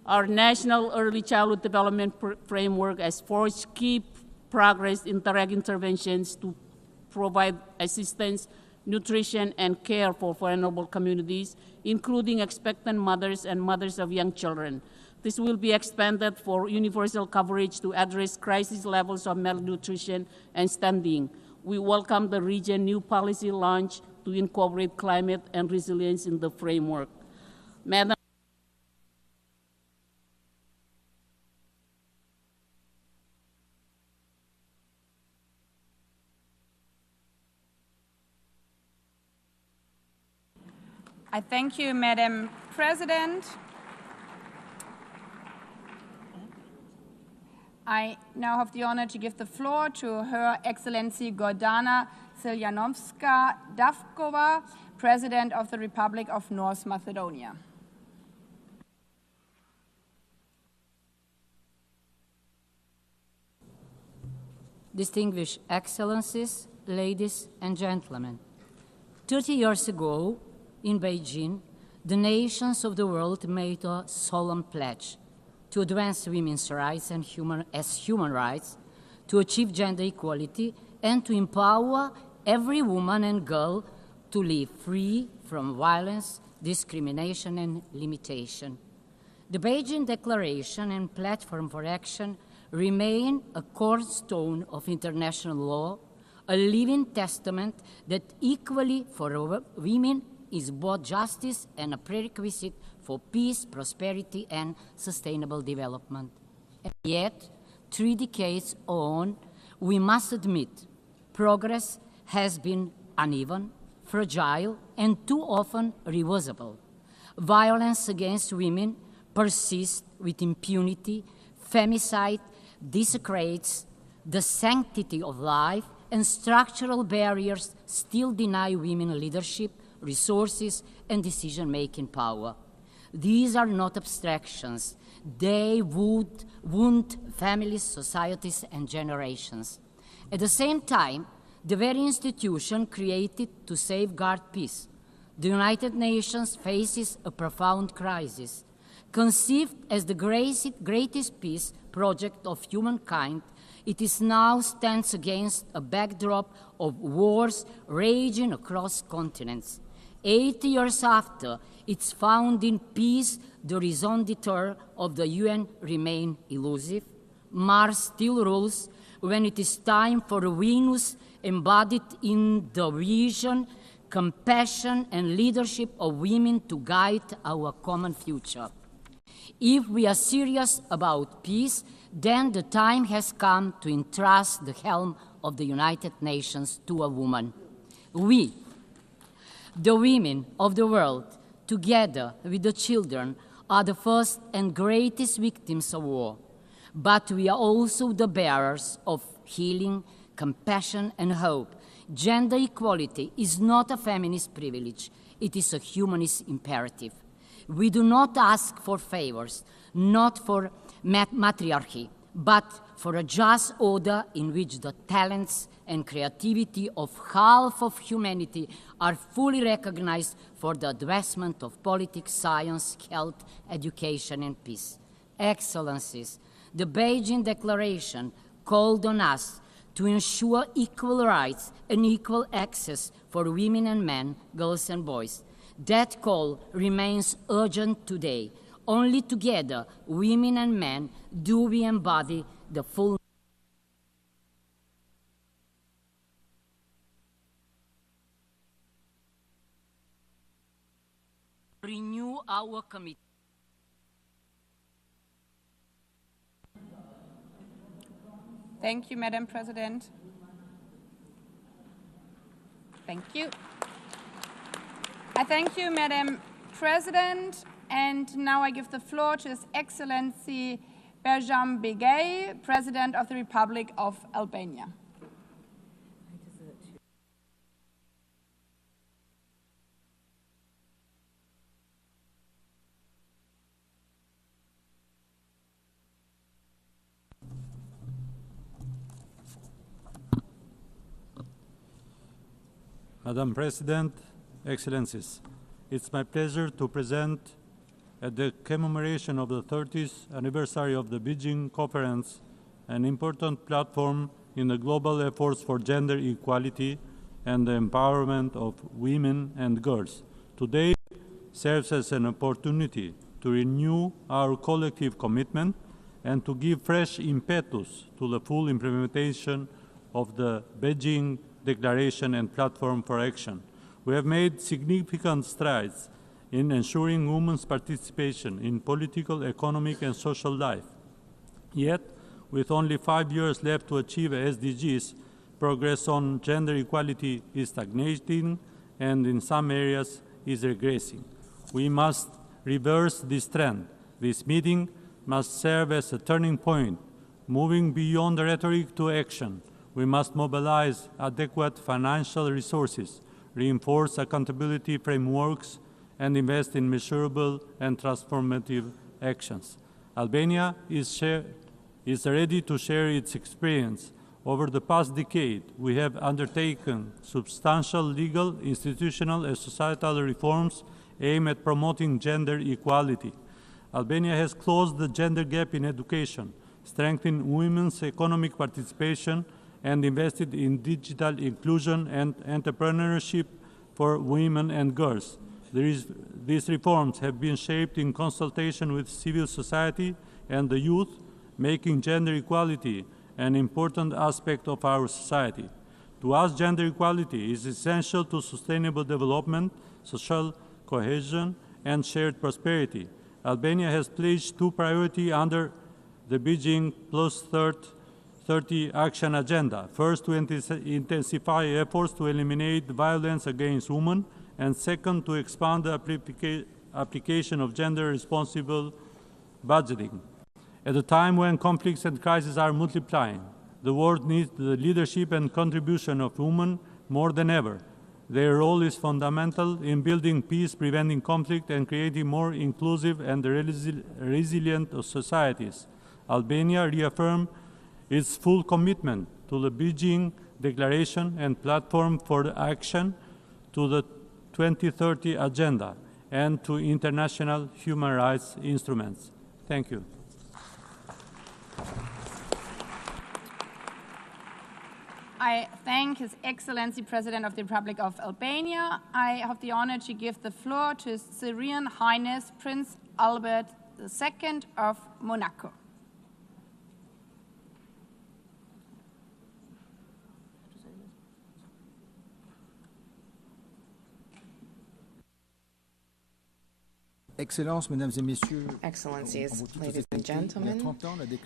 Our national early childhood development framework has forged key progress in direct interventions to provide assistance, nutrition, and care for vulnerable communities, including expectant mothers and mothers of young children. This will be expanded for universal coverage to address crisis levels of malnutrition and stunting. We welcome the region's new policy launch to incorporate climate and resilience in the framework. Madam I thank you, Madam President. I now have the honor to give the floor to Her Excellency Gordana Siljanovska-Davkova, President of the Republic of North Macedonia. Distinguished Excellencies, ladies and gentlemen, 30 years ago, in Beijing, the nations of the world made a solemn pledge to advance women's rights and human rights, to achieve gender equality, and to empower every woman and girl to live free from violence, discrimination, and limitation. The Beijing Declaration and Platform for Action remain a cornerstone of international law, a living testament that equality for women is both justice and a prerequisite for peace, prosperity, and sustainable development. And yet, 3 decades on, we must admit progress has been uneven, fragile, and too often reversible. Violence against women persists with impunity, femicide desecrates the sanctity of life, and structural barriers still deny women leadership, resources, and decision-making power. These are not abstractions. They would wound families, societies, and generations. At the same time, the very institution created to safeguard peace, the United Nations faces a profound crisis. Conceived as the greatest peace project of humankind, it is now stands against a backdrop of wars raging across continents. 80 years after its founding, peace, the raison d'etre of the UN, remain elusive. Mars still rules when it is time for Venus, embodied in the vision, compassion, and leadership of women to guide our common future. If we are serious about peace, then the time has come to entrust the helm of the United Nations to a woman. We, the women of the world, together with the children, are the first and greatest victims of war. But we are also the bearers of healing, compassion, and hope. Gender equality is not a feminist privilege. It is a humanist imperative. We do not ask for favors, not for matriarchy, but for a just order in which the talents and creativity of half of humanity are fully recognized for the advancement of politics, science, health, education, and peace. Excellencies, the Beijing Declaration called on us to ensure equal rights and equal access for women and men, girls and boys. That call remains urgent today. Only together, women and men, do we embody the full renew our commitment. Thank you, Madam President. Thank you. I thank you, Madam President. And now I give the floor to His Excellency Berjam Begay, President of the Republic of Albania. Madam President, Excellencies, it's my pleasure to present at the commemoration of the 30th anniversary of the Beijing Conference an important platform in the global efforts for gender equality and the empowerment of women and girls. Today serves as an opportunity to renew our collective commitment and to give fresh impetus to the full implementation of the Beijing Declaration and Platform for Action. We have made significant strides in ensuring women's participation in political, economic, and social life. Yet, with only 5 years left to achieve SDGs, progress on gender equality is stagnating and in some areas is regressing. We must reverse this trend. This meeting must serve as a turning point, moving beyond the rhetoric to action. We must mobilize adequate financial resources, reinforce accountability frameworks, and invest in measurable and transformative actions. Albania is ready to share its experience. Over the past decade, we have undertaken substantial legal, institutional, and societal reforms aimed at promoting gender equality. Albania has closed the gender gap in education, strengthened women's economic participation, and invested in digital inclusion and entrepreneurship for women and girls. These reforms have been shaped in consultation with civil society and the youth, making gender equality an important aspect of our society. To us, gender equality is essential to sustainable development, social cohesion, and shared prosperity. Albania has pledged two priorities under the Beijing Plus 30 Action Agenda. First, to intensify efforts to eliminate violence against women, and second, to expand the application of gender-responsible budgeting. At a time when conflicts and crises are multiplying, the world needs the leadership and contribution of women more than ever. Their role is fundamental in building peace, preventing conflict, and creating more inclusive and resilient societies. Albania reaffirmed its full commitment to the Beijing Declaration and Platform for Action, to the 2030 Agenda, and to international human rights instruments. Thank you. I thank His Excellency President of the Republic of Albania. I have the honor to give the floor to His Serene Highness Prince Albert II of Monaco. Excellences, Mesdames et Messieurs, Excellencies, ladies and gentlemen,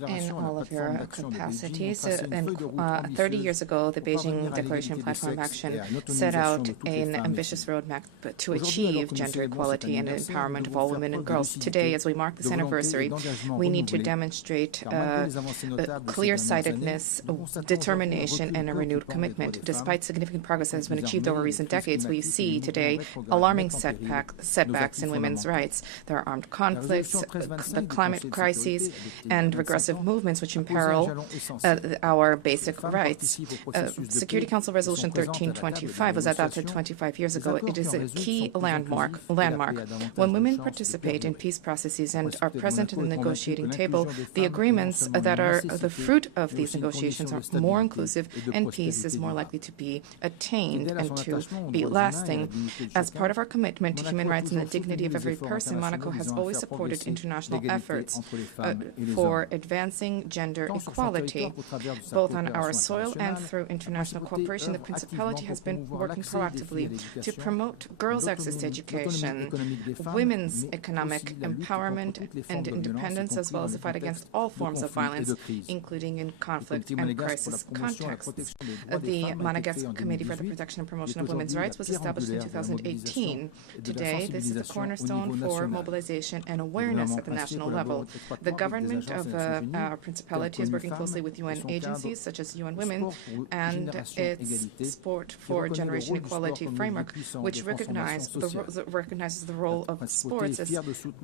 in all of your capacities, 30 years ago, the Beijing Declaration Platform of Action set out an ambitious roadmap to achieve gender equality and empowerment of all women and girls. Today, as we mark this anniversary, we need to demonstrate clear-sightedness, determination, and a renewed commitment. Despite significant progress that has been achieved over recent decades, we see today alarming setbacks in women's rights. There are armed conflicts, the climate crises, and regressive movements which imperil our basic rights. Security Council Resolution 1325 was adopted 25 years ago. It is a key landmark. When women participate in peace processes and are present in the negotiating table, the agreements that are the fruit of these negotiations are more inclusive, and peace is more likely to be attained and to be lasting. As part of our commitment to human rights and the dignity of every person, Monaco has always supported international efforts for advancing gender equality. Both on our soil and through international cooperation, the Principality has been working proactively to promote girls' access to education, women's economic empowerment and independence, as well as the fight against all forms of violence, including in conflict and crisis contexts. The Monegasque Committee for the Protection and Promotion of Women's Rights was established in 2018. Today, this is a cornerstone for mobilization and awareness at the national level. The government of our Principality is working closely with UN agencies such as UN Women and its Sport for Generation Equality framework, which recognizes the role of sports as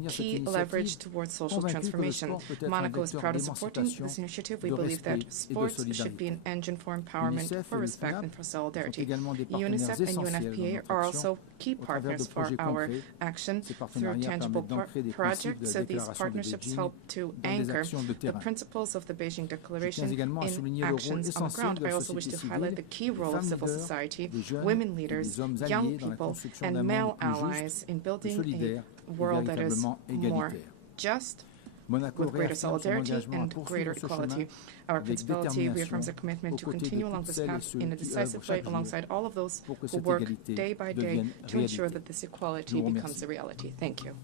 key leverage towards social transformation. Monaco is proud of supporting this initiative. We believe that sports should be an engine for empowerment, for respect, and for solidarity. UNICEF and UNFPA are also key partners for our action through tangible projects. So these partnerships help to anchor the principles of the Beijing Declaration in actions on the ground. I also wish to highlight the key role of civil society, women leaders, young people, and male allies in building a world that is more just, with greater solidarity and greater equality. Our Principality reaffirms a commitment to continue along this path in a decisive way alongside all of those who work day by day to ensure that this equality becomes a reality. Thank you.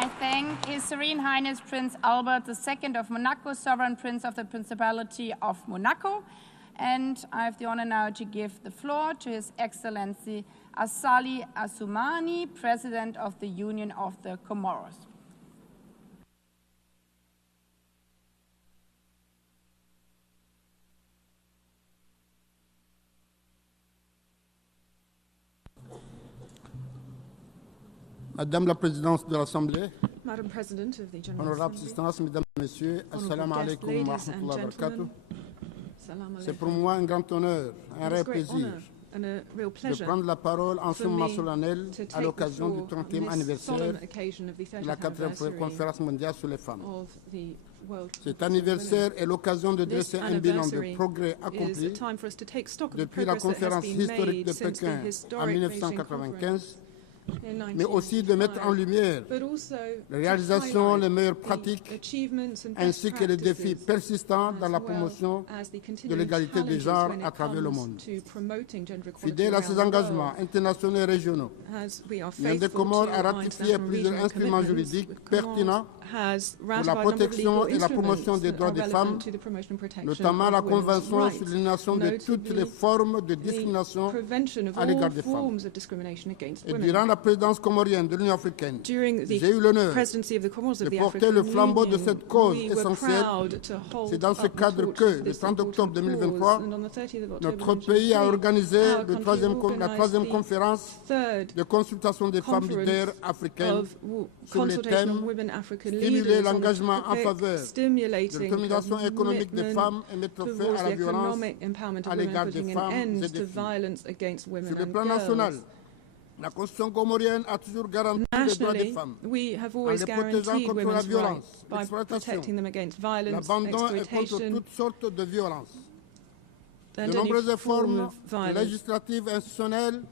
I thank His Serene Highness Prince Albert II of Monaco, Sovereign Prince of the Principality of Monaco. And I have the honor now to give the floor to His Excellency Azali Assoumani, President of the Union of the Comoros. Madame la Présidente de l'Assemblée, Madam President of the General Honorable Assembly, Assistance, Mesdames et Messieurs, Assalamu alaikum wa rahmatullahi wa barakatuh. C'est pour moi un grand honneur, un réel plaisir de prendre la parole en ce moment solennel à l'occasion du 30e anniversaire de la 4e conférence mondiale sur les femmes. Cet anniversaire est l'occasion de dresser un bilan de progrès accomplis depuis la conférence historique de Pékin en 1995, mais aussi de mettre en lumière les réalisations, les meilleures pratiques, ainsi que les défis persistants dans la promotion de l'égalité des genres à travers le monde. Fidèle à ses engagements internationaux et régionaux, l'Union des Comores a ratifié plusieurs instruments juridiques pertinents pour la protection et la promotion des droits des femmes, notamment la Convention sur l'élimination de toutes les formes de discrimination à l'égard des femmes. Et durant la présidence comorienne de l'Union africaine, j'ai eu l'honneur de porter le flambeau de cette cause essentielle. C'est dans ce cadre que, le 30 octobre 2023, notre pays a organisé la troisième conférence de consultation des femmes leaders africaines sur les thèmes stimuler l'engagement en faveur de l'autonomisation économique des femmes et mettre fin à la violence à l'égard des femmes et des filles. Sur le plan national, La Constitution comorienne a toujours garanti les droits des femmes we have en always les protégeant guaranteed contre la women's violence, rights by l'exploitation, protecting them against violence, l'abandon et contre exploitation, toutes sortes de violences. De and any nombreuses form réformes of violence. législatives et institutionnelles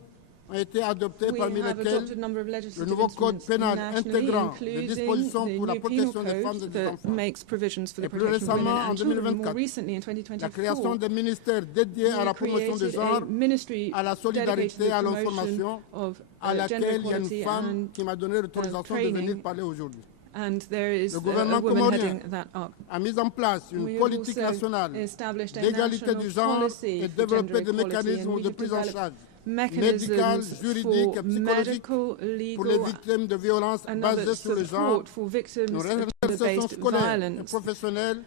ont été adoptées, We parmi have lesquelles adopted a number of le legislative nouveau code instruments pénal nationally, intégrant des including dispositions the pour la new protection penal des femmes et code des that enfants. makes provisions for the Et plus protection of women récemment, en and children. More 2024, recently, in la création 2024, des ministères dédiés à la promotion des genres, ministry à la solidarité, à dedicated to the l'information, promotion of à gender laquelle il y a une equality femme qui m'a donné l'autorisation de venir training. parler aujourd'hui. And there is Le a gouvernement woman comorien heading that up. a mis en place une We have politique also nationale established a d'égalité national du genre policy et for développé gender des equality, mécanismes and we de have prise en developed charge mechanisms médicale, juridique for et psychologique medical, pour les legal, victimes de violences and basées other sur le genre. support for victims Nos of réinsertions gender-based scolaires et violence. professionnelles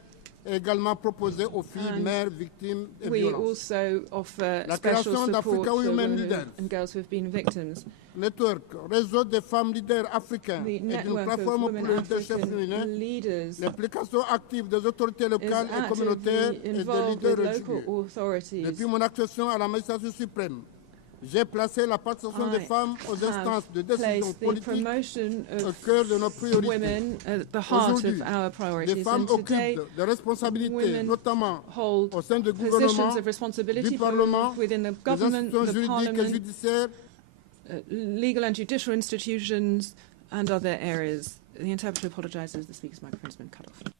est également proposée aux filles, And mères, victimes et we violences. also offer La special création support d'Africa for Women women Leaders. and girls who have been victims. Network, réseau des femmes leaders africains The et d'une network of plateforme pour women le leadership African féminin, leaders l'implication active des autorités is locales et communautaires actively et des involved leaders with religieux. local authorities. Depuis mon accession à la magistrature suprême, j'ai placé la participation des femmes aux instances de décision Placed the politique promotion au of cœur de nos priorités. women at the heart Aujourd'hui, of our priorities. les femmes And today, occupent des responsabilités, women notamment hold au sein du gouvernement, positions of responsibility du Parlement, within the des government, institutions the juridiques et parliament, judiciaires, legal and judicial institutions, and other areas. The interpreter apologizes. The speaker's microphone has been cut off.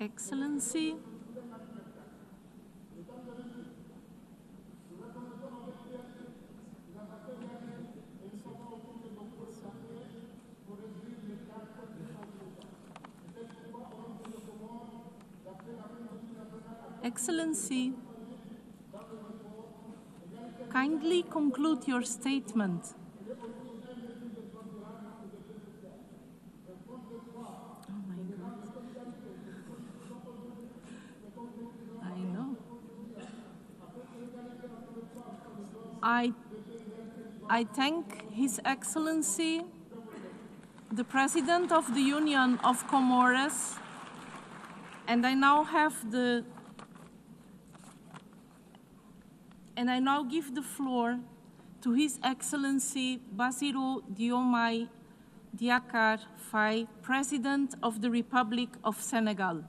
Excellency, Excellency, kindly conclude your statement. I thank His Excellency, the President of the Union of Comoros, and I now give the floor to His Excellency Bassirou Diomaye Diakhar Faye, President of the Republic of Senegal.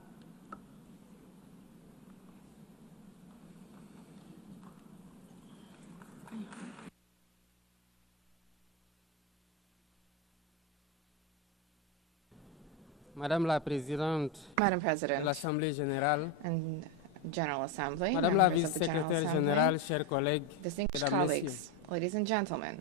Madame la Présidente de l'Assemblée générale, General Assembly, Madame la Vice-Secrétaire générale, chers collègues, distinguished Mesdames, colleagues, Messieurs, ladies and gentlemen,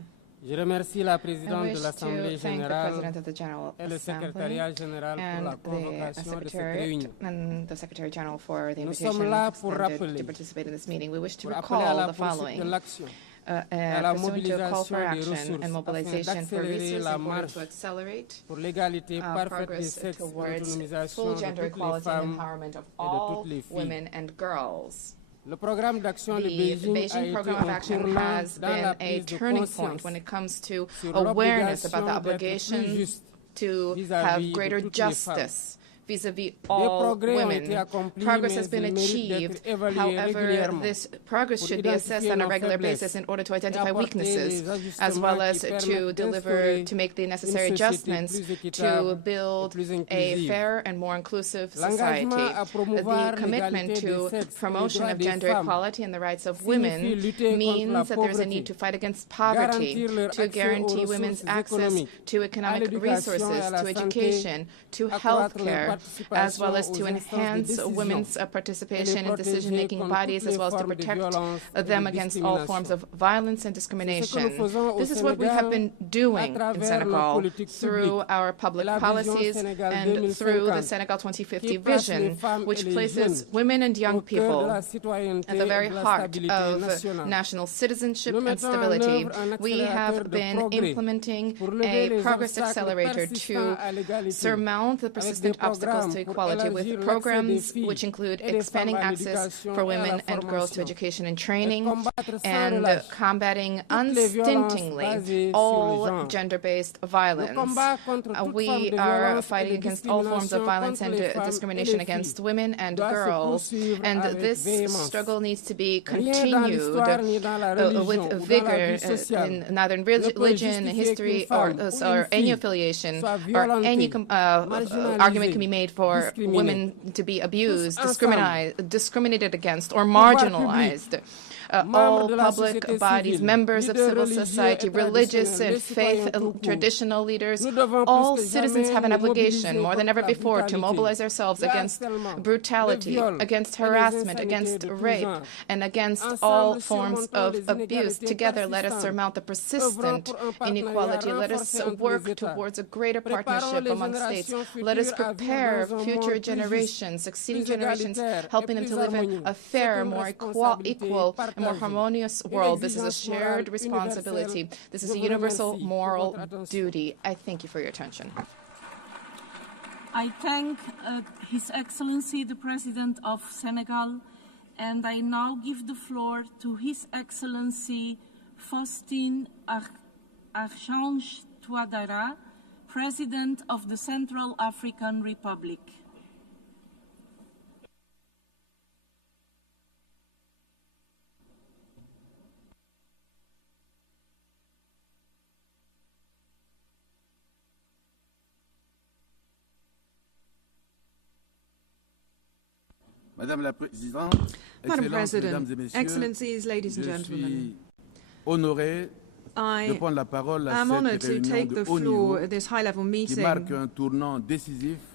je remercie la I Présidente wish de l'Assemblée to thank the générale President of the General et le Assembly Secrétariat général pour la and convocation the de cette Secretariat réunion. and the Secretary General for the Nous invitation sommes là pour extended rappeler, to participate in this meeting. We wish to pour appeler à recall la the poursuite following. de l'action, à Pursuant to la a call mobilisation for des action ressources and afin mobilization for d'accélérer resources la in order marche to accelerate pour l'égalité parfaite des progress sexes et towards l'autonomisation full de gender toutes les equality and femmes empowerment of et de all toutes les filles. women and girls. Le programme d'action de The Beijing a Beijing été Program of un Action tournant has dans been la a prise de turning point conscience when it comes to sur awareness about the l'obligation d'être plus obligation juste to vis-à-vis have de greater toutes les femmes. justice vis-à-vis Des all progrès ont été women. accomplis, Progress mais has been ils méritent achieved. d'être évalués However, régulièrement this progress pour should be assessed identifier on a nos regular faiblesses basis in order to et identify apporter weaknesses, les as ajustements well as qui to permettent deliver, d'instaurer to make the une necessary société adjustments plus to équitable et build plus a inclusive. fair and more inclusive society. L'engagement à promouvoir The commitment l'égalité des to sexes et les promotion droits of des gender femmes equality and the rights of signifie women lutter contre la means that there is a pauvreté, need to fight against poverty, garantir leur to accès guarantee aux women's ressources access économiques, to à economic l'éducation et resources, à la to santé, education, to accroître leur health care, as well as to enhance women's participation in decision-making bodies, as well as to protect them against all forms of violence and discrimination. This is what we have been doing in Senegal through our public policies and through the Senegal 2050 vision, which places women and young people at the very heart of national citizenship and stability. We have been implementing a progress accelerator to surmount the persistent obstacles to equality with programs which include expanding access for women and girls to education and training, and combating unstintingly all gender-based violence. We are fighting against all forms of violence and discrimination against women and girls, and this struggle needs to be continued with vigor in neither religion, history, or any affiliation, or any argument can be made for women to be abused, discriminated against, or marginalized. All public bodies, members of civil society, religious and faith traditional leaders, all citizens have an obligation more than ever before to mobilize ourselves against brutality, against harassment, against rape, and against all forms of abuse. Together, let us surmount the persistent inequality. Let us work towards a greater partnership among states. Let us prepare future generations, succeeding generations, helping them to live in a fair, more equal, a more harmonious world. This is a shared responsibility. This is a universal moral duty. I thank you for your attention. I thank His Excellency the President of Senegal, and I now give the floor to His Excellency Faustin Archange Touadéra, President of the Central African Republic. Madam President, Excellencies, ladies and gentlemen, I am honored to take the floor at this high-level meeting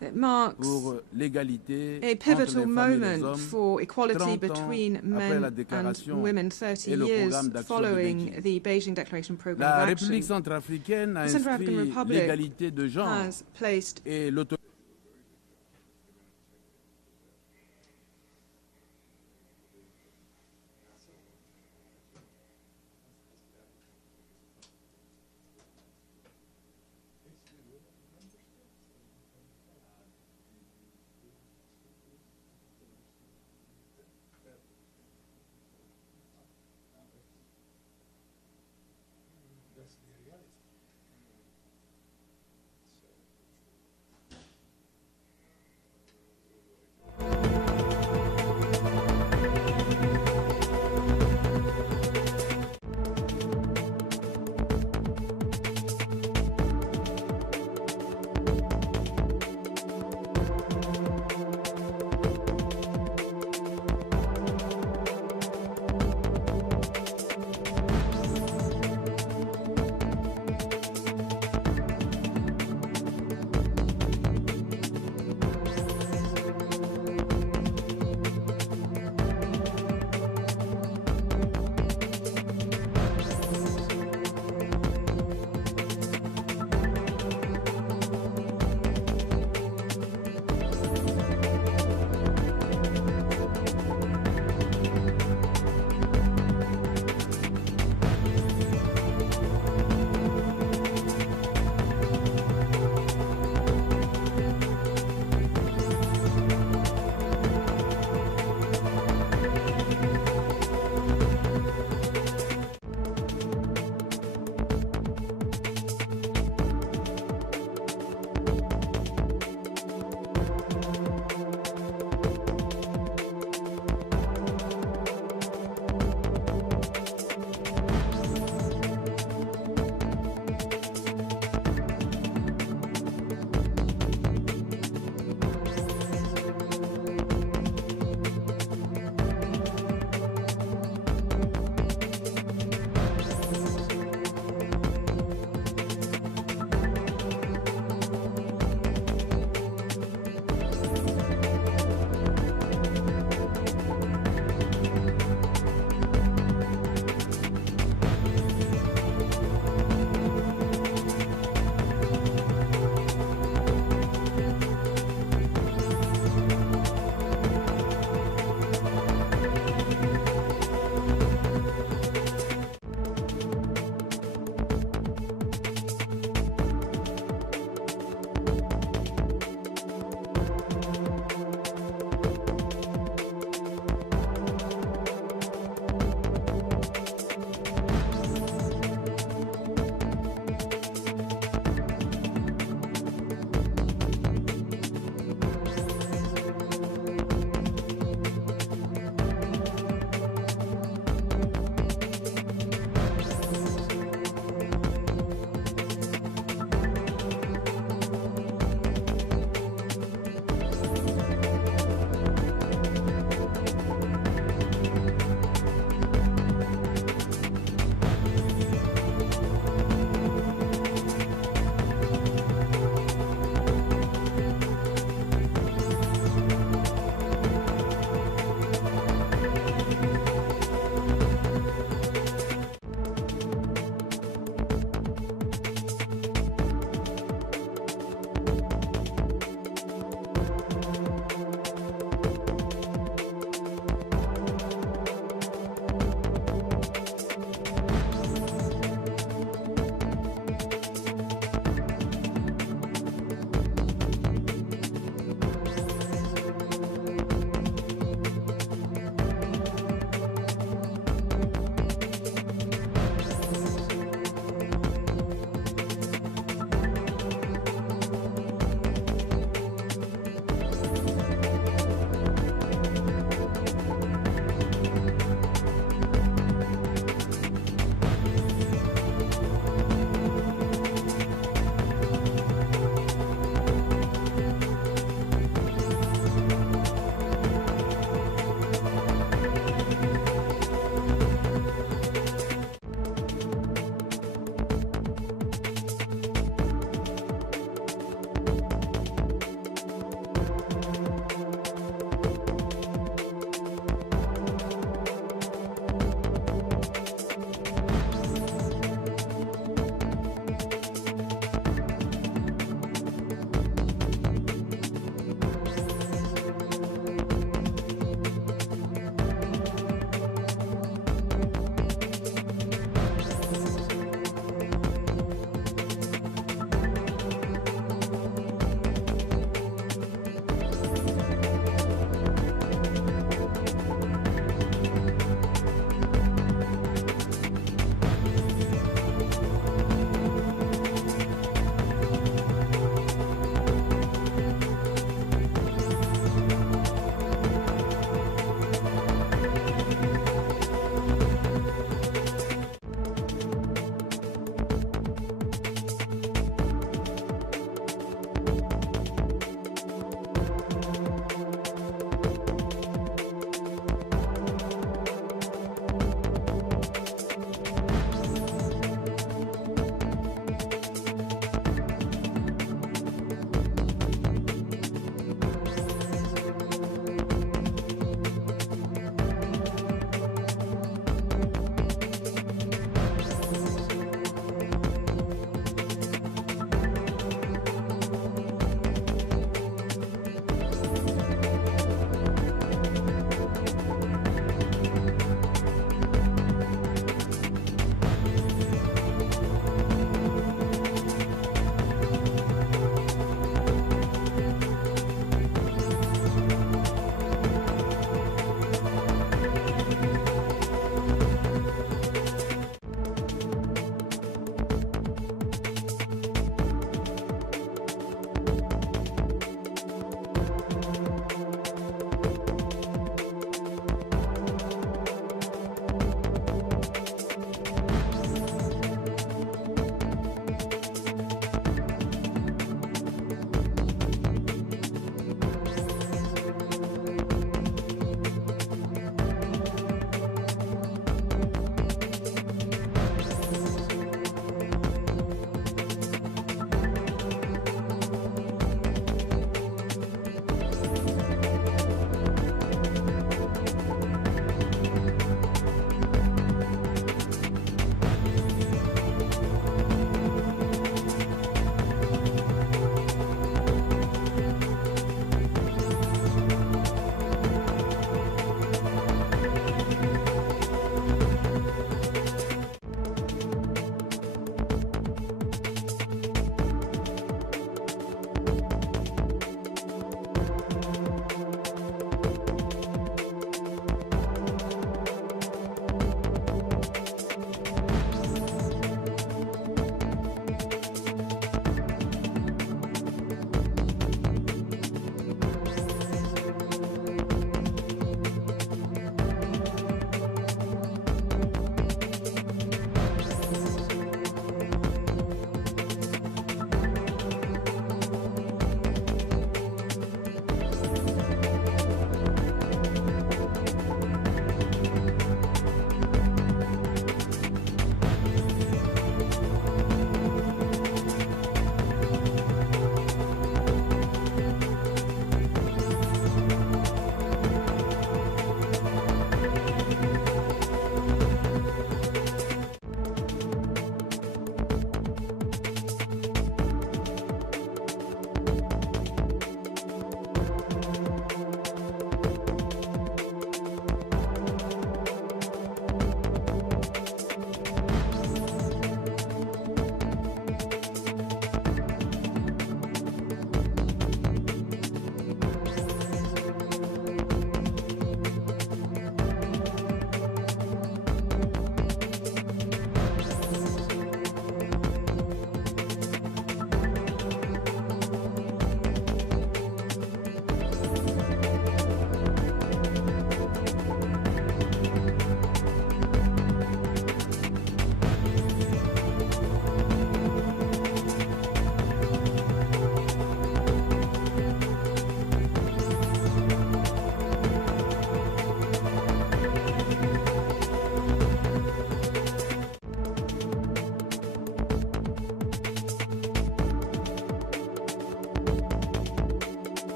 that marks a pivotal moment for equality between men and women 30 years following the Beijing Declaration Programme of Action. The Central African Republic has placed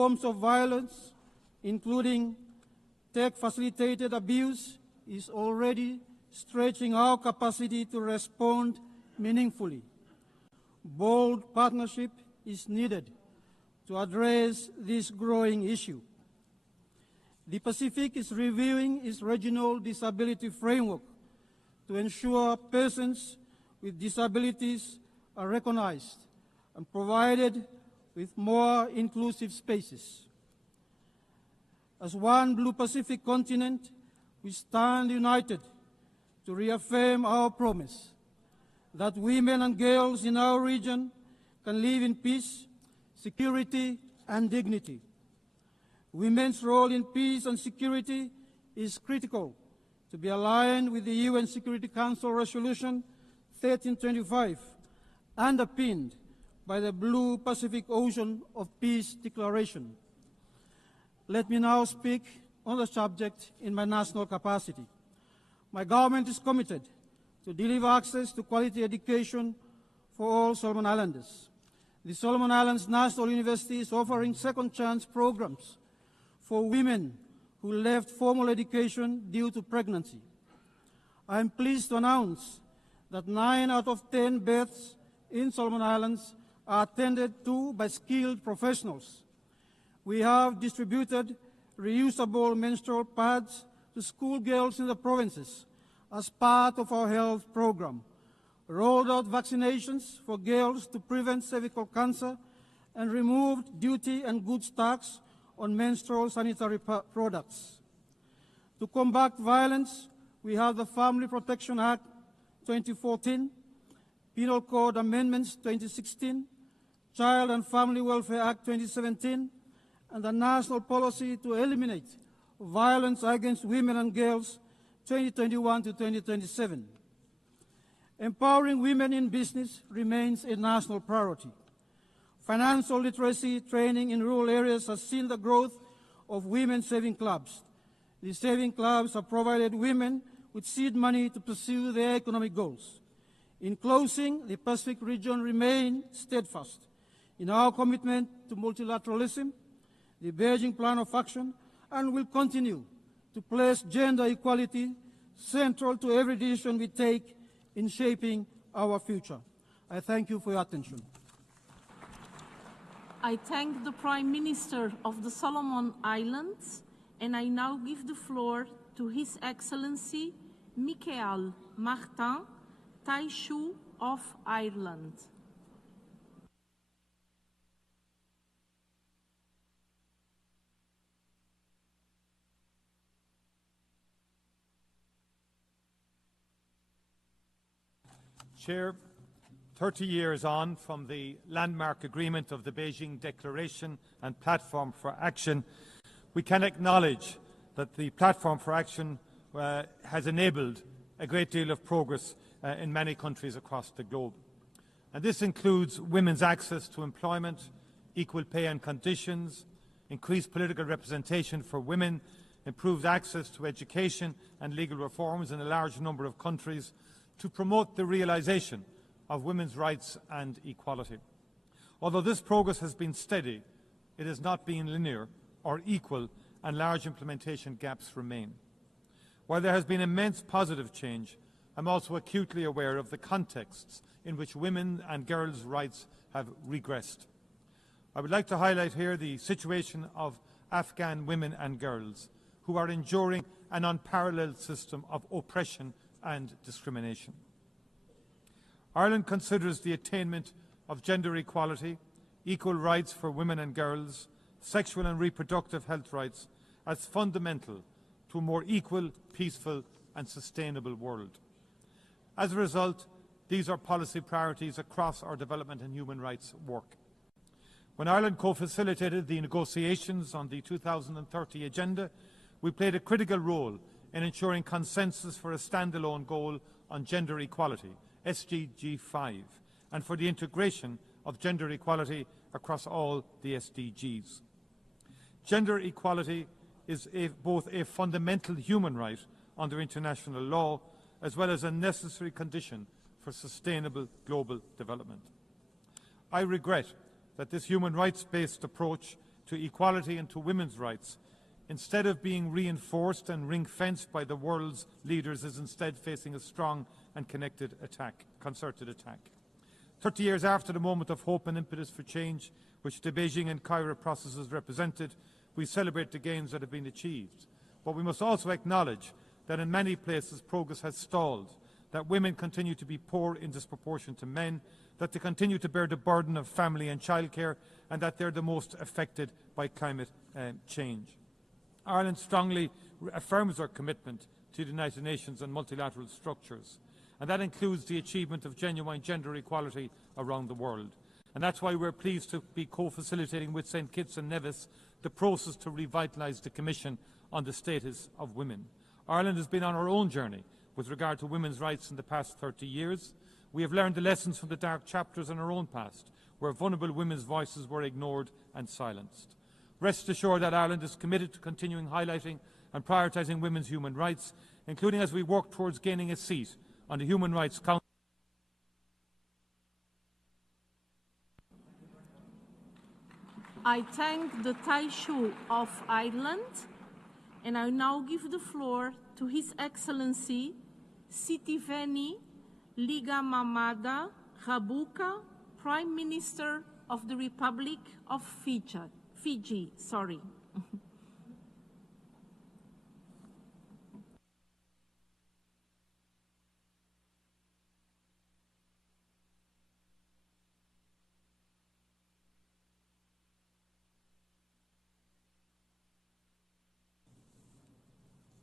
forms of violence, including tech-facilitated abuse, is already stretching our capacity to respond meaningfully. Bold partnership is needed to address this growing issue. The Pacific is reviewing its regional disability framework to ensure persons with disabilities are recognized and provided with more inclusive spaces. As one Blue Pacific continent, we stand united to reaffirm our promise that women and girls in our region can live in peace, security, and dignity. Women's role in peace and security is critical to be aligned with the UN Security Council Resolution 1325, underpinned by the Blue Pacific Ocean of Peace Declaration. Let me now speak on the subject in my national capacity. My government is committed to deliver access to quality education for all Solomon Islanders. The Solomon Islands National University is offering second chance programs for women who left formal education due to pregnancy. I am pleased to announce that 9 out of 10 births in Solomon Islands are attended to by skilled professionals. We have distributed reusable menstrual pads to schoolgirls in the provinces as part of our health program, rolled out vaccinations for girls to prevent cervical cancer, and removed duty and goods tax on menstrual sanitary products. To combat violence, we have the Family Protection Act 2014, Penal Code Amendments 2016, Child and Family Welfare Act 2017, and the National Policy to Eliminate Violence Against Women and Girls 2021 to 2027. Empowering women in business remains a national priority. Financial literacy training in rural areas has seen the growth of women saving clubs. These saving clubs have provided women with seed money to pursue their economic goals. In closing, the Pacific region remains steadfast in our commitment to multilateralism, the Beijing Plan of Action, and will continue to place gender equality central to every decision we take in shaping our future. I thank you for your attention. I thank the Prime Minister of the Solomon Islands, and I now give the floor to His Excellency Michael Martin, Taishu of Ireland. Chair, 30 years on from the landmark agreement of the Beijing Declaration and Platform for Action, we can acknowledge that the Platform for Action has enabled a great deal of progress in many countries across the globe. And this includes women's access to employment, equal pay and conditions, increased political representation for women, improved access to education and legal reforms in a large number of countries to promote the realisation of women's rights and equality. Although this progress has been steady, it has not been linear or equal, and large implementation gaps remain. While there has been immense positive change, I'm also acutely aware of the contexts in which women and girls' rights have regressed. I would like to highlight here the situation of Afghan women and girls who are enduring an unparalleled system of oppression and discrimination. Ireland considers the attainment of gender equality, equal rights for women and girls, sexual and reproductive health rights as fundamental to a more equal, peaceful and sustainable world. As a result, these are policy priorities across our development and human rights work. When Ireland co-facilitated the negotiations on the 2030 agenda, we played a critical role in ensuring consensus for a standalone goal on gender equality, SDG 5, and for the integration of gender equality across all the SDGs. Gender equality is both a fundamental human right under international law, as well as a necessary condition for sustainable global development. I regret that this human rights-based approach to equality and to women's rights, instead of being reinforced and ring-fenced by the world's leaders, is instead facing a strong and concerted attack. 30 years after the moment of hope and impetus for change, which the Beijing and Cairo processes represented, we celebrate the gains that have been achieved. But we must also acknowledge that in many places progress has stalled, that women continue to be poor in disproportion to men, that they continue to bear the burden of family and childcare, and that they're the most affected by climate change. Ireland strongly affirms our commitment to the United Nations and multilateral structures, and that includes the achievement of genuine gender equality around the world. And that's why we're pleased to be co-facilitating with St Kitts and Nevis the process to revitalise the Commission on the Status of Women. Ireland has been on our own journey with regard to women's rights in the past 30 years. We have learned the lessons from the dark chapters in our own past, where vulnerable women's voices were ignored and silenced. Rest assured that Ireland is committed to continuing highlighting and prioritising women's human rights, including as we work towards gaining a seat on the Human Rights Council. I thank the Taishu of Ireland, and I now give the floor to His Excellency Sitiveni Ligamamada Rabuka, Prime Minister of the Republic of Fiji.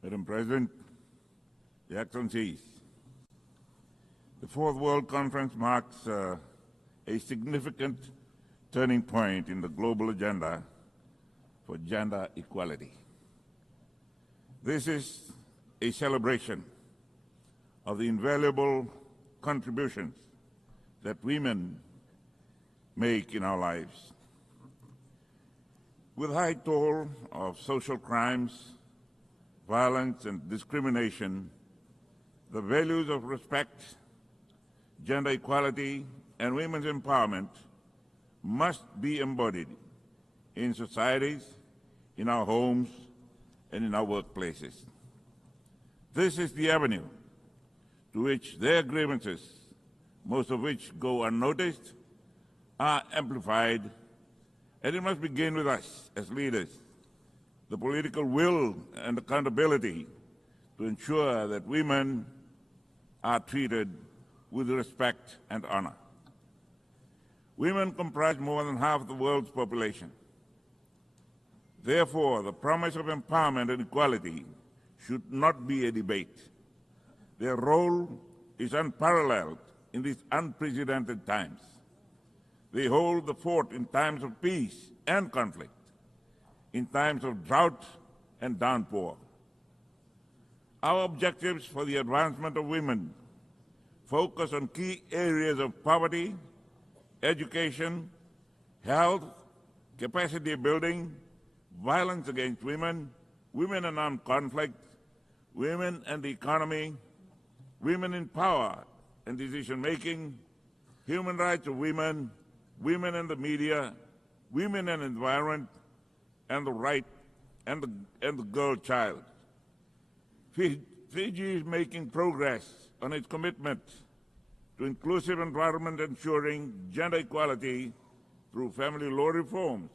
Madam President, Your Excellencies, the Fourth World Conference marks a significant turning point in the global agenda for gender equality. This is a celebration of the invaluable contributions that women make in our lives. With high toll of social crimes, violence and discrimination, the values of respect, gender equality, and women's empowerment must be embodied in societies, in our homes, and in our workplaces. This is the avenue to which their grievances, most of which go unnoticed, are amplified, and it must begin with us as leaders, the political will and accountability to ensure that women are treated with respect and honor. Women comprise more than half the world's population. Therefore, the promise of empowerment and equality should not be a debate. Their role is unparalleled in these unprecedented times. They hold the fort in times of peace and conflict, in times of drought and downpour. Our objectives for the advancement of women focus on key areas of poverty, education, health, capacity building, violence against women, women and armed conflict, women and the economy, women in power and decision-making, human rights of women, women and the media, women and environment, and the right and the girl child. Fiji is making progress on its commitment to inclusive environment, ensuring gender equality through family law reforms,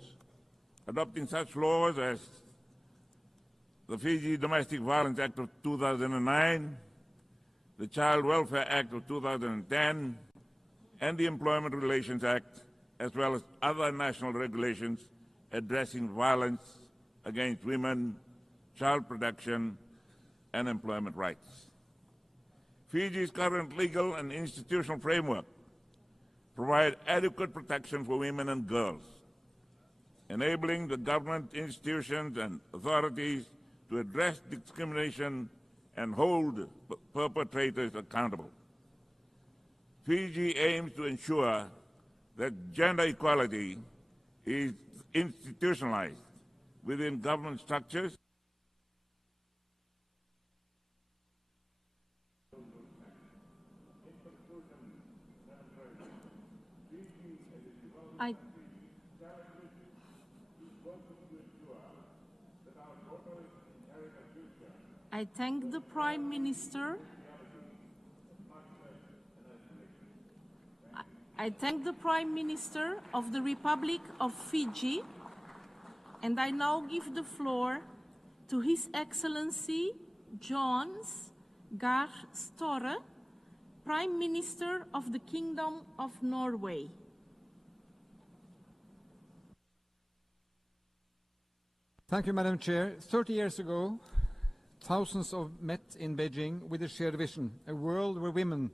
adopting such laws as the Fiji Domestic Violence Act of 2009, the Child Welfare Act of 2010, and the Employment Relations Act, as well as other national regulations addressing violence against women, child protection, and employment rights. Fiji's current legal and institutional framework provide adequate protection for women and girls, enabling the government, institutions, and authorities to address discrimination and hold perpetrators accountable. Fiji aims to ensure that gender equality is institutionalized within government structures. I thank the Prime Minister. I thank the Prime Minister of the Republic of Fiji, and I now give the floor to His Excellency Jonas Gahr Støre, Prime Minister of the Kingdom of Norway. Thank you, Madam Chair. 30 years ago, thousands met in Beijing with a shared vision, a world where women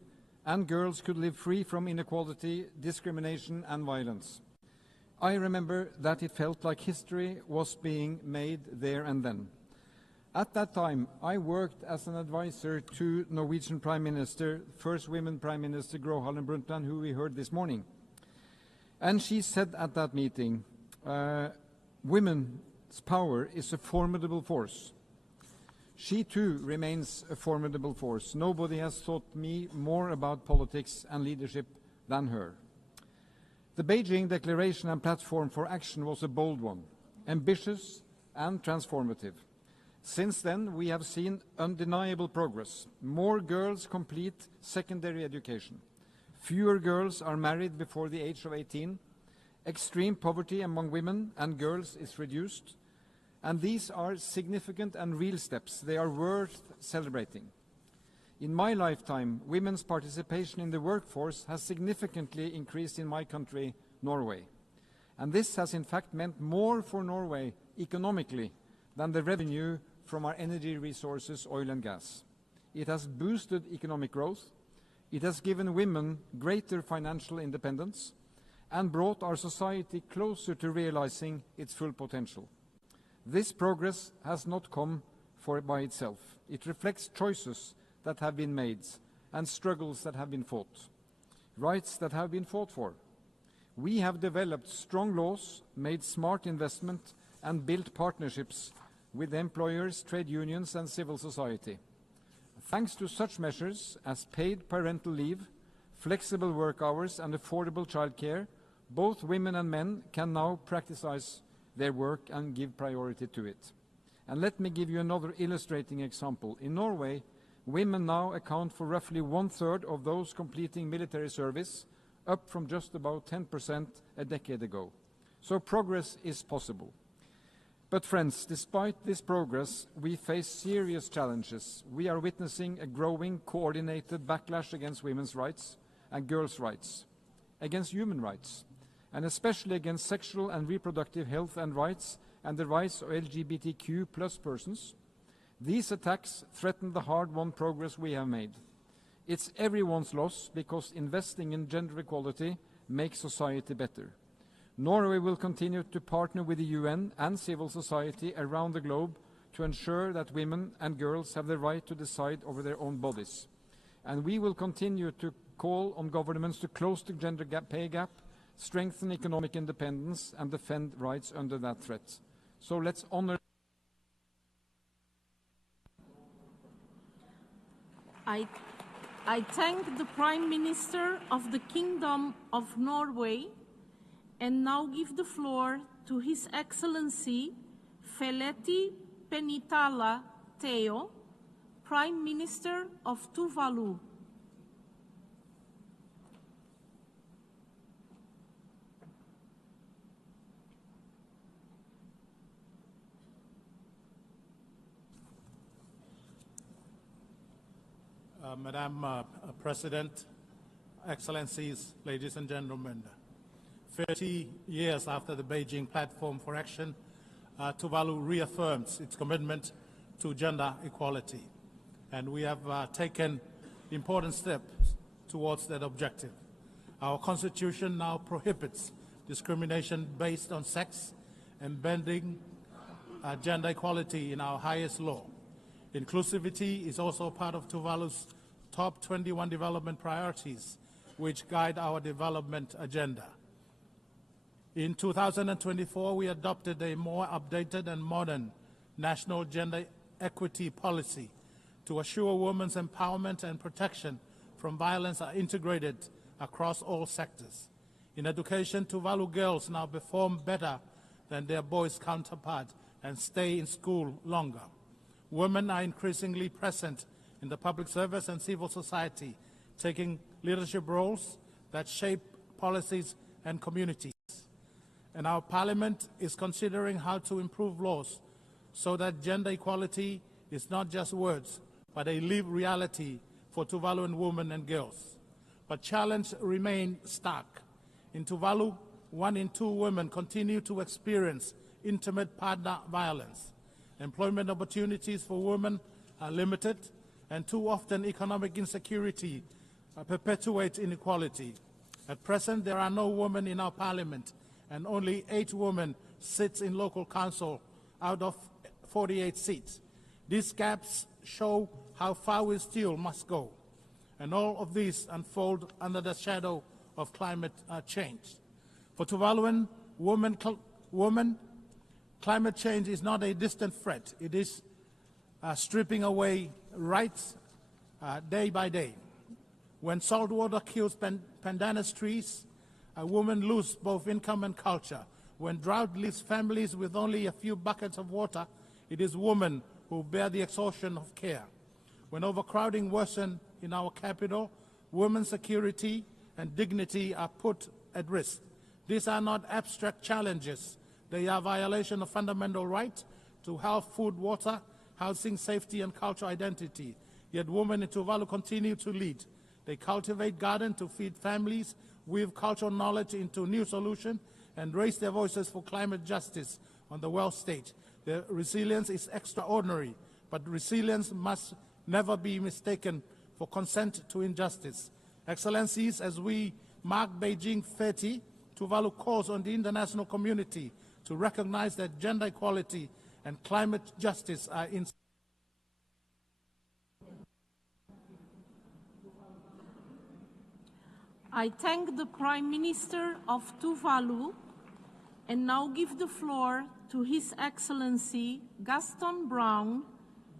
and girls could live free from inequality, discrimination and violence. I remember that it felt like history was being made there and then. At that time, I worked as an advisor to Norwegian Prime Minister, first women Prime Minister Gro Harlem Brundtland, who we heard this morning. And she said at that meeting, women's power is a formidable force. She too remains a formidable force. Nobody has taught me more about politics and leadership than her. The Beijing Declaration and Platform for Action was a bold one, ambitious and transformative. Since then, we have seen undeniable progress. More girls complete secondary education. Fewer girls are married before the age of 18. Extreme poverty among women and girls is reduced. And these are significant and real steps. They are worth celebrating. In my lifetime, women's participation in the workforce has significantly increased in my country, Norway. And this has in fact meant more for Norway economically than the revenue from our energy resources, oil and gas. It has boosted economic growth. It has given women greater financial independence and brought our society closer to realizing its full potential. This progress has not come by itself. It reflects choices that have been made and struggles that have been fought, rights that have been fought for. We have developed strong laws, made smart investment, and built partnerships with employers, trade unions, and civil society. Thanks to such measures as paid parental leave, flexible work hours, and affordable childcare, both women and men can now practice their work and give priority to it. And let me give you another illustrating example. In Norway, women now account for roughly 1/3 of those completing military service, up from just about 10% a decade ago. So progress is possible. But friends, despite this progress, we face serious challenges. We are witnessing a growing, coordinated backlash against women's rights and girls' rights, against human rights, and especially against sexual and reproductive health and rights and the rights of LGBTQ+ persons. These attacks threaten the hard-won progress we have made. It's everyone's loss because investing in gender equality makes society better. Norway will continue to partner with the UN and civil society around the globe to ensure that women and girls have the right to decide over their own bodies. And we will continue to call on governments to close the gender pay gap, strengthen economic independence, and defend rights under that threat. So let's honor. I thank the Prime Minister of the Kingdom of Norway and now give the floor to His Excellency Feleti Penitala Teo, Prime Minister of Tuvalu. Madam President, Excellencies, ladies and gentlemen, 30 years after the Beijing Platform for Action, Tuvalu reaffirms its commitment to gender equality, and we have taken important steps towards that objective. Our Constitution now prohibits discrimination based on sex, embedding gender equality in our highest law. Inclusivity is also part of Tuvalu's top 21 development priorities, which guide our development agenda. In 2024, we adopted a more updated and modern national gender equity policy to assure women's empowerment and protection from violence are integrated across all sectors. In education, Tuvalu girls now perform better than their boys' counterparts and stay in school longer. women are increasingly present in the public service and civil society, taking leadership roles that shape policies and communities. And our Parliament is considering how to improve laws so that gender equality is not just words, but a lived reality for Tuvaluan women and girls. But challenges remain stark. In Tuvalu, 1 in 2 women continue to experience intimate partner violence. Employment opportunities for women are limited, and too often economic insecurity perpetuates inequality. At present, there are no women in our Parliament, and only 8 women sit in local council out of 48 seats. These gaps show how far we still must go, and all of these unfold under the shadow of climate change. For Tuvaluan women, climate change is not a distant threat. It is stripping away rights day by day. When saltwater kills pandanus trees, women lose both income and culture. When drought leaves families with only a few buckets of water, it is women who bear the exhaustion of care. When overcrowding worsens in our capital, women's security and dignity are put at risk. These are not abstract challenges. They are violation of fundamental rights to health, food, water, housing, safety, and cultural identity. Yet women in Tuvalu continue to lead. They cultivate gardens to feed families, weave cultural knowledge into new solutions, and raise their voices for climate justice on the world stage. Their resilience is extraordinary, but resilience must never be mistaken for consent to injustice. Excellencies, as we mark Beijing 30, Tuvalu calls on the international community to recognize that gender equality and climate justice are in. I thank the Prime Minister of Tuvalu and now give the floor to His Excellency Gaston Brown,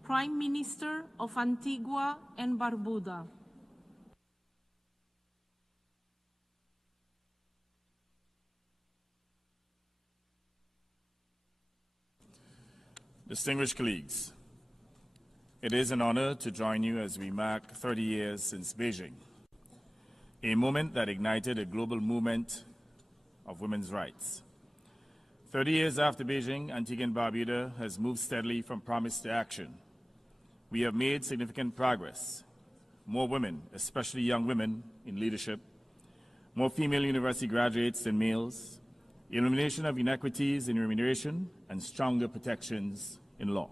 Prime Minister of Antigua and Barbuda. Distinguished colleagues, it is an honor to join you as we mark 30 years since Beijing, a moment that ignited a global movement of women's rights. 30 years after Beijing, Antigua and Barbuda has moved steadily from promise to action. We have made significant progress. More women, especially young women, in leadership, more female university graduates than males, elimination of inequities in remuneration, and stronger protections in law.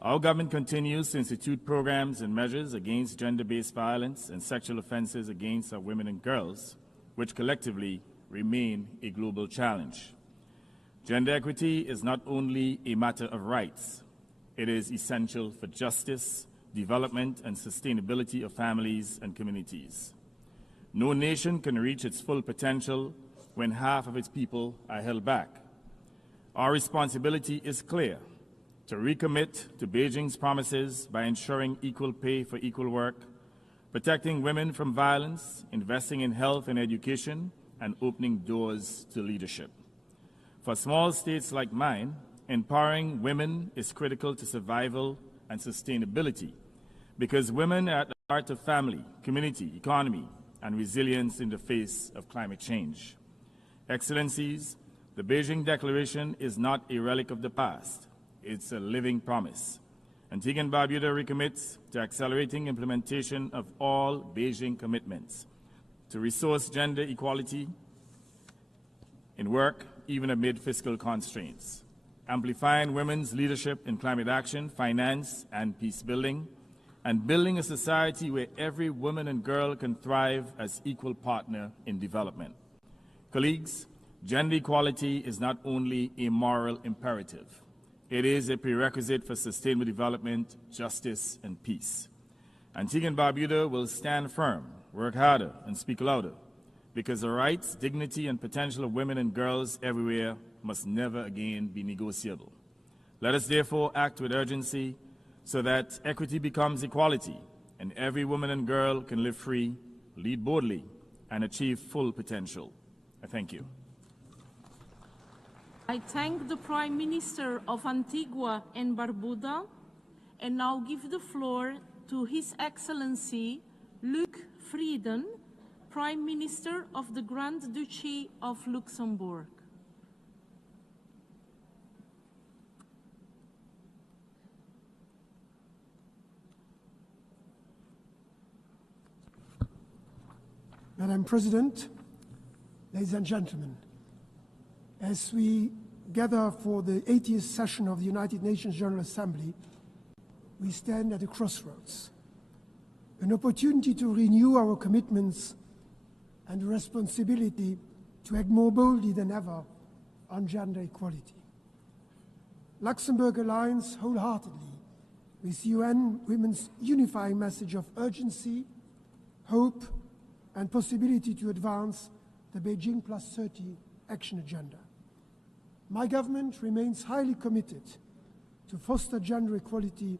Our government continues to institute programs and measures against gender-based violence and sexual offenses against our women and girls, which collectively remain a global challenge. Gender equity is not only a matter of rights, it is essential for justice, development, and sustainability of families and communities. No nation can reach its full potential when half of its people are held back. Our responsibility is clear: to recommit to Beijing's promises by ensuring equal pay for equal work, protecting women from violence, investing in health and education, and opening doors to leadership. For small states like mine, empowering women is critical to survival and sustainability, because women are at the heart of family, community, economy, and resilience in the face of climate change. Excellencies, the Beijing Declaration is not a relic of the past. It's a living promise. Antigua and Barbuda recommits to accelerating implementation of all Beijing commitments to resource gender equality in work, even amid fiscal constraints, amplifying women's leadership in climate action, finance, and peace building, and building a society where every woman and girl can thrive as equal partner in development. Colleagues, gender equality is not only a moral imperative. It is a prerequisite for sustainable development, justice, and peace. Antigua and Barbuda will stand firm, work harder, and speak louder, because the rights, dignity, and potential of women and girls everywhere must never again be negotiable. Let us therefore act with urgency so that equity becomes equality, and every woman and girl can live free, lead boldly, and achieve full potential. I thank you. I thank the Prime Minister of Antigua and Barbuda and now give the floor to His Excellency Luc Frieden, Prime Minister of the Grand Duchy of Luxembourg. Madam President, ladies and gentlemen, as we gather for the 80th session of the United Nations General Assembly, we stand at a crossroads, an opportunity to renew our commitments and a responsibility to act more boldly than ever on gender equality. Luxembourg aligns wholeheartedly with UN Women's unifying message of urgency, hope, and possibility to advance the Beijing +30 action agenda. My government remains highly committed to foster gender equality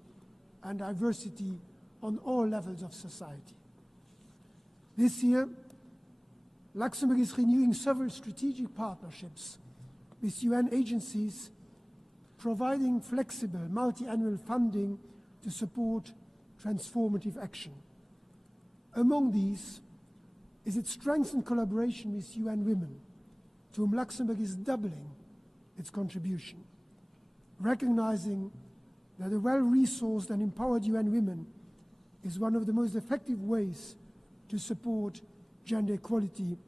and diversity on all levels of society. This year, Luxembourg is renewing several strategic partnerships with UN agencies, providing flexible multi-annual funding to support transformative action. Among these is its strengthened collaboration with UN Women, to whom Luxembourg is doubling its contribution, recognizing that a well-resourced and empowered UN Women is one of the most effective ways to support gender equality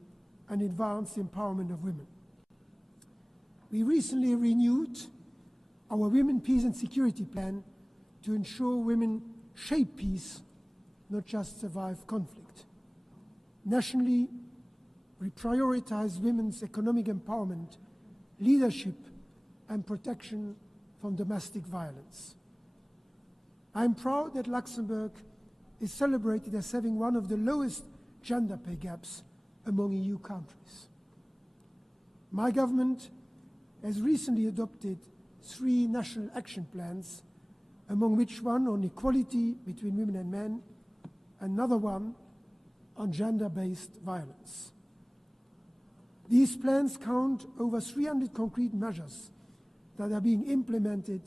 and advance the empowerment of women. We recently renewed our Women, Peace and Security Plan to ensure women shape peace, not just survive conflict. Nationally, we prioritize women's economic empowerment, leadership, and protection from domestic violence. I am proud that Luxembourg is celebrated as having one of the lowest gender pay gaps among EU countries. My government has recently adopted 3 national action plans, among which one on equality between women and men, another one on gender-based violence. These plans count over 300 concrete measures that are being implemented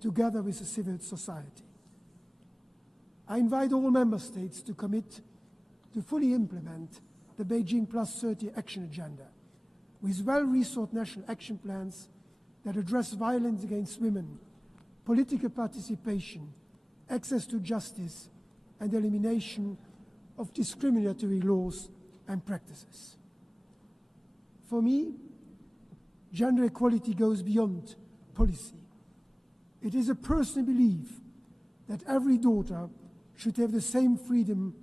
together with the civil society. I invite all member states to commit to fully implement the Beijing +30 action agenda with well-resourced national action plans that address violence against women, political participation, access to justice, and elimination of discriminatory laws and practices. For me, gender equality goes beyond policy. It is a personal belief that every daughter should have the same freedom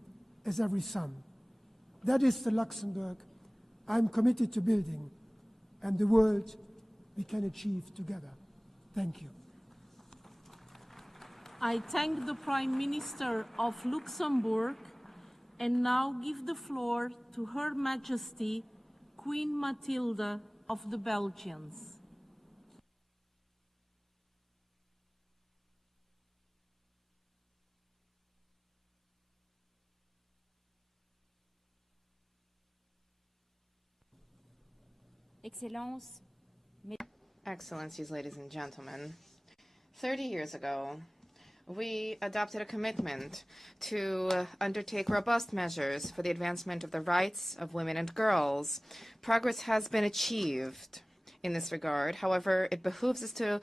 as every son. That is the Luxembourg I'm committed to building and the world we can achieve together. Thank you. I thank the Prime Minister of Luxembourg and now give the floor to Her Majesty Queen Mathilde of the Belgians. Excellencies, ladies and gentlemen, 30 years ago, we adopted a commitment to undertake robust measures for the advancement of the rights of women and girls. Progress has been achieved in this regard. However, it behooves us to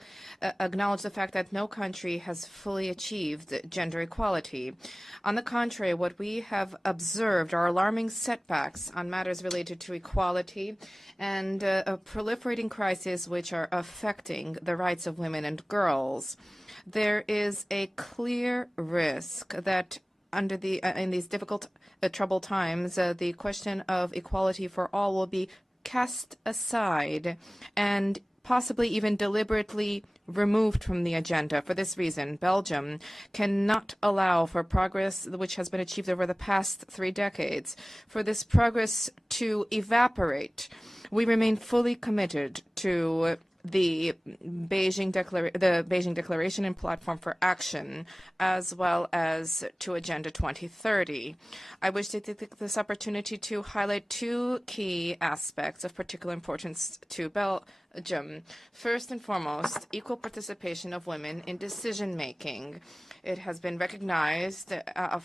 acknowledge the fact that no country has fully achieved gender equality. On the contrary, what we have observed are alarming setbacks on matters related to equality and a proliferating crisis which are affecting the rights of women and girls. There is a clear risk that in these difficult, troubled times, the question of equality for all will be cast aside and possibly even deliberately removed from the agenda. For this reason, Belgium cannot allow for progress which has been achieved over the past 3 decades. For this progress to evaporate, we remain fully committed to the Beijing Declaration and Platform for Action, as well as to Agenda 2030. I wish to take this opportunity to highlight two key aspects of particular importance to Belgium. First and foremost, equal participation of women in decision-making. It has been recognized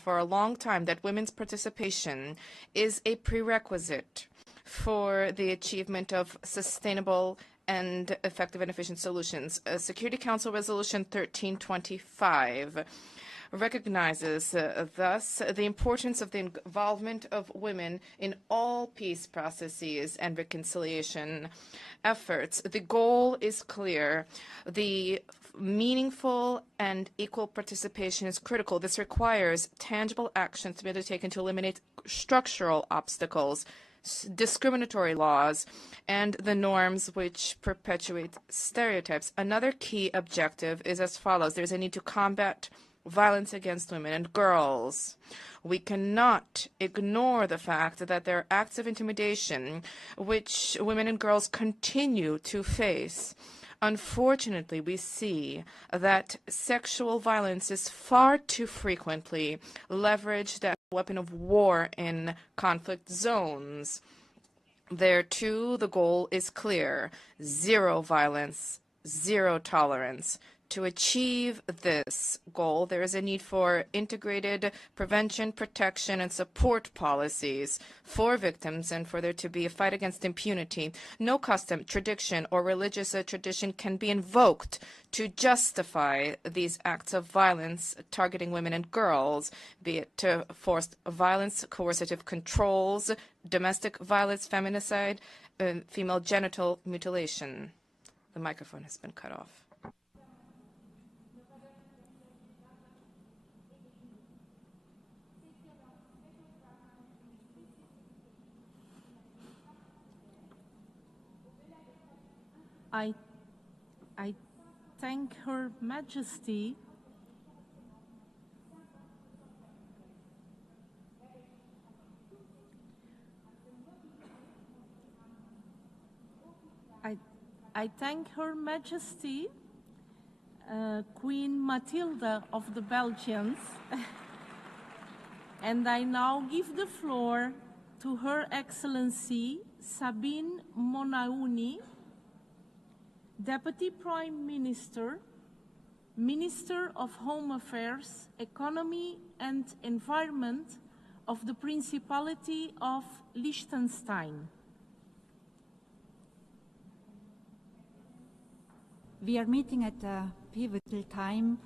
for a long time that women's participation is a prerequisite for the achievement of sustainable and effective and efficient solutions. Security Council Resolution 1325 recognizes thus the importance of the involvement of women in all peace processes and reconciliation efforts. The goal is clear. The meaningful and equal participation is critical. This requires tangible action to be undertaken to eliminate structural obstacles, discriminatory laws, and the norms which perpetuate stereotypes. Another key objective is as follows. There's a need to combat violence against women and girls. We cannot ignore the fact that there are acts of intimidation which women and girls continue to face. Unfortunately, we see that sexual violence is far too frequently leveraged as a weapon of war in conflict zones. There, too, the goal is clear: zero violence, zero tolerance. To achieve this goal, there is a need for integrated prevention, protection, and support policies for victims and for there to be a fight against impunity. No custom, tradition, or religious tradition can be invoked to justify these acts of violence targeting women and girls, be it forced violence, coercive controls, domestic violence, feminicide, female genital mutilation. The microphone has been cut off. I thank Her Majesty I thank Her Majesty Queen Mathilde of the Belgians and I now give the floor to Her Excellency Sabine Monaouni, Deputy Prime Minister, Minister of Home Affairs, Economy and Environment of the Principality of Liechtenstein. We are meeting at a pivotal time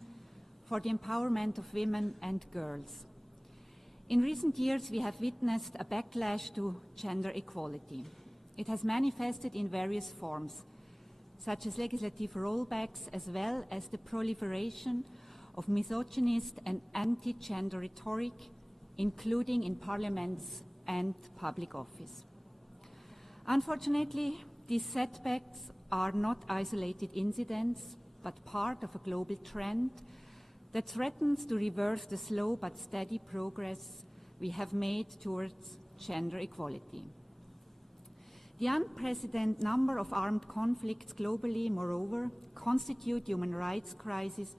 for the empowerment of women and girls. In recent years, we have witnessed a backlash to gender equality. It has manifested in various forms, such as legislative rollbacks, as well as the proliferation of misogynist and anti-gender rhetoric, including in parliaments and public office. Unfortunately, these setbacks are not isolated incidents, but part of a global trend that threatens to reverse the slow but steady progress we have made towards gender equality. The unprecedented number of armed conflicts globally, moreover, constitute human rights crises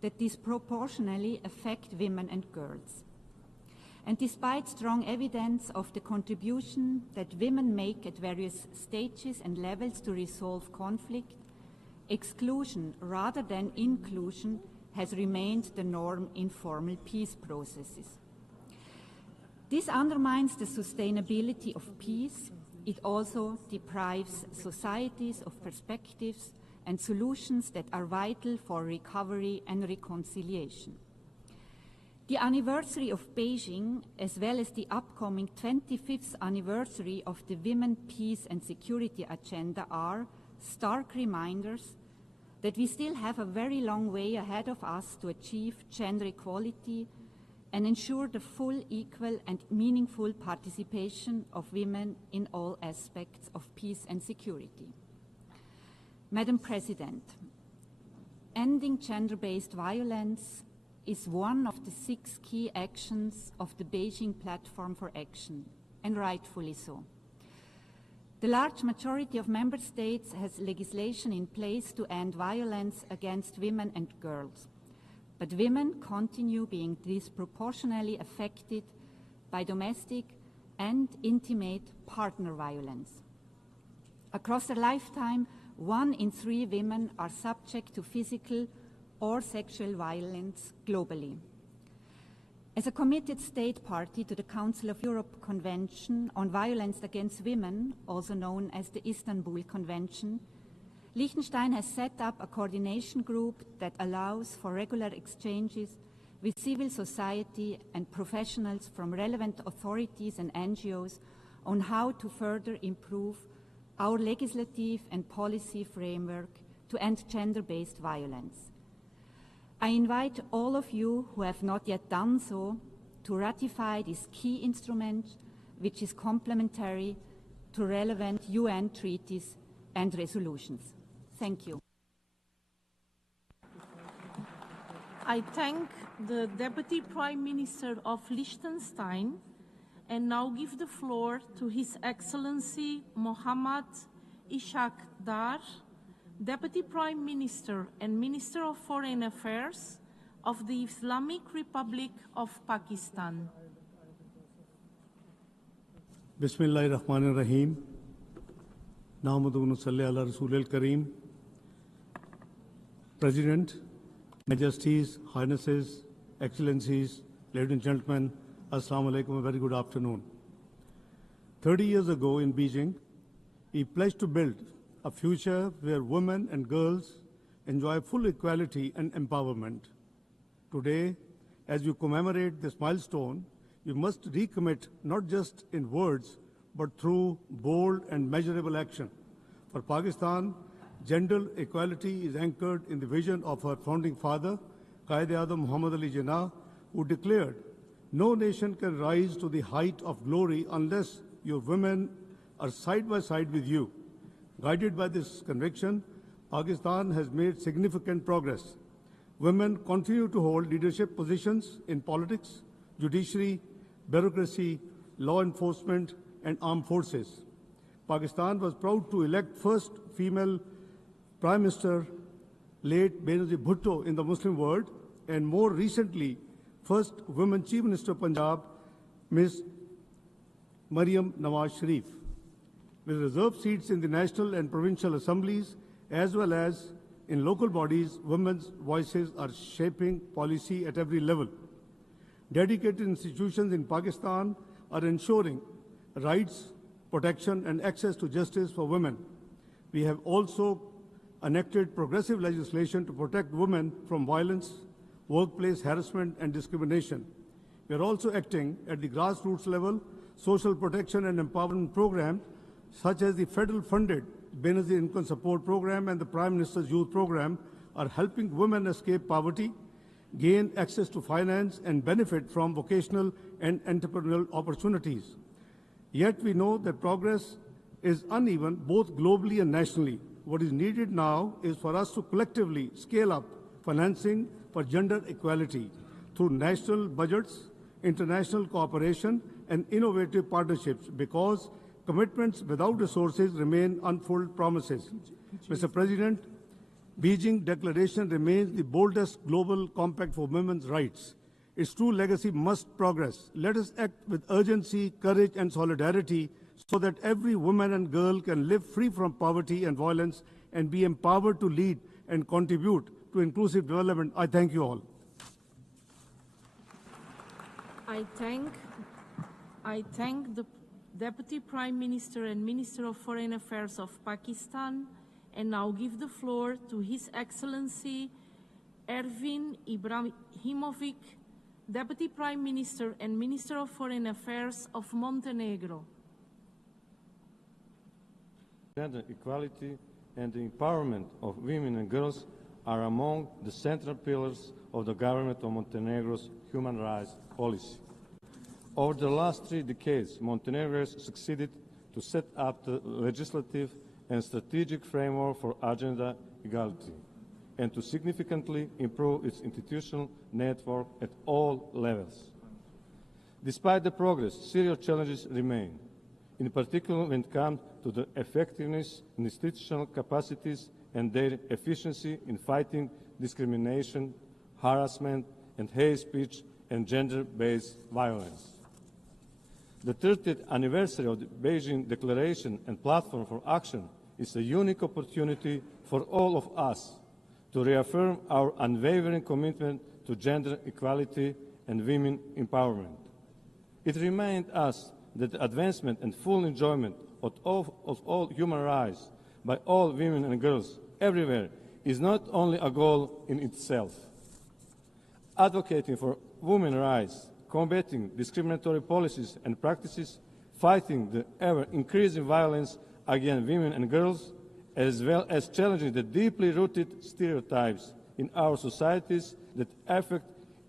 that disproportionately affect women and girls. And despite strong evidence of the contribution that women make at various stages and levels to resolve conflict, exclusion rather than inclusion has remained the norm in formal peace processes. This undermines the sustainability of peace. It also deprives societies of perspectives and solutions that are vital for recovery and reconciliation. The anniversary of Beijing, as well as the upcoming 25th anniversary of the Women, Peace and Security Agenda, are stark reminders that we still have a very long way ahead of us to achieve gender equality and ensure the full, equal and meaningful participation of women in all aspects of peace and security. Madam President, ending gender-based violence is one of the 6 key actions of the Beijing Platform for Action, and rightfully so. The large majority of member states has legislation in place to end violence against women and girls. But women continue being disproportionately affected by domestic and intimate partner violence. Across their lifetime, 1 in 3 women are subject to physical or sexual violence globally. As a committed state party to the Council of Europe Convention on Violence Against Women, also known as the Istanbul Convention, Liechtenstein has set up a coordination group that allows for regular exchanges with civil society and professionals from relevant authorities and NGOs on how to further improve our legislative and policy framework to end gender-based violence. I invite all of you who have not yet done so to ratify this key instrument, which is complementary to relevant UN treaties and resolutions. Thank you. I thank the Deputy Prime Minister of Liechtenstein and now give the floor to His Excellency Mohammad Ishaq Dar, Deputy Prime Minister and Minister of Foreign Affairs of the Islamic Republic of Pakistan. Bismillahirrahmanirrahim. Nahmaduhu salli ala Rasulil Kareem. President, Majesties, Highnesses, Excellencies, ladies and gentlemen, Assalamu alaikum, a very good afternoon. 30 years ago in Beijing, we pledged to build a future where women and girls enjoy full equality and empowerment. Today, as you commemorate this milestone, you must recommit not just in words, but through bold and measurable action. For Pakistan, gender equality is anchored in the vision of our founding father, Quaid-e-Azam Muhammad Ali Jinnah, who declared, "No nation can rise to the height of glory unless your women are side by side with you." Guided by this conviction, Pakistan has made significant progress. Women continue to hold leadership positions in politics, judiciary, bureaucracy, law enforcement, and armed forces. Pakistan was proud to elect first female Prime Minister, late Benazir Bhutto in the Muslim world, and more recently, first woman Chief Minister of Punjab, Ms. Maryam Nawaz Sharif. With reserved seats in the national and provincial assemblies, as well as in local bodies, women's voices are shaping policy at every level. Dedicated institutions in Pakistan are ensuring rights, protection, and access to justice for women. We have also enacted progressive legislation to protect women from violence, workplace harassment, and discrimination. We are also acting at the grassroots level. Social protection and empowerment programs, such as the federal-funded Benazir Income Support Program and the Prime Minister's Youth Program, are helping women escape poverty, gain access to finance, and benefit from vocational and entrepreneurial opportunities. Yet we know that progress is uneven both globally and nationally. What is needed now is for us to collectively scale up financing for gender equality through national budgets, international cooperation, and innovative partnerships, because commitments without resources remain unfulfilled promises. Mr. President, Beijing Declaration remains the boldest global compact for women's rights. Its true legacy must progress. Let us act with urgency, courage, and solidarity so that every woman and girl can live free from poverty and violence and be empowered to lead and contribute to inclusive development. I thank you all. I thank the Deputy Prime Minister and Minister of Foreign Affairs of Pakistan, and now give the floor to His Excellency Ervin Ibrahimovic, Deputy Prime Minister and Minister of Foreign Affairs of Montenegro. Gender equality and the empowerment of women and girls are among the central pillars of the government of Montenegro's human rights policy. Over the last 3 decades, Montenegro has succeeded to set up the legislative and strategic framework for gender equality and to significantly improve its institutional network at all levels. Despite the progress, serious challenges remain. in particular when it comes to the effectiveness in institutional capacities and their efficiency in fighting discrimination, harassment, and hate speech and gender-based violence. The 30th anniversary of the Beijing Declaration and Platform for Action is a unique opportunity for all of us to reaffirm our unwavering commitment to gender equality and women empowerment. It reminds us that the advancement and full enjoyment of all human rights by all women and girls everywhere is not only a goal in itself. Advocating for women's rights, combating discriminatory policies and practices, fighting the ever-increasing violence against women and girls, as well as challenging the deeply rooted stereotypes in our societies that affect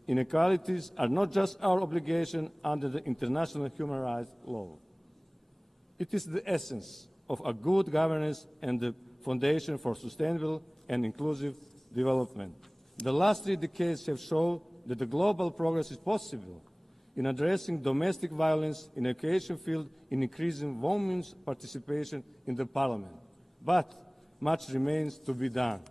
inequalities are not just our obligation under the international human rights law. It is the essence of a good governance and the foundation for sustainable and inclusive development. The last 3 decades have shown that the global progress is possible in addressing domestic violence in the education field, in increasing women's participation in the parliament. But much remains to be done.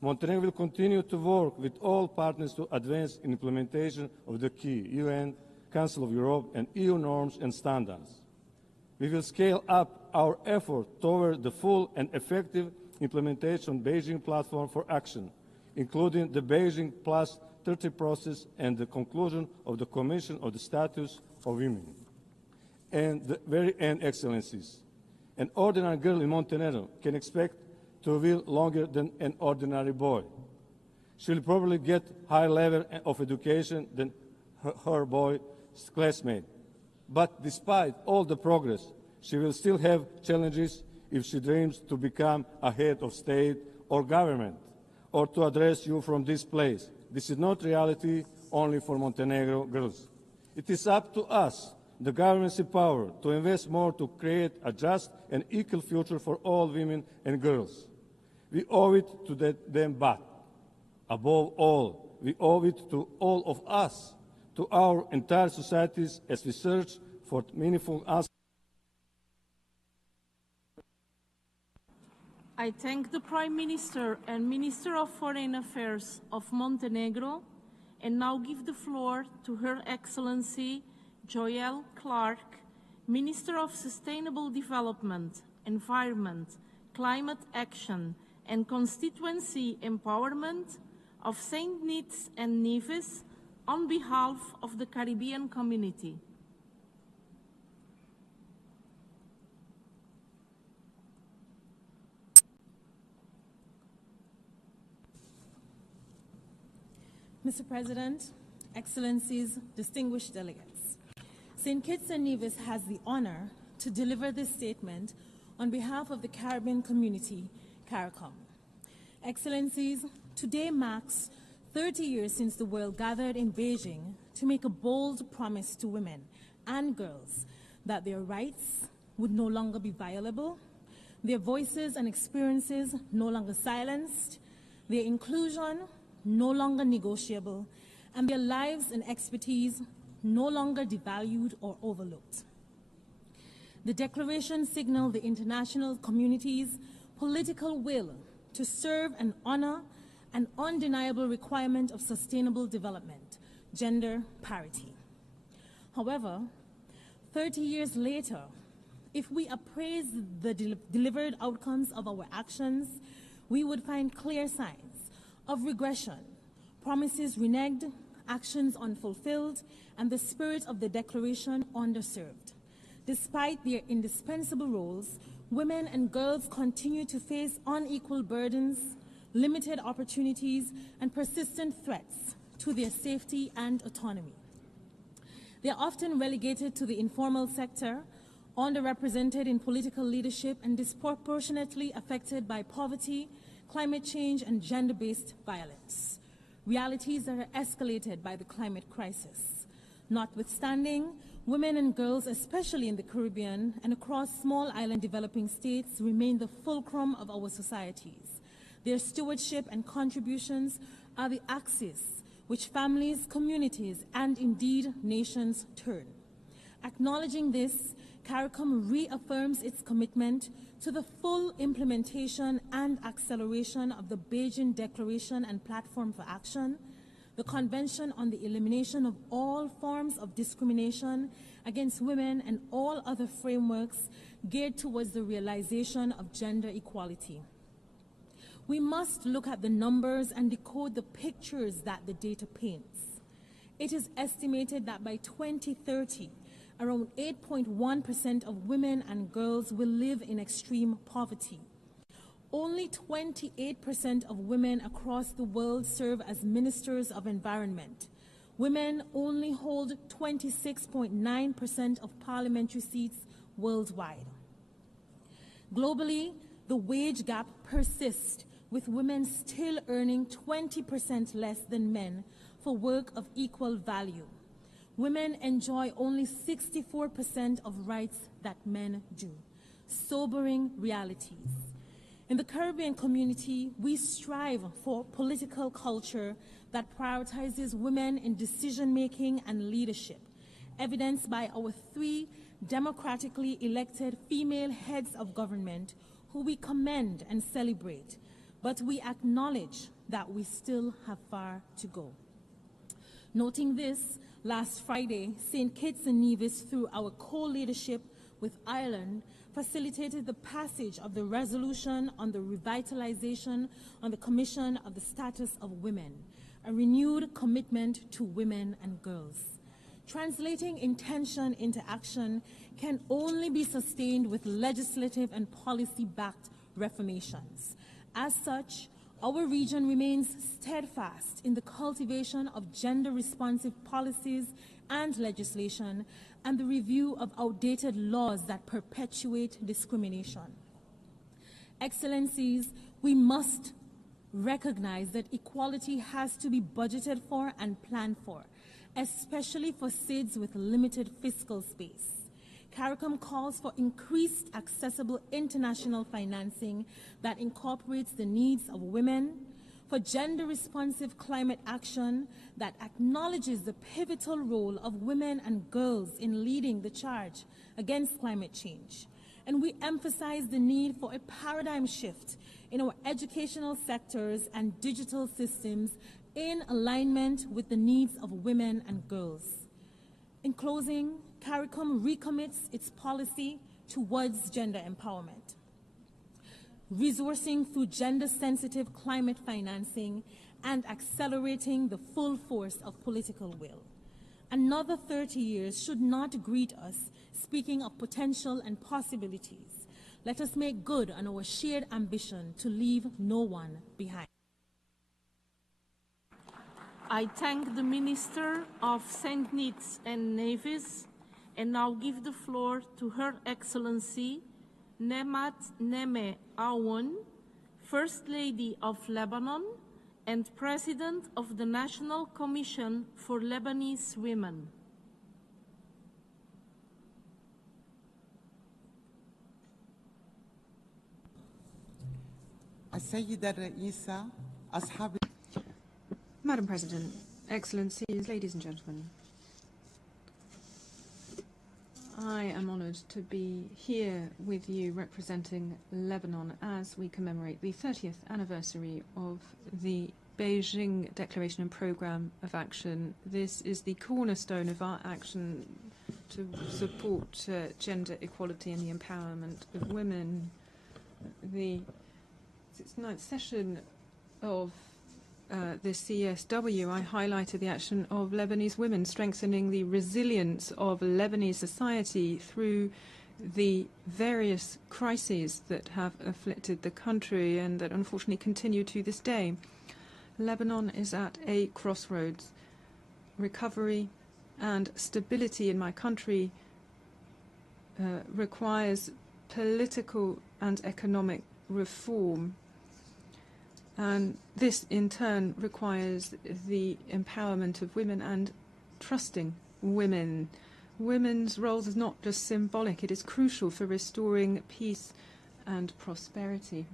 Montenegro will continue to work with all partners to advance implementation of the key UN, Council of Europe, and EU norms and standards. We will scale up our effort toward the full and effective implementation of the Beijing Platform for Action, including the Beijing Plus 30 process and the conclusion of the Commission of the Status of Women. And the very end, Excellencies, an ordinary girl in Montenegro can expect to live longer than an ordinary boy. She will probably get higher level of education than her boy's classmate. But despite all the progress, she will still have challenges if she dreams to become a head of state or government, or to address you from this place. This is not reality only for Montenegro girls. It is up to us, the governments in power, to invest more to create a just and equal future for all women and girls. We owe it to them, but above all, we owe it to all of us, to our entire societies as we search for meaningful answers. I thank the Prime Minister and Minister of Foreign Affairs of Montenegro and now give the floor to Her Excellency Joelle Clark, Minister of Sustainable Development, Environment, Climate Action and Constituency Empowerment of St. Kitts and Nevis on behalf of the Caribbean community. Mr. President, Excellencies, distinguished delegates, St. Kitts and Nevis has the honor to deliver this statement on behalf of the Caribbean community, CARICOM. Excellencies, today marks 30 years since the world gathered in Beijing to make a bold promise to women and girls that their rights would no longer be violable, their voices and experiences no longer silenced, their inclusion no longer negotiable, and their lives and expertise no longer devalued or overlooked. The declaration signaled the international community's political will to serve and honor an undeniable requirement of sustainable development, gender parity. However, 30 years later, if we appraise the delivered outcomes of our actions, we would find clear signs of regression, promises reneged, actions unfulfilled, and the spirit of the declaration underserved. Despite their indispensable roles, women and girls continue to face unequal burdens, limited opportunities, and persistent threats to their safety and autonomy. They are often relegated to the informal sector, underrepresented in political leadership, and disproportionately affected by poverty, climate change, and gender-based violence, realities that are escalated by the climate crisis. Notwithstanding, women and girls, especially in the Caribbean and across small island developing states, remain the fulcrum of our societies. Their stewardship and contributions are the axis which families, communities, and indeed nations turn. Acknowledging this, CARICOM reaffirms its commitment to the full implementation and acceleration of the Beijing Declaration and Platform for Action, the Convention on the Elimination of All Forms of Discrimination against Women, and all other frameworks geared towards the realization of gender equality. We must look at the numbers and decode the pictures that the data paints. It is estimated that by 2030, around 8.1% of women and girls will live in extreme poverty. Only 28% of women across the world serve as ministers of environment. Women only hold 26.9% of parliamentary seats worldwide. Globally, the wage gap persists, with women still earning 20% less than men for work of equal value. Women enjoy only 64% of rights that men do. Sobering realities. In the Caribbean community, we strive for political culture that prioritizes women in decision-making and leadership, evidenced by our 3 democratically elected female heads of government who we commend and celebrate, but we acknowledge that we still have far to go. Noting this, last Friday, St. Kitts and Nevis, through our co-leadership with Ireland, facilitated the passage of the resolution on the revitalization on the Commission of the Status of Women, a renewed commitment to women and girls. Translating intention into action can only be sustained with legislative and policy-backed reformations. As such, our region remains steadfast in the cultivation of gender-responsive policies and legislation and the review of outdated laws that perpetuate discrimination. Excellencies, we must recognize that equality has to be budgeted for and planned for, especially for SIDS with limited fiscal space. CARICOM calls for increased accessible international financing that incorporates the needs of women, for gender-responsive climate action that acknowledges the pivotal role of women and girls in leading the charge against climate change. And we emphasize the need for a paradigm shift in our educational sectors and digital systems in alignment with the needs of women and girls. In closing, CARICOM recommits its policy towards gender empowerment, resourcing through gender-sensitive climate financing, and accelerating the full force of political will. Another 30 years should not greet us speaking of potential and possibilities. Let us make good on our shared ambition to leave no one behind. I thank the Minister of St. Kitts and Nevis and now give the floor to Her Excellency Nemat Neme Aoun, First Lady of Lebanon and President of the National Commission for Lebanese Women. Madam President, Excellencies, ladies and gentlemen, I am honored to be here with you representing Lebanon as we commemorate the 30th anniversary of the Beijing Declaration and Programme of Action. This is the cornerstone of our action to support gender equality and the empowerment of women. The 69th session of the CSW, I highlighted the action of Lebanese women strengthening the resilience of Lebanese society through the various crises that have afflicted the country and that unfortunately continue to this day. Lebanon is at a crossroads. Recovery and stability in my country requires political and economic reform. And this, in turn, requires the empowerment of women and trusting women. Women's role is not just symbolic, it is crucial for restoring peace and prosperity.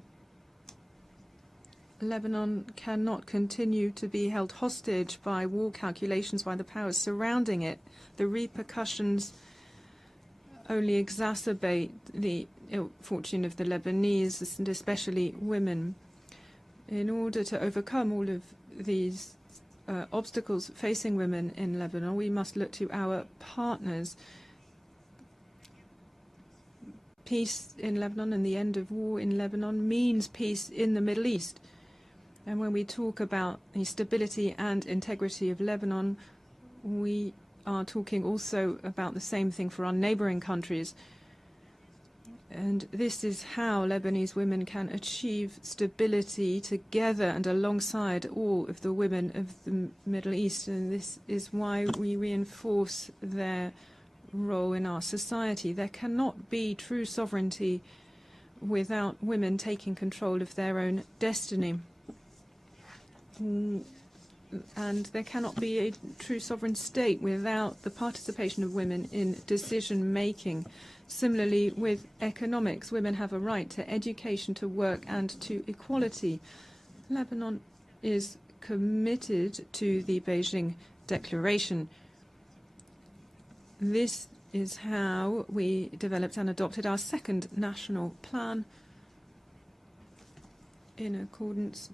Lebanon cannot continue to be held hostage by war calculations by the powers surrounding it. The repercussions only exacerbate the ill fortune of the Lebanese, and especially women. In order to overcome all of these obstacles facing women in Lebanon, we must look to our partners. Peace in Lebanon and the end of war in Lebanon means peace in the Middle East. And when we talk about the stability and integrity of Lebanon, we are talking also about the same thing for our neighboring countries. And this is how Lebanese women can achieve stability together and alongside all of the women of the Middle East. And this is why we reinforce their role in our society. There cannot be true sovereignty without women taking control of their own destiny. And there cannot be a true sovereign state without the participation of women in decision-making. Similarly, with economics, women have a right to education, to work, and to equality. Lebanon is committed to the Beijing Declaration. This is how we developed and adopted our second national plan in accordance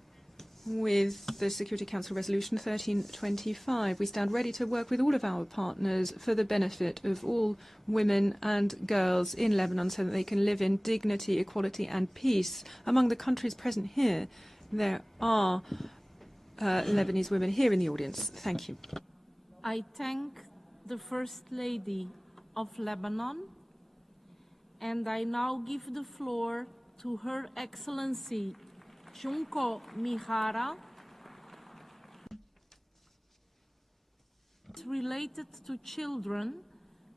with the Security Council Resolution 1325. We stand ready to work with all of our partners for the benefit of all women and girls in Lebanon so that they can live in dignity, equality and peace. Among the countries present here, there are Lebanese women here in the audience. Thank you. I thank the First Lady of Lebanon, and I now give the floor to Her Excellency Junko Mihara, related to children,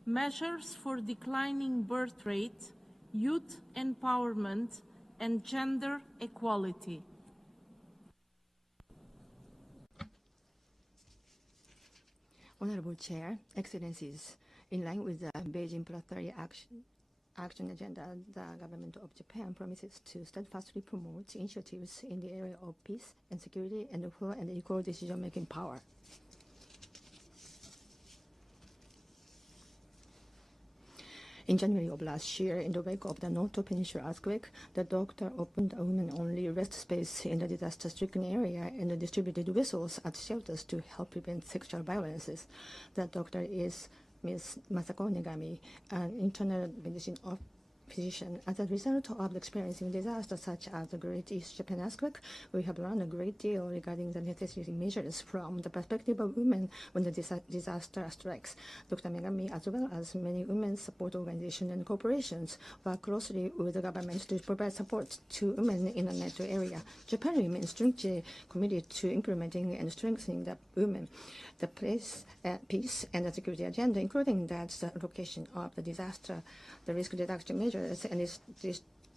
measures for declining birth rate, youth empowerment, and gender equality. Honorable Chair, Excellencies, in line with the Beijing Plus 30 action agenda, the government of Japan promises to steadfastly promote initiatives in the area of peace and security and full and equal decision-making power. In January of last year, in the wake of the Noto Peninsula earthquake, the doctor opened a women-only rest space in the disaster-stricken area and distributed whistles at shelters to help prevent sexual violences. The doctor is Ms. Masako Negami, an internal medicine physician. As a result of experiencing disasters such as the Great East Japan earthquake, we have learned a great deal regarding the necessary measures from the perspective of women when the disaster strikes. Dr. Megami, as well as many women's support organizations and corporations, work closely with the government to provide support to women in the metro area. Japan remains strongly committed to implementing and strengthening the women, the peace and the security agenda, including that the location of the disaster, the risk reduction measures, and this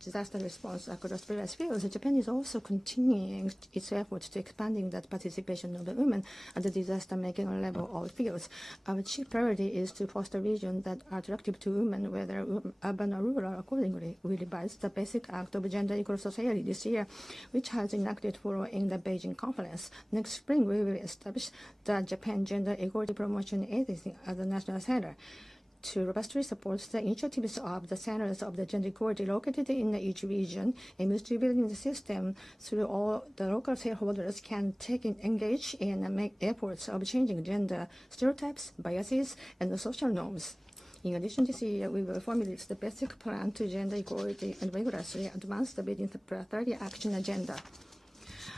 disaster response across various fields. Japan is also continuing its efforts to expanding that participation of the women at the disaster-making level of fields. Our chief priority is to foster regions that are attractive to women, whether urban or rural. Accordingly, we revised the Basic Act of Gender Equal Society this year, which has enacted following the Beijing conference. Next spring, we will establish the Japan Gender Equality Promotion Agency as a national center to robustly support the initiatives of the centers of the gender equality located in each region, aims to building the system through all the local stakeholders can engage in make efforts of changing gender stereotypes, biases, and the social norms. In addition, this year, we will formulate the basic plan to gender equality and vigorously advance the Beijing Plus 30 action agenda.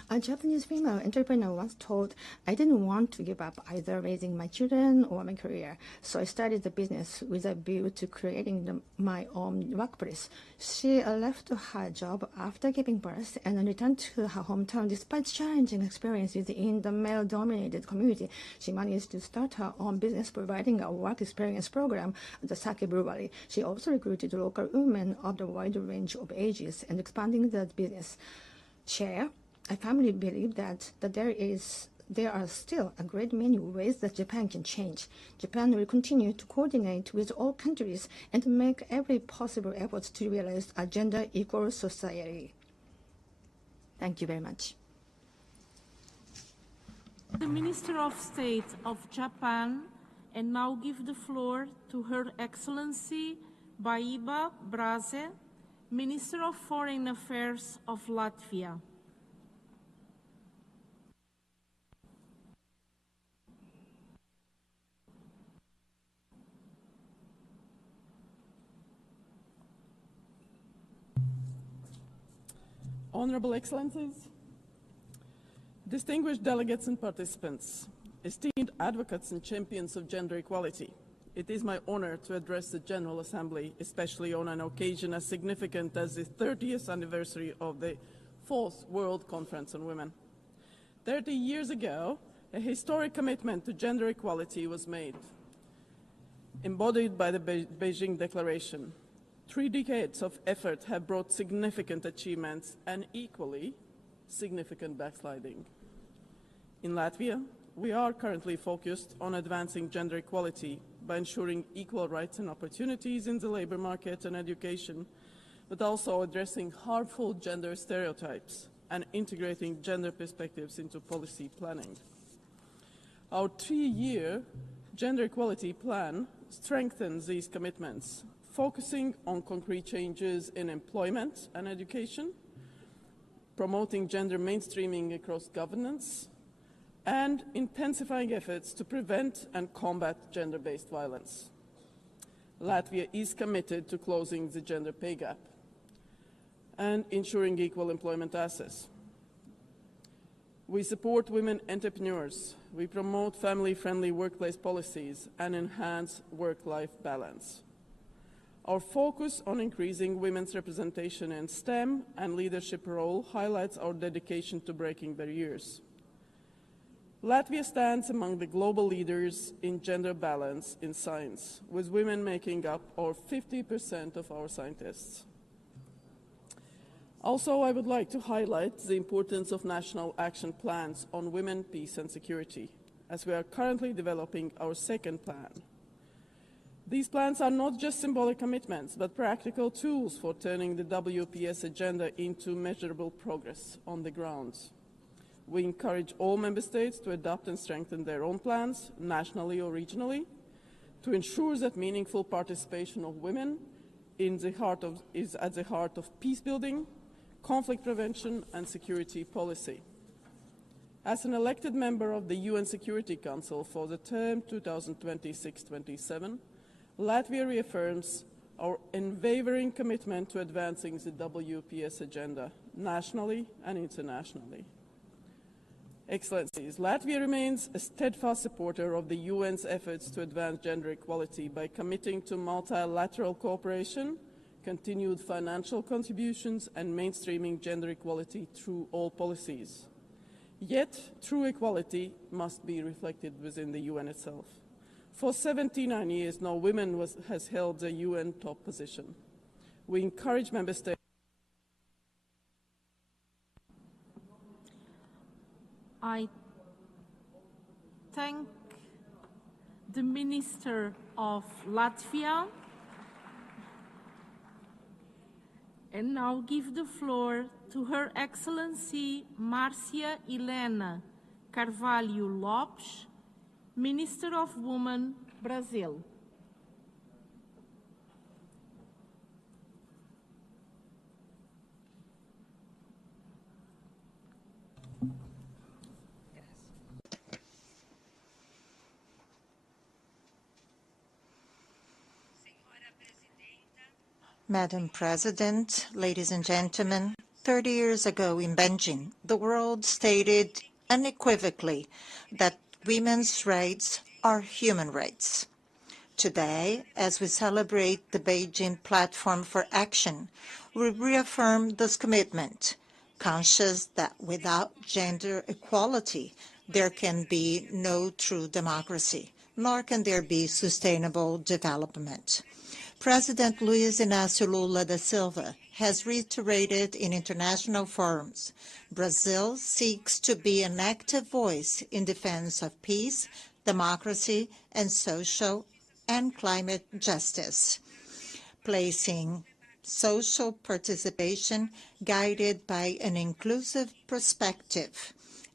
A Japanese female entrepreneur once told, "I didn't want to give up either raising my children or my career, so I started the business with a view to creating my own workplace." She left her job after giving birth and returned to her hometown despite challenging experiences in the male-dominated community. She managed to start her own business, providing a work experience program at the sake brewery. She also recruited local women of the wide range of ages and expanding the business. Chair, I firmly believe that there are still a great many ways that Japan can change. Japan will continue to coordinate with all countries and make every possible effort to realize a gender equal society. Thank you very much. The Minister of State of Japan, and now give the floor to Her Excellency Baiba Braze, Minister of Foreign Affairs of Latvia. Honorable Excellencies, distinguished delegates and participants, esteemed advocates and champions of gender equality, it is my honor to address the General Assembly, especially on an occasion as significant as the 30th anniversary of the 4th World Conference on Women. 30 years ago, a historic commitment to gender equality was made, embodied by the Beijing Declaration. 3 decades of effort have brought significant achievements and equally significant backsliding. In Latvia, we are currently focused on advancing gender equality by ensuring equal rights and opportunities in the labor market and education, but also addressing harmful gender stereotypes and integrating gender perspectives into policy planning. Our 3-year gender equality plan strengthens these commitments, focusing on concrete changes in employment and education, promoting gender mainstreaming across governance, and intensifying efforts to prevent and combat gender-based violence. Latvia is committed to closing the gender pay gap and ensuring equal employment access. We support women entrepreneurs. We promote family-friendly workplace policies and enhance work-life balance. Our focus on increasing women's representation in STEM and leadership role highlights our dedication to breaking barriers. Latvia stands among the global leaders in gender balance in science, with women making up over 50% of our scientists. Also, I would like to highlight the importance of national action plans on women, peace and security, as we are currently developing our 2nd plan. These plans are not just symbolic commitments, but practical tools for turning the WPS agenda into measurable progress on the ground. We encourage all member states to adopt and strengthen their own plans, nationally or regionally, to ensure that meaningful participation of women is at the heart of peace building, conflict prevention and security policy. As an elected member of the UN Security Council for the term 2026-27, Latvia reaffirms our unwavering commitment to advancing the WPS agenda nationally and internationally. Excellencies, Latvia remains a steadfast supporter of the UN's efforts to advance gender equality by committing to multilateral cooperation, continued financial contributions, and mainstreaming gender equality through all policies. Yet, true equality must be reflected within the UN itself. For 79 years, no woman has held the UN top position. We encourage member states. I thank the Minister of Latvia and now give the floor to Her Excellency Marcia Helena Carvalho Lopes, Minister of Women, Brazil. Madam President, ladies and gentlemen, 30 years ago in Beijing, the world stated unequivocally that women's rights are human rights. Today, as we celebrate the Beijing Platform for Action, we reaffirm this commitment, conscious that without gender equality, there can be no true democracy, nor can there be sustainable development. President Luiz Inácio Lula da Silva has reiterated in international forums, Brazil seeks to be an active voice in defense of peace, democracy, and social and climate justice, placing social participation guided by an inclusive perspective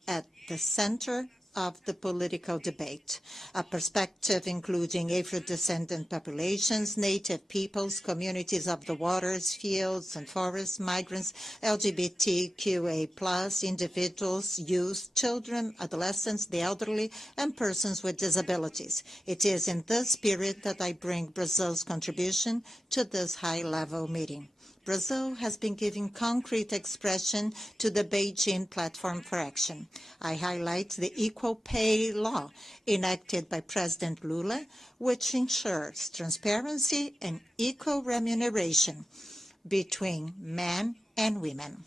at the center of the political debate, a perspective including Afro-descendant populations, native peoples, communities of the waters, fields and forests, migrants, LGBTQA+, individuals, youth, children, adolescents, the elderly, and persons with disabilities. It is in this spirit that I bring Brazil's contribution to this high-level meeting. Brazil has been giving concrete expression to the Beijing Platform for Action. I highlight the equal pay law enacted by President Lula, which ensures transparency and equal remuneration between men and women.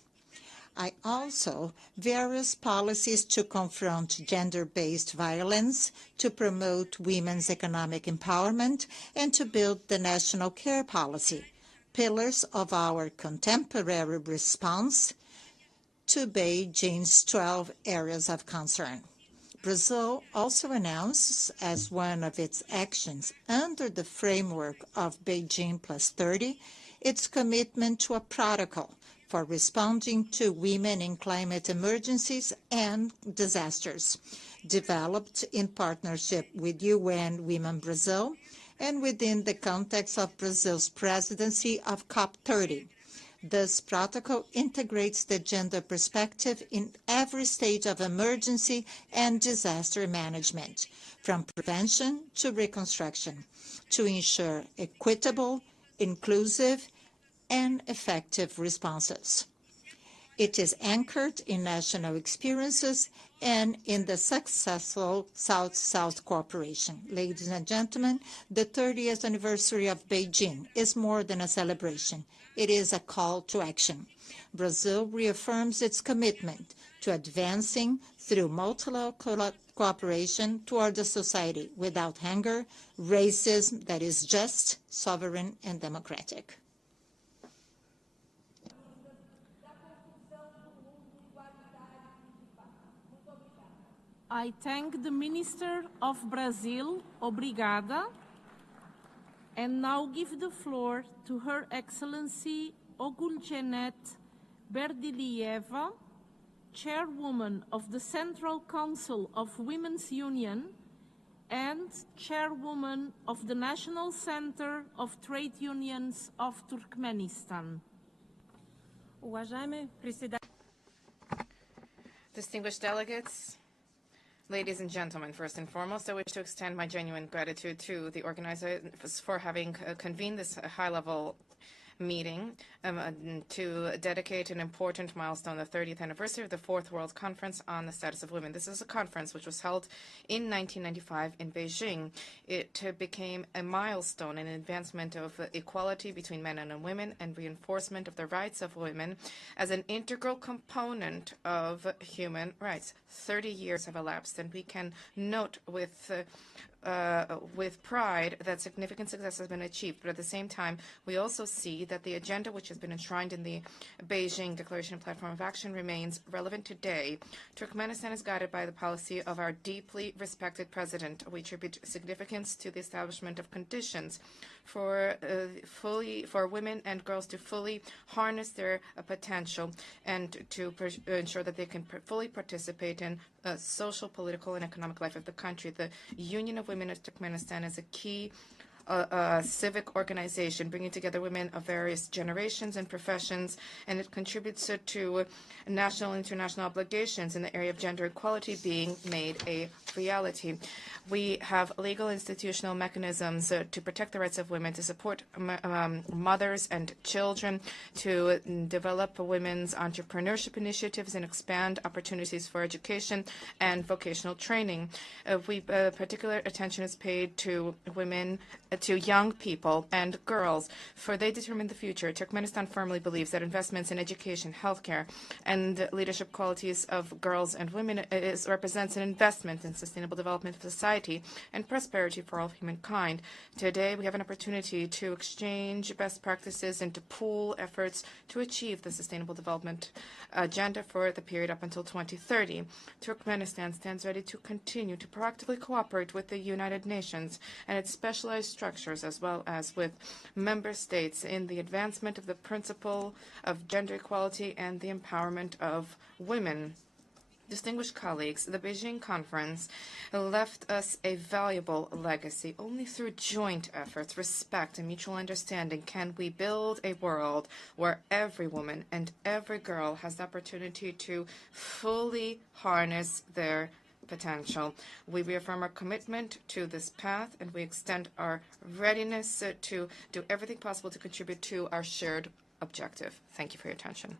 I also various policies to confront gender-based violence, to promote women's economic empowerment, and to build the national care policy, pillars of our contemporary response to Beijing's 12 areas of concern. Brazil also announces as one of its actions under the framework of Beijing Plus 30 its commitment to a protocol for responding to women in climate emergencies and disasters, developed in partnership with UN Women Brazil and within the context of Brazil's presidency of COP30. This protocol integrates the gender perspective in every stage of emergency and disaster management, from prevention to reconstruction, to ensure equitable, inclusive, and effective responses. It is anchored in national experiences and in the successful South-South cooperation. Ladies and gentlemen, the 30th anniversary of Beijing is more than a celebration. It is a call to action. Brazil reaffirms its commitment to advancing through multilateral cooperation toward a society without hunger, racism that is just, sovereign, and democratic. I thank the Minister of Brazil, obrigada, and now give the floor to Her Excellency Oguljenet Berdilieva, Chairwoman of the Central Council of Women's Union and Chairwoman of the National Center of Trade Unions of Turkmenistan. Distinguished delegates, ladies and gentlemen, first and foremost, I wish to extend my genuine gratitude to the organizers for having convened this high-level meeting to dedicate an important milestone, the 30th anniversary of the Fourth World Conference on the Status of Women. This is a conference which was held in 1995 in Beijing. It became a milestone in advancement of equality between men and women and reinforcement of the rights of women as an integral component of human rights. 30 years have elapsed, and we can note with pride that significant success has been achieved. But at the same time, we also see that the agenda which has been enshrined in the Beijing Declaration and Platform of Action remains relevant today. Turkmenistan is guided by the policy of our deeply respected president. We attribute significance to the establishment of conditions for women and girls to fully harness their potential and to ensure that they can fully participate in social, political, and economic life of the country. The Union of Women of Turkmenistan is a key civic organization bringing together women of various generations and professions, and it contributes to national and international obligations in the area of gender equality being made a reality. We have legal institutional mechanisms to protect the rights of women, to support mothers and children, to develop women's entrepreneurship initiatives and expand opportunities for education and vocational training. Particular attention is paid to women, to young people and girls, for they determine the future. Turkmenistan firmly believes that investments in education, healthcare, and leadership qualities of girls and women represents an investment in sustainable development of society and prosperity for all of humankind. Today, we have an opportunity to exchange best practices and to pool efforts to achieve the sustainable development agenda for the period up until 2030. Turkmenistan stands ready to continue to proactively cooperate with the United Nations and its specialized structures, as well as with member states, in the advancement of the principle of gender equality and the empowerment of women. Distinguished colleagues, the Beijing conference left us a valuable legacy. Only through joint efforts, respect, and mutual understanding can we build a world where every woman and every girl has the opportunity to fully harness their potential. We reaffirm our commitment to this path, and we extend our readiness to do everything possible to contribute to our shared objective. Thank you for your attention.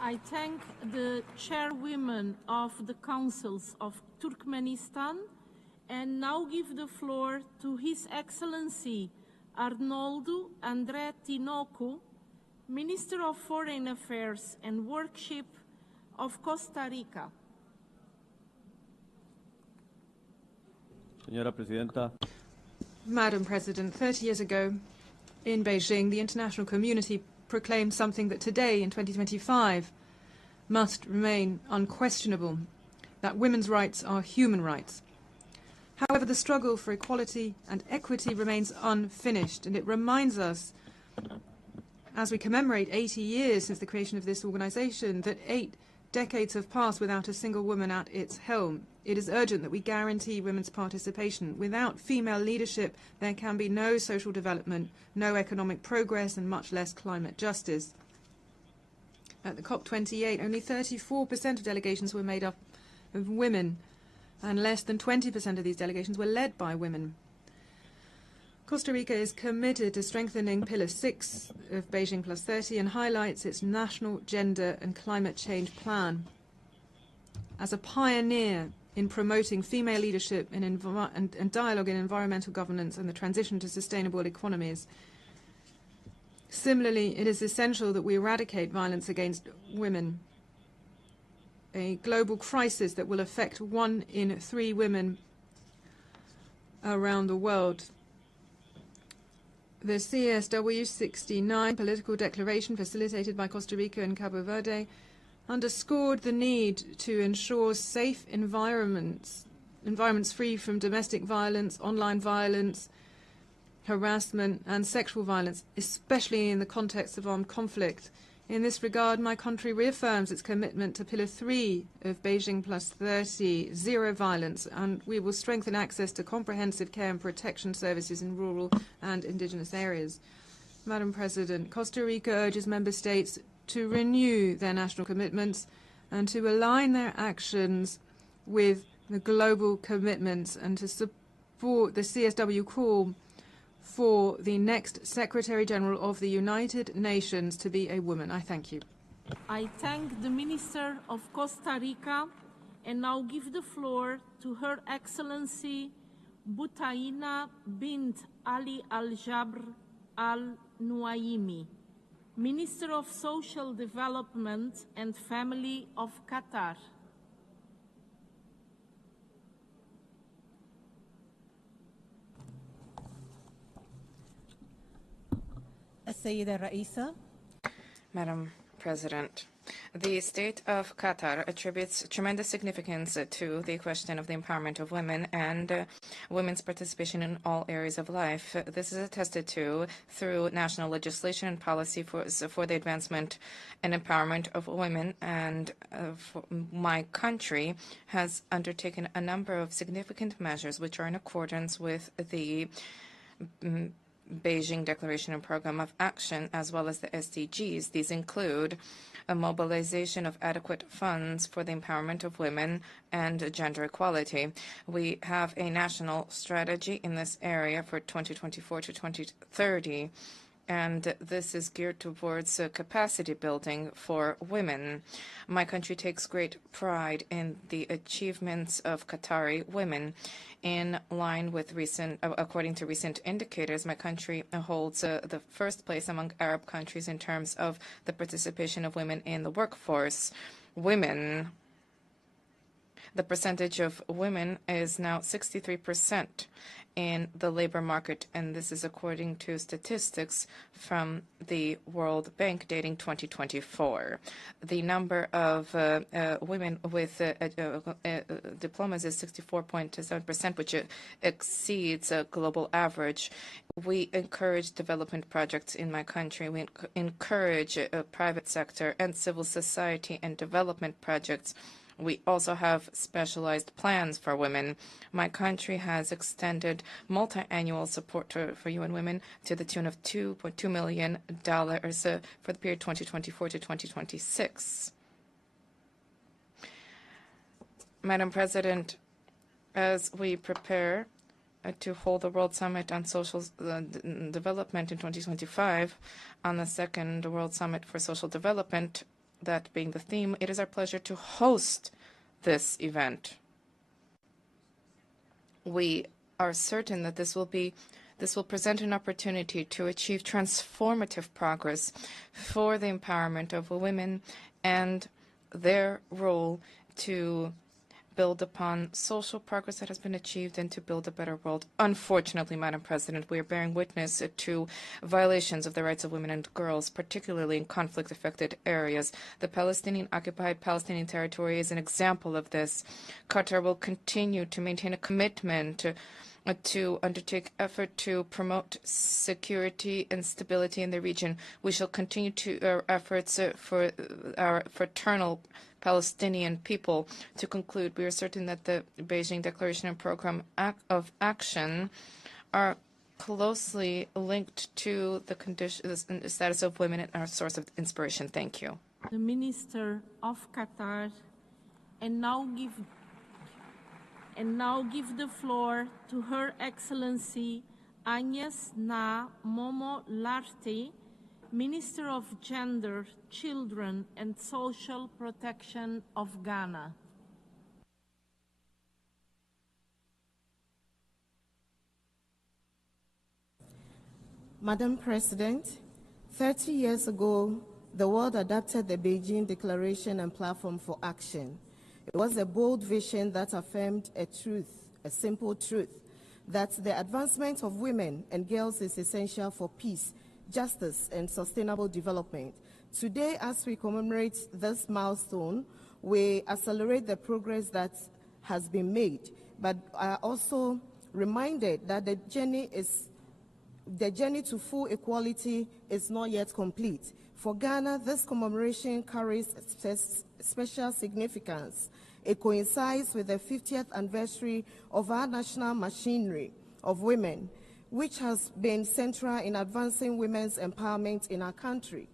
I thank the chairwomen of the councils of Turkmenistan and now give the floor to His Excellency Arnoldo André Tinoco, Minister of Foreign Affairs and Worship of Costa Rica. Señora Presidenta. Madam President, 30 years ago in Beijing, the international community proclaimed something that today, in 2025, must remain unquestionable, that women's rights are human rights. However, the struggle for equality and equity remains unfinished, and it reminds us, as we commemorate 80 years since the creation of this organization, that 8 decades have passed without a single woman at its helm. It is urgent that we guarantee women's participation. Without female leadership, there can be no social development, no economic progress, and much less climate justice. At the COP28, only 34% of delegations were made up of women, and less than 20% of these delegations were led by women. Costa Rica is committed to strengthening Pillar 6 of Beijing Plus 30 and highlights its national gender and climate change plan. As a pioneer in promoting female leadership and dialogue in environmental governance and the transition to sustainable economies. Similarly, it is essential that we eradicate violence against women, a global crisis that will affect 1 in 3 women around the world. The CSW69 political declaration facilitated by Costa Rica and Cabo Verde underscored the need to ensure safe environments free from domestic violence, online violence, harassment, and sexual violence, especially in the context of armed conflict. In this regard, my country reaffirms its commitment to Pillar 3 of Beijing Plus 30, zero violence, and we will strengthen access to comprehensive care and protection services in rural and indigenous areas. Madam President, Costa Rica urges member states to renew their national commitments and to align their actions with the global commitments and to support the CSW call for the next Secretary General of the United Nations to be a woman. I thank you. I thank the Minister of Costa Rica and now give the floor to Her Excellency Butaina bint Ali Al-Jabr Al-Nuaimi, Minister of Social Development and Family of Qatar. Madam President, the state of Qatar attributes tremendous significance to the question of the empowerment of women and women's participation in all areas of life. This is attested to through national legislation and policy for the advancement and empowerment of women, and my country has undertaken a number of significant measures which are in accordance with the Beijing Declaration and Program of Action, as well as the SDGs. These include a mobilization of adequate funds for the empowerment of women and gender equality. We have a national strategy in this area for 2024 to 2030, and this is geared towards capacity building for women. My country takes great pride in the achievements of Qatari women. In line with according to recent indicators, my country holds the first place among Arab countries in terms of the participation of women in the workforce. The percentage of women is now 63% in the labor market, and this is according to statistics from the World Bank dating 2024. The number of women with diplomas is 64.7%, which exceeds a global average. We encourage development projects in my country. We encourage private sector and civil society and development projects We also have specialized plans for women. My country has extended multi-annual support for UN Women to the tune of $2.2 million for the period 2024 to 2026. Madam President, as we prepare to hold the World Summit on Social Development in 2025, on the second World Summit for Social Development, that being the theme, it is our pleasure to host this event. We are certain that this will present an opportunity to achieve transformative progress for the empowerment of women and their role to build upon social progress that has been achieved and to build a better world. Unfortunately, Madam President, we are bearing witness to violations of the rights of women and girls, particularly in conflict-affected areas. The Palestinian-occupied Palestinian territory is an example of this. Qatar will continue to maintain a commitment to undertake effort to promote security and stability in the region. We shall continue our efforts for our fraternal Palestinian people. To conclude, we are certain that the Beijing Declaration and Program of Action are closely linked to the status of women and our source of inspiration. Thank you. The Minister of Qatar, and now give the floor to Her Excellency Agnes Na Momo Lartey, Minister of Gender, Children and Social Protection of Ghana. Madam President, 30 years ago, the world adopted the Beijing Declaration and Platform for Action. It was a bold vision that affirmed a truth, a simple truth, that the advancement of women and girls is essential for peace, justice, and sustainable development. Today, as we commemorate this milestone, we accelerate the progress that has been made, but are also reminded that the journey to full equality is not yet complete. For Ghana, this commemoration carries special significance. It coincides with the 50th anniversary of our national machinery of women, which has been central in advancing women's empowerment in our country.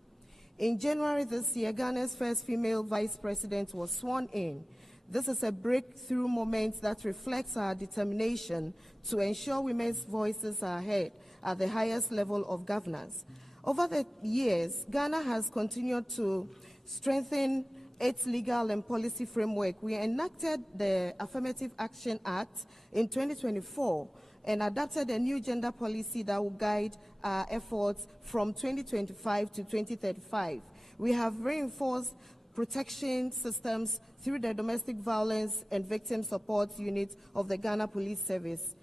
In January this year, Ghana's first female vice president was sworn in. This is a breakthrough moment that reflects our determination to ensure women's voices are heard at the highest level of governance. Over the years, Ghana has continued to strengthen its legal and policy framework. We enacted the Affirmative Action Act in 2024 and adopted a new gender policy that will guide our efforts from 2025 to 2035. We have reinforced protection systems through the Domestic Violence and Victim Support Unit of the Ghana Police Service.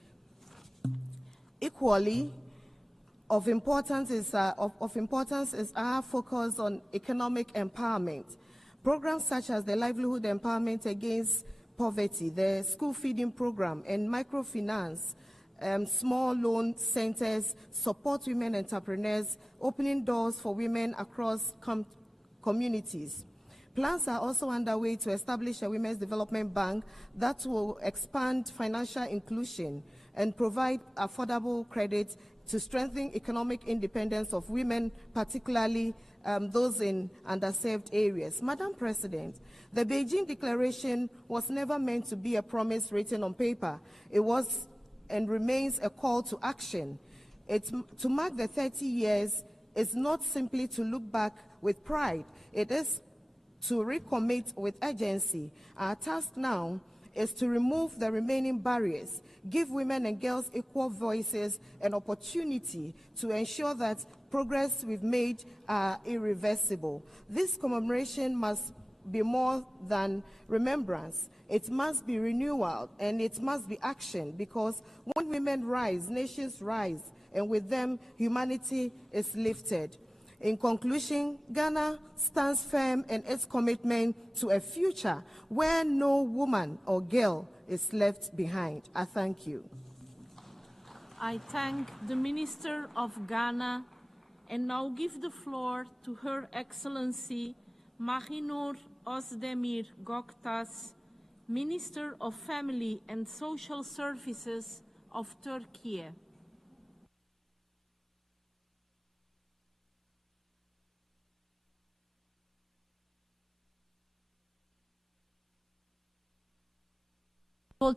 Equally, of importance is our focus on economic empowerment. Programs such as the Livelihood Empowerment Against Poverty, the School Feeding Program, and microfinance, small loan centers support women entrepreneurs, opening doors for women across communities. Plans are also underway to establish a Women's Development Bank that will expand financial inclusion and provide affordable credit to strengthen economic independence of women, particularly those in underserved areas. Madam President, the Beijing Declaration was never meant to be a promise written on paper. It was and remains a call to action. To mark the 30 years is not simply to look back with pride. It is to recommit with urgency. Our task now is to remove the remaining barriers, give women and girls equal voices and opportunity to ensure that progress we've made are irreversible. This commemoration must be more than remembrance. It must be renewal and it must be action, because when women rise, nations rise, and with them, humanity is lifted. In conclusion, Ghana stands firm in its commitment to a future where no woman or girl is left behind. I thank you. I thank the Minister of Ghana and now give the floor to Her Excellency Marie-Nour Özdemir Göktaş, Minister of Family and Social Services of Turkey.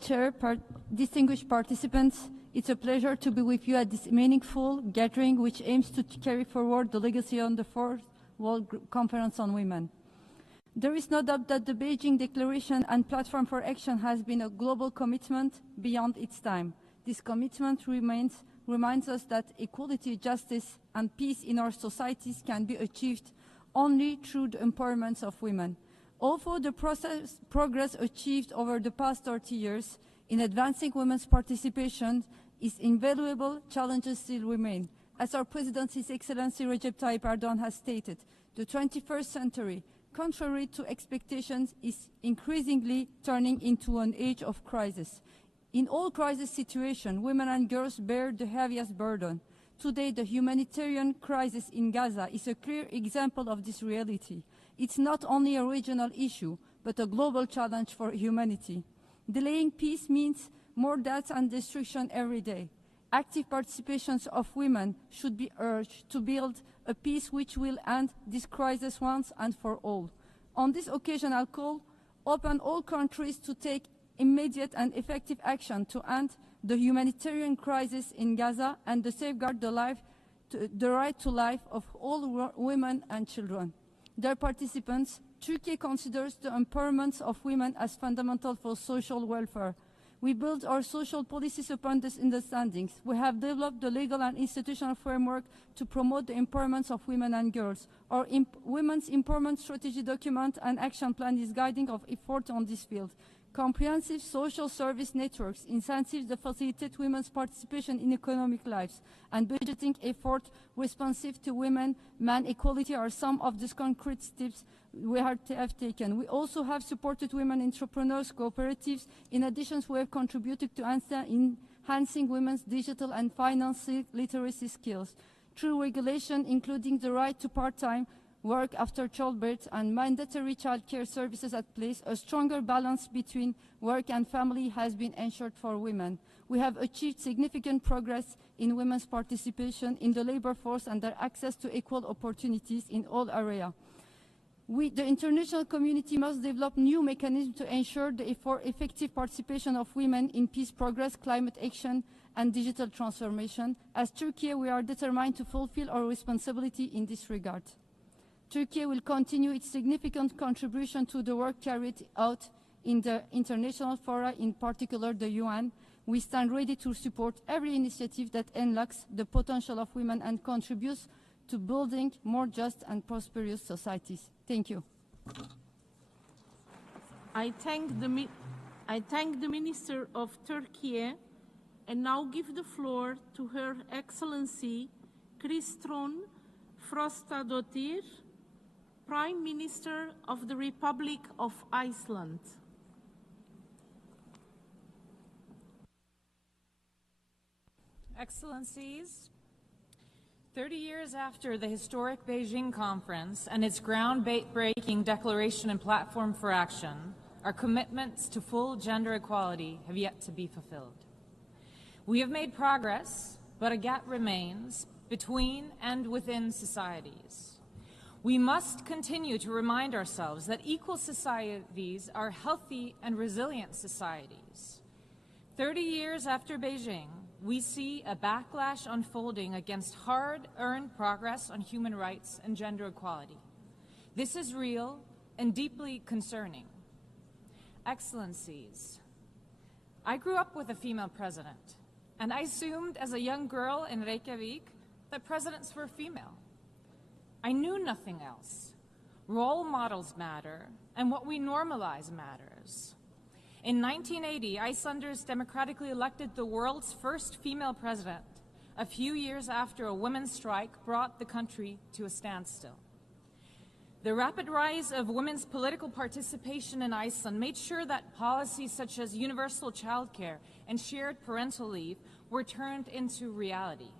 Chair, distinguished participants, it's a pleasure to be with you at this meaningful gathering which aims to carry forward the legacy on the Fourth World Conference on Women. There is no doubt that the Beijing Declaration and Platform for Action has been a global commitment beyond its time. This commitment reminds us that equality, justice, and peace in our societies can be achieved only through the empowerment of women. Although the progress achieved over the past 30 years in advancing women's participation is invaluable, challenges still remain. As our President, His Excellency Recep Tayyip Erdogan has stated, the 21st century, contrary to expectations, is increasingly turning into an age of crisis. In all crisis situations, women and girls bear the heaviest burden. Today, the humanitarian crisis in Gaza is a clear example of this reality. It's not only a regional issue, but a global challenge for humanity. Delaying peace means more deaths and destruction every day. Active participation of women should be urged to build a peace which will end this crisis once and for all. On this occasion, I'll call upon all countries to take immediate and effective action to end the humanitarian crisis in Gaza and to safeguard the right to life of all women and children. Dear participants, Turkey considers the empowerment of women as fundamental for social welfare. We build our social policies upon these understandings. We have developed the legal and institutional framework to promote the empowerment of women and girls. Our Women's Empowerment Strategy document and action plan is guiding of effort on this field. Comprehensive social service networks, incentives that facilitate women's participation in economic lives, and budgeting efforts responsive to women-man equality are some of these concrete steps we have taken. We also have supported women entrepreneurs, cooperatives. In addition, we have contributed to enhancing women's digital and financial literacy skills. Through regulation, including the right to part-time work after childbirth and mandatory child care services at place, a stronger balance between work and family has been ensured for women. We have achieved significant progress in women's participation in the labor force and their access to equal opportunities in all areas. The international community must develop new mechanisms to ensure the effective participation of women in peace progress, climate action, and digital transformation. As Turkey, we are determined to fulfill our responsibility in this regard. Turkey will continue its significant contribution to the work carried out in the international fora, in particular the UN. We stand ready to support every initiative that unlocks the potential of women and contributes to building more just and prosperous societies. Thank you. I thank the Minister of Turkey and now give the floor to Her Excellency Kristrún Frostadóttir, Prime Minister of the Republic of Iceland. Excellencies, 30 years after the historic Beijing Conference and its groundbreaking declaration and platform for action, our commitments to full gender equality have yet to be fulfilled. We have made progress, but a gap remains between and within societies. We must continue to remind ourselves that equal societies are healthy and resilient societies. 30 years after Beijing, we see a backlash unfolding against hard-earned progress on human rights and gender equality. This is real and deeply concerning. Excellencies, I grew up with a female president, and I assumed as a young girl in Reykjavik that presidents were female. I knew nothing else. Role models matter, and what we normalize matters. In 1980, Icelanders democratically elected the world's first female president, a few years after a women's strike brought the country to a standstill. The rapid rise of women's political participation in Iceland made sure that policies such as universal childcare and shared parental leave were turned into reality.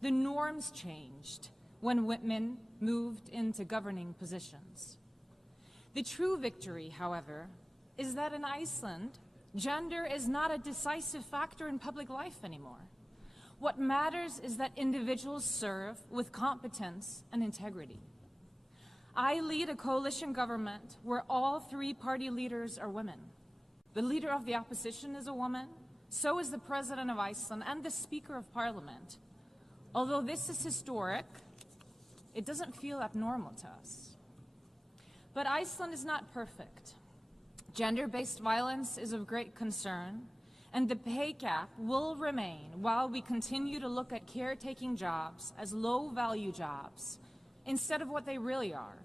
The norms changed when women moved into governing positions. The true victory, however, is that in Iceland, gender is not a decisive factor in public life anymore. What matters is that individuals serve with competence and integrity. I lead a coalition government where all three party leaders are women. The leader of the opposition is a woman, so is the president of Iceland and the Speaker of Parliament. Although this is historic, it doesn't feel abnormal to us. But Iceland is not perfect. Gender-based violence is of great concern, and the pay gap will remain while we continue to look at caretaking jobs as low-value jobs instead of what they really are,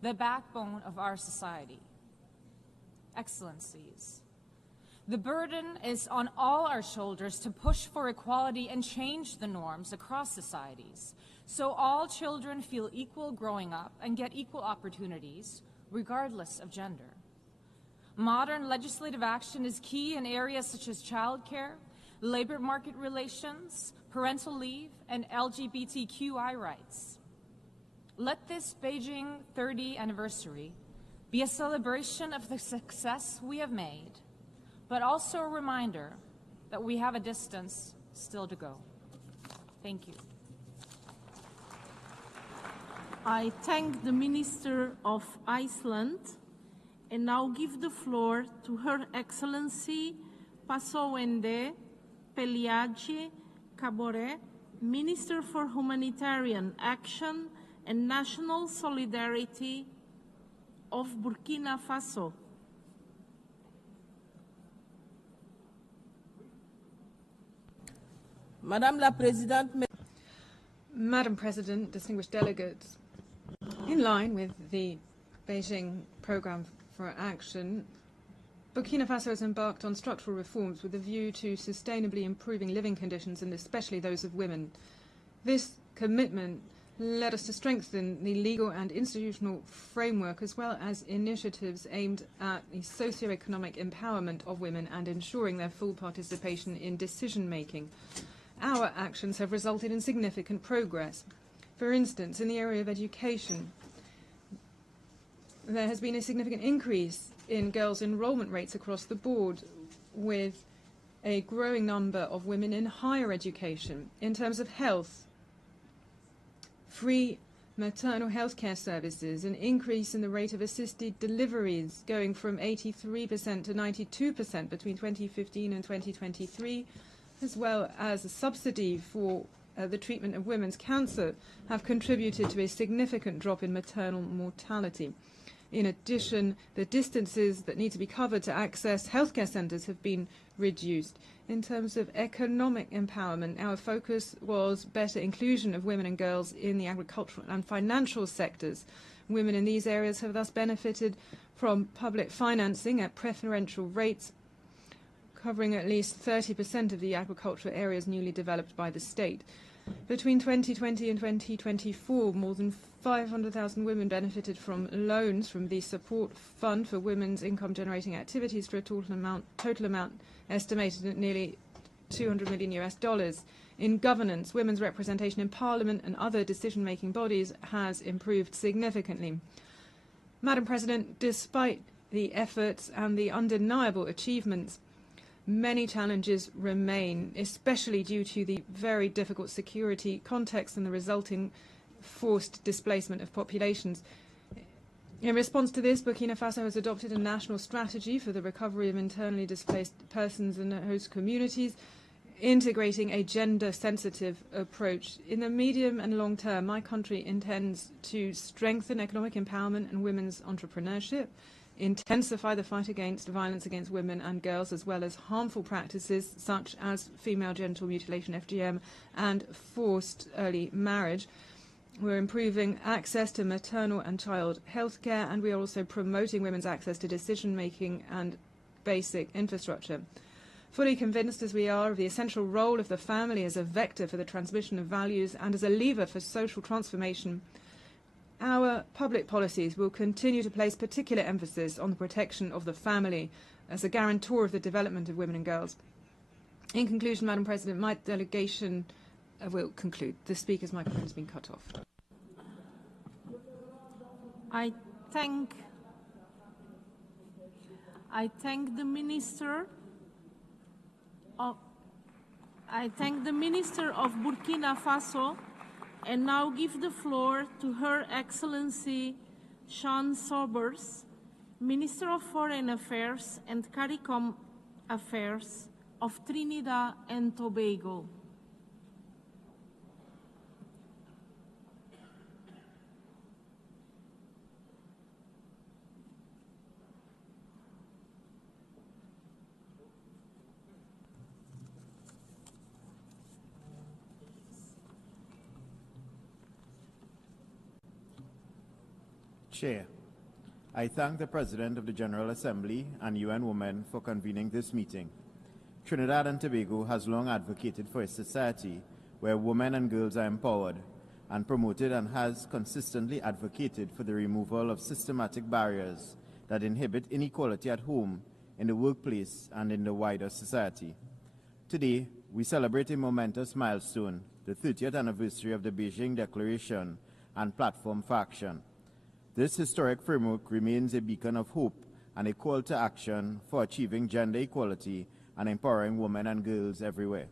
the backbone of our society. Excellencies, the burden is on all our shoulders to push for equality and change the norms across societies, so all children feel equal growing up and get equal opportunities, regardless of gender. Modern legislative action is key in areas such as childcare, labor market relations, parental leave, and LGBTQI rights. Let this Beijing 30th anniversary be a celebration of the success we have made, but also a reminder that we have a distance still to go. Thank you. I thank the Minister of Iceland and now give the floor to Her Excellency Pasowende Peliadje Kabore, Minister for Humanitarian Action and National Solidarity of Burkina Faso. Madame la Présidente, Madam President, distinguished delegates, in line with the Beijing Programme for Action, Burkina Faso has embarked on structural reforms with a view to sustainably improving living conditions, and especially those of women. This commitment led us to strengthen the legal and institutional framework, as well as initiatives aimed at the socio-economic empowerment of women and ensuring their full participation in decision-making. Our actions have resulted in significant progress. For instance, in the area of education, there has been a significant increase in girls' enrollment rates across the board, with a growing number of women in higher education. In terms of health, free maternal health care services, an increase in the rate of assisted deliveries going from 83% to 92% between 2015 and 2023, as well as a subsidy for the treatment of women's cancer, have contributed to a significant drop in maternal mortality. In addition, the distances that need to be covered to access healthcare centres have been reduced. In terms of economic empowerment, our focus was better inclusion of women and girls in the agricultural and financial sectors. Women in these areas have thus benefited from public financing at preferential rates, covering at least 30% of the agricultural areas newly developed by the state. Between 2020 and 2024, more than 500,000 women benefited from loans from the Support Fund for Women's Income-Generating Activities for a total amount estimated at nearly $200 million. In governance, women's representation in Parliament and other decision-making bodies has improved significantly. Madam President, despite the efforts and the undeniable achievements, many challenges remain, especially due to the very difficult security context and the resulting forced displacement of populations. In response to this, Burkina Faso has adopted a national strategy for the recovery of internally displaced persons and host communities, integrating a gender-sensitive approach. In the medium and long term, my country intends to strengthen economic empowerment and women's entrepreneurship, intensify the fight against violence against women and girls, as well as harmful practices such as female genital mutilation, FGM, and forced early marriage. We're improving access to maternal and child health care, and we are also promoting women's access to decision-making and basic infrastructure. Fully convinced as we are of the essential role of the family as a vector for the transmission of values and as a lever for social transformation, our public policies will continue to place particular emphasis on the protection of the family as a guarantor of the development of women and girls. In conclusion, Madam President, my delegation will conclude. The Speaker's microphone has been cut off. I thank I thank the Minister of Burkina Faso and now give the floor to Her Excellency Sean Sobers, Minister of Foreign Affairs and CARICOM Affairs of Trinidad and Tobago. Chair, I thank the President of the General Assembly and UN Women for convening this meeting. Trinidad and Tobago has long advocated for a society where women and girls are empowered and promoted, and has consistently advocated for the removal of systematic barriers that inhibit inequality at home, in the workplace, and in the wider society. Today, we celebrate a momentous milestone, the 30th anniversary of the Beijing Declaration and Platform for Action. This historic framework remains a beacon of hope and a call to action for achieving gender equality and empowering women and girls everywhere.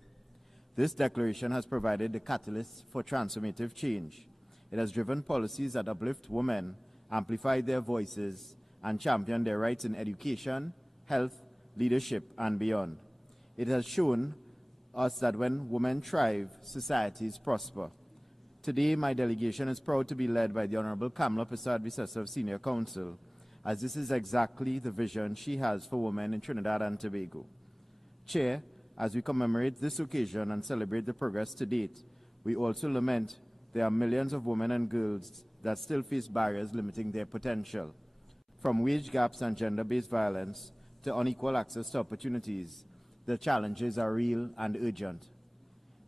This declaration has provided the catalyst for transformative change. It has driven policies that uplift women, amplify their voices, and champion their rights in education, health, leadership, and beyond. It has shown us that when women thrive, societies prosper. Today, my delegation is proud to be led by the Honorable Kamla Persad-Visessa, Senior Counsel, as this is exactly the vision she has for women in Trinidad and Tobago. Chair, as we commemorate this occasion and celebrate the progress to date, we also lament there are millions of women and girls that still face barriers limiting their potential. From wage gaps and gender-based violence to unequal access to opportunities, the challenges are real and urgent.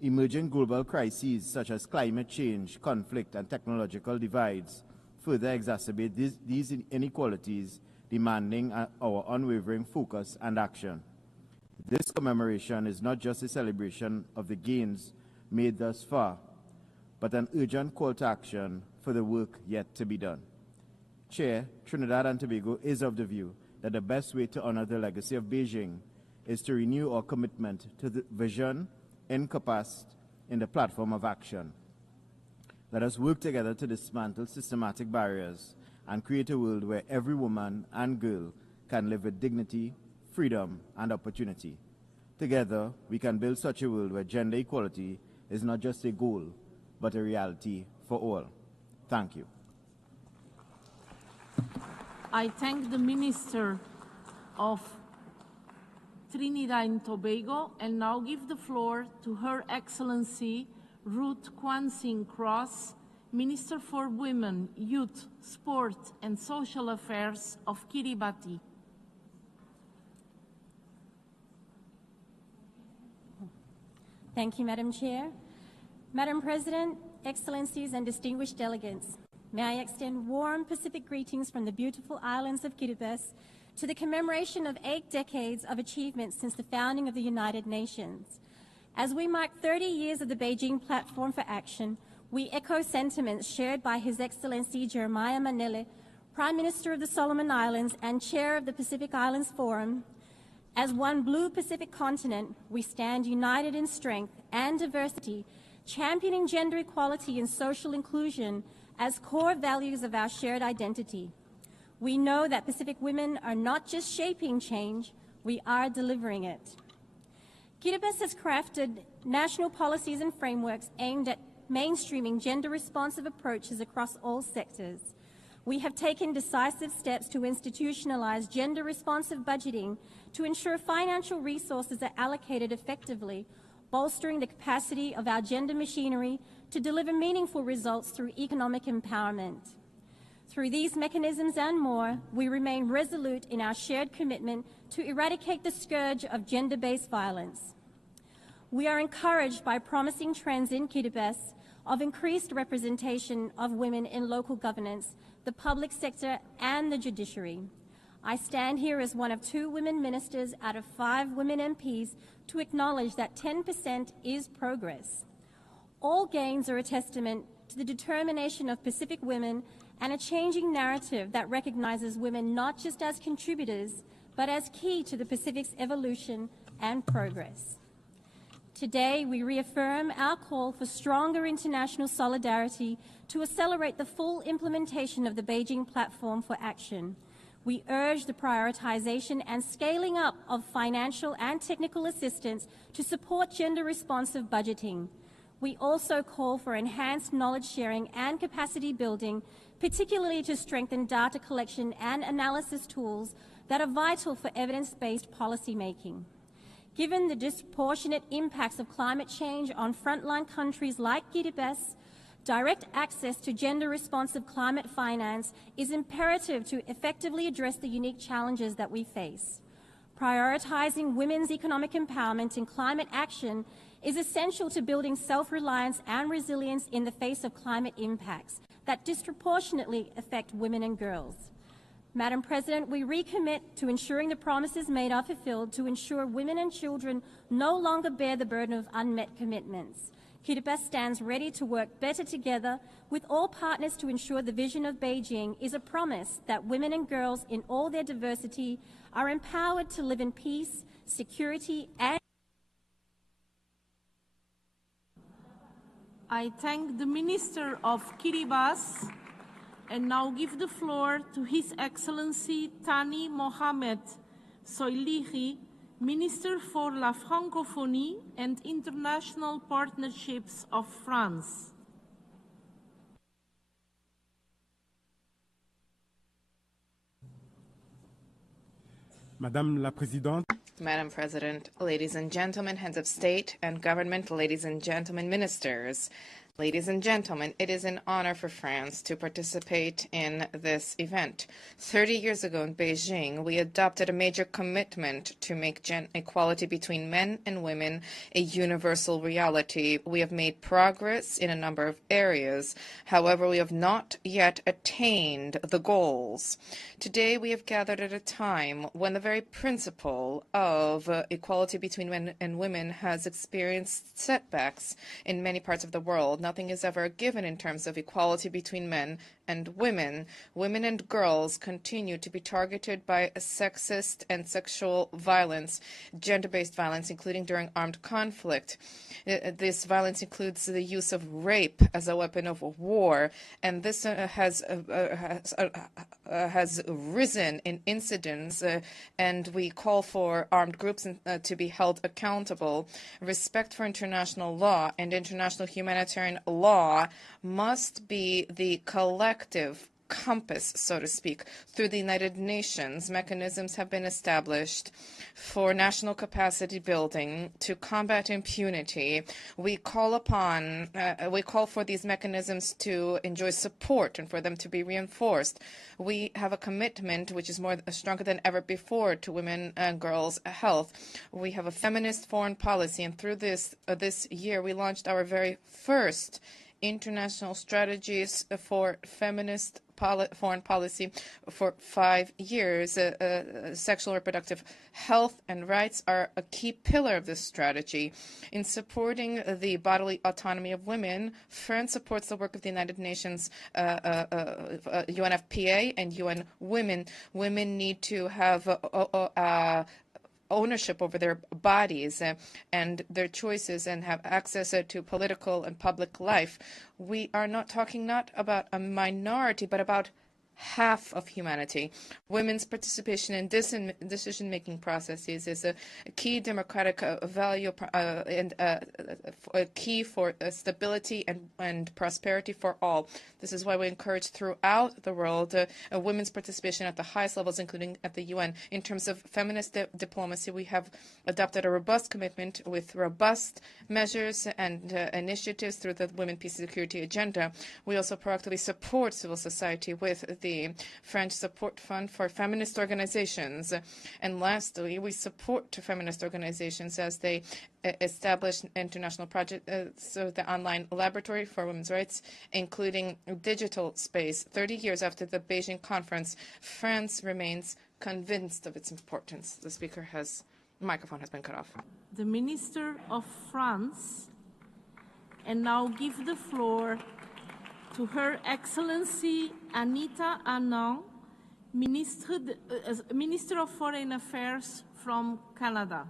Emerging global crises such as climate change, conflict, and technological divides further exacerbate these inequalities, demanding our unwavering focus and action. This commemoration is not just a celebration of the gains made thus far, but an urgent call to action for the work yet to be done. Chair, Trinidad and Tobago is of the view that the best way to honor the legacy of Beijing is to renew our commitment to the vision encompassed in the platform of action. Let us work together to dismantle systematic barriers and create a world where every woman and girl can live with dignity, freedom, and opportunity. Together, we can build such a world where gender equality is not just a goal, but a reality for all. Thank you. I thank the Minister of Trinidad and Tobago and now give the floor to Her Excellency Ruth Kwan-Sing Cross, Minister for Women, Youth, Sport and Social Affairs of Kiribati. Thank you, Madam Chair. Madam President, Excellencies and distinguished delegates, may I extend warm Pacific greetings from the beautiful islands of Kiribati to the commemoration of 8 decades of achievements since the founding of the United Nations. As we mark 30 years of the Beijing Platform for Action, we echo sentiments shared by His Excellency Jeremiah Manele, Prime Minister of the Solomon Islands and Chair of the Pacific Islands Forum. As one blue Pacific continent, we stand united in strength and diversity, championing gender equality and social inclusion as core values of our shared identity. We know that Pacific women are not just shaping change, we are delivering it. Kiribati has crafted national policies and frameworks aimed at mainstreaming gender-responsive approaches across all sectors. We have taken decisive steps to institutionalize gender-responsive budgeting to ensure financial resources are allocated effectively, bolstering the capacity of our gender machinery to deliver meaningful results through economic empowerment. Through these mechanisms and more, we remain resolute in our shared commitment to eradicate the scourge of gender-based violence. We are encouraged by promising trends in Kiribati of increased representation of women in local governance, the public sector, and the judiciary. I stand here as one of 2 women ministers out of 5 women MPs to acknowledge that 10% is progress. All gains are a testament to the determination of Pacific women and a changing narrative that recognizes women not just as contributors, but as key to the Pacific's evolution and progress. Today, we reaffirm our call for stronger international solidarity to accelerate the full implementation of the Beijing Platform for Action. We urge the prioritization and scaling up of financial and technical assistance to support gender-responsive budgeting. We also call for enhanced knowledge sharing and capacity building, particularly to strengthen data collection and analysis tools that are vital for evidence-based policymaking. Given the disproportionate impacts of climate change on frontline countries like Kiribati, direct access to gender-responsive climate finance is imperative to effectively address the unique challenges that we face. Prioritizing women's economic empowerment in climate action is essential to building self-reliance and resilience in the face of climate impacts that disproportionately affect women and girls. Madam President, we recommit to ensuring the promises made are fulfilled to ensure women and children no longer bear the burden of unmet commitments. Kiribati stands ready to work better together with all partners to ensure the vision of Beijing is a promise that women and girls in all their diversity are empowered to live in peace, security, and I thank the Minister of Kiribati and now give the floor to His Excellency Thani Mohamed Soilihi, Minister for la Francophonie and International Partnerships of France. Madame la Présidente, Madam President, ladies and gentlemen, heads of state and government, ladies and gentlemen, ministers, ladies and gentlemen, it is an honor for France to participate in this event. 30 years ago in Beijing, we adopted a major commitment to make equality between men and women a universal reality. We have made progress in a number of areas. However, we have not yet attained the goals. Today, we have gathered at a time when the very principle of equality between men and women has experienced setbacks in many parts of the world. Nothing is ever given in terms of equality between men and women. Women and girls continue to be targeted by sexist and sexual violence, gender-based violence, including during armed conflict. This violence includes the use of rape as a weapon of war, and this has risen in incidents, and we call for armed groups to be held accountable. Respect for international law and international humanitarian law must be the collective compass, so to speak. Through the United Nations, mechanisms have been established for national capacity building to combat impunity. We call for these mechanisms to enjoy support and for them to be reinforced. We have a commitment which is stronger than ever before to women and girls' health. We have a feminist foreign policy, and through this year we launched our very first international strategies for feminist foreign policy for 5 years. Sexual and reproductive health and rights are a key pillar of this strategy. In supporting the bodily autonomy of women, France supports the work of the United Nations, UNFPA and UN Women. Women need to have ownership over their bodies and their choices and have access to political and public life. We are not talking about a minority, but about half of humanity. Women's participation in decision-making processes is a key democratic value and a key for stability and prosperity for all. This is why we encourage throughout the world women's participation at the highest levels, including at the UN. In terms of feminist diplomacy, we have adopted a robust commitment with robust measures and initiatives through the Women, Peace, and Security agenda. We also proactively support civil society with the French Support Fund for Feminist Organizations. And lastly, we support feminist organizations as they establish international projects, so the online laboratory for women's rights, including digital space. 30 years after the Beijing conference, France remains convinced of its importance. The microphone has been cut off. The Minister of France, and now give the floor to Her Excellency Anita Anand, Minister of Foreign Affairs from Canada.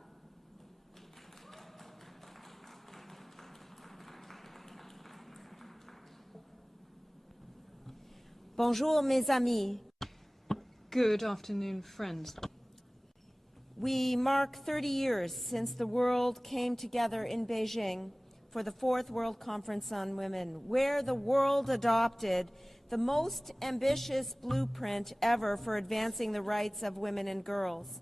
Bonjour, mes amis. Good afternoon, friends. We mark 30 years since the world came together in Beijing for the 4th World Conference on Women, where the world adopted the most ambitious blueprint ever for advancing the rights of women and girls.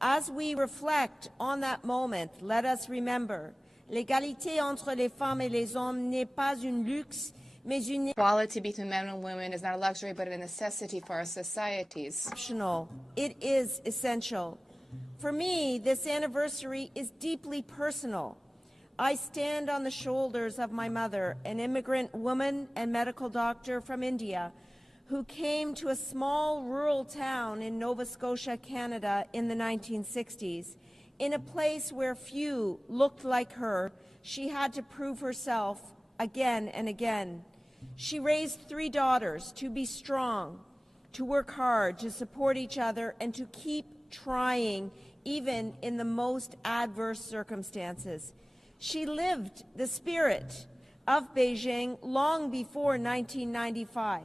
As we reflect on that moment, let us remember, l'égalité entre les femmes et les hommes n'est pas un luxe, mais une Equality between men and women is not a luxury, but a necessity for our societies. optional. It is essential. For me, this anniversary is deeply personal. I stand on the shoulders of my mother, an immigrant woman and medical doctor from India, who came to a small rural town in Nova Scotia, Canada in the 1960s. In a place where few looked like her, she had to prove herself again and again. She raised 3 daughters to be strong, to work hard, to support each other, and to keep trying even in the most adverse circumstances. She lived the spirit of Beijing long before 1995.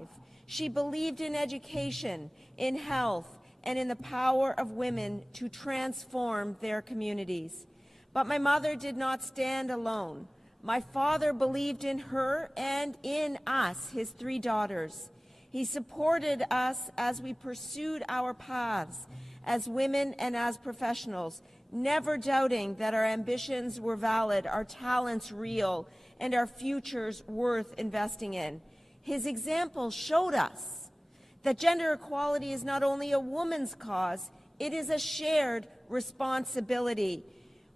She believed in education, in health, and in the power of women to transform their communities. But my mother did not stand alone. My father believed in her and in us, his 3 daughters. He supported us as we pursued our paths as women and as professionals, never doubting that our ambitions were valid, our talents real, and our futures worth investing in. His example showed us that gender equality is not only a woman's cause, it is a shared responsibility.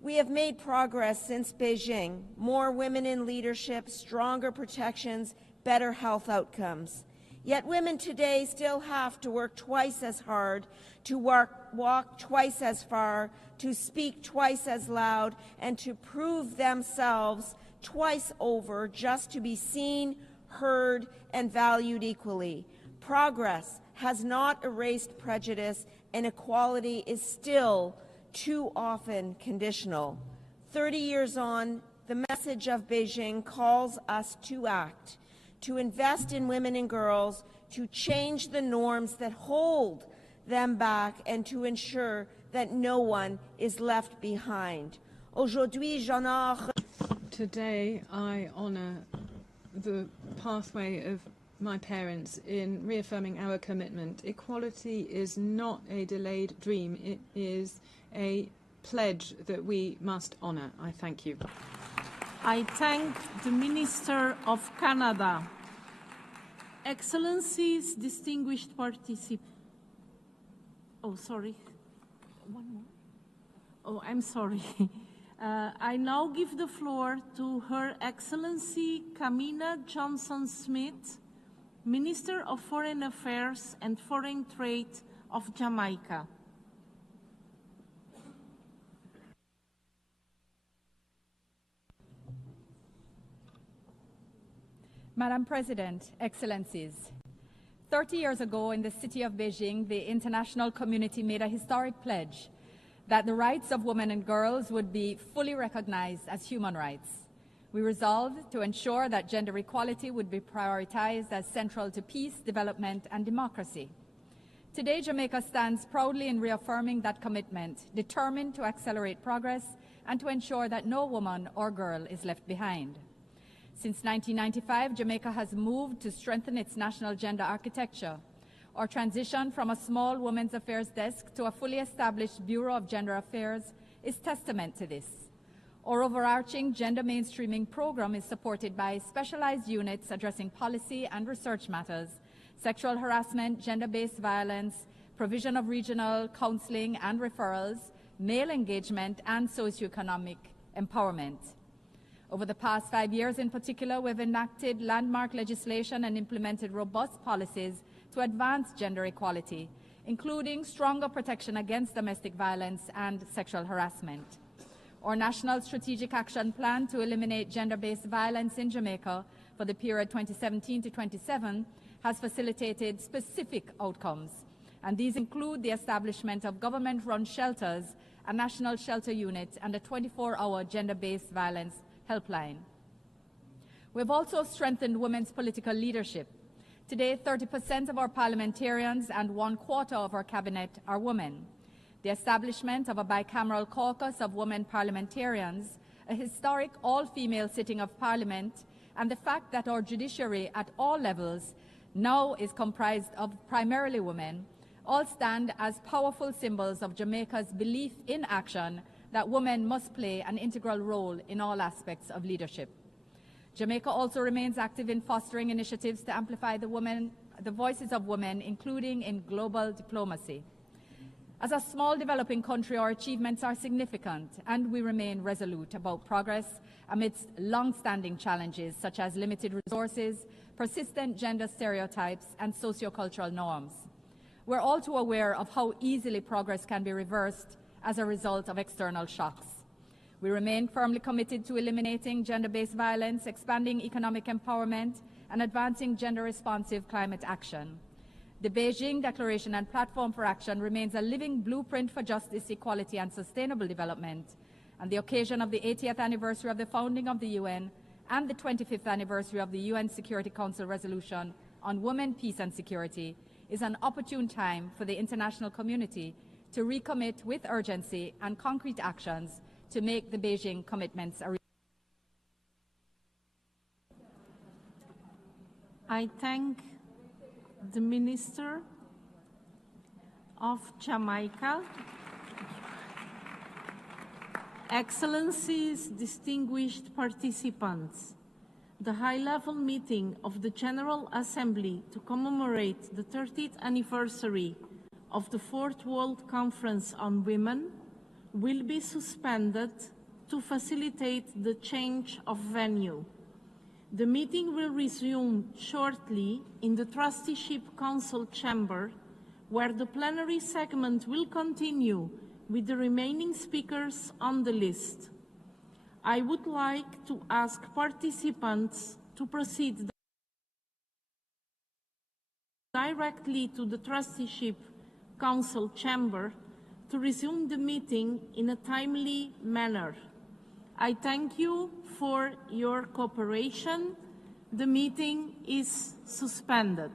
We have made progress since Beijing, more women in leadership, stronger protections, better health outcomes. Yet women today still have to work twice as hard, to walk twice as far, to speak twice as loud, and to prove themselves twice over just to be seen, heard, and valued equally. Progress has not erased prejudice, and equality is still too often conditional. 30 years on, the message of Beijing calls us to act, to invest in women and girls, to change the norms that hold them back, and to ensure that no one is left behind. Aujourd'hui, j'honore. Today, I honor the pathway of my parents in reaffirming our commitment. Equality is not a delayed dream. It is a pledge that we must honor. I thank you. I thank the Minister of Canada. Excellencies, distinguished participants. Oh, sorry. One more. Oh, I'm sorry. I now give the floor to Her Excellency Kamina Johnson-Smith, Minister of Foreign Affairs and Foreign Trade of Jamaica. Madam President, Excellencies, 30 years ago in the city of Beijing, the international community made a historic pledge that the rights of women and girls would be fully recognized as human rights. We resolved to ensure that gender equality would be prioritized as central to peace, development, and democracy. Today, Jamaica stands proudly in reaffirming that commitment, determined to accelerate progress and to ensure that no woman or girl is left behind. Since 1995, Jamaica has moved to strengthen its national gender architecture. Our transition from a small women's affairs desk to a fully established Bureau of Gender Affairs is testament to this. Our overarching gender mainstreaming program is supported by specialized units addressing policy and research matters, sexual harassment, gender-based violence, provision of regional counseling and referrals, male engagement, and socioeconomic empowerment. Over the past 5 years in particular, we've enacted landmark legislation and implemented robust policies to advance gender equality, including stronger protection against domestic violence and sexual harassment. Our National Strategic Action Plan to eliminate gender-based violence in Jamaica for the period 2017 to 2027 has facilitated specific outcomes, and these include the establishment of government-run shelters, a national shelter unit, and a 24-hour gender-based violence helpline. We've also strengthened women's political leadership. Today, 30% of our parliamentarians and 1/4 of our cabinet are women. The establishment of a bicameral caucus of women parliamentarians, a historic all-female sitting of Parliament, and the fact that our judiciary at all levels now is comprised of primarily women, all stand as powerful symbols of Jamaica's belief in action that women must play an integral role in all aspects of leadership. Jamaica also remains active in fostering initiatives to amplify the voices of women, including in global diplomacy. As a small developing country, our achievements are significant, and we remain resolute about progress amidst long-standing challenges such as limited resources, persistent gender stereotypes, and sociocultural norms. We're all too aware of how easily progress can be reversed as a result of external shocks. We remain firmly committed to eliminating gender-based violence, expanding economic empowerment, and advancing gender-responsive climate action. The Beijing Declaration and Platform for Action remains a living blueprint for justice, equality, and sustainable development. On the occasion of the 80th anniversary of the founding of the UN and the 25th anniversary of the UN Security Council resolution on women, peace, and security, is an opportune time for the international community to recommit with urgency and concrete actions to make the Beijing commitments a reality. I thank the Minister of Jamaica. Excellencies, distinguished participants, the high-level meeting of the General Assembly to commemorate the 30th anniversary of the Fourth World Conference on Women will be suspended to facilitate the change of venue. The meeting will resume shortly in the Trusteeship Council chamber, where the plenary segment will continue with the remaining speakers on the list. I would like to ask participants to proceed directly to the Trusteeship Council chamber to resume the meeting in a timely manner. I thank you for your cooperation. The meeting is suspended.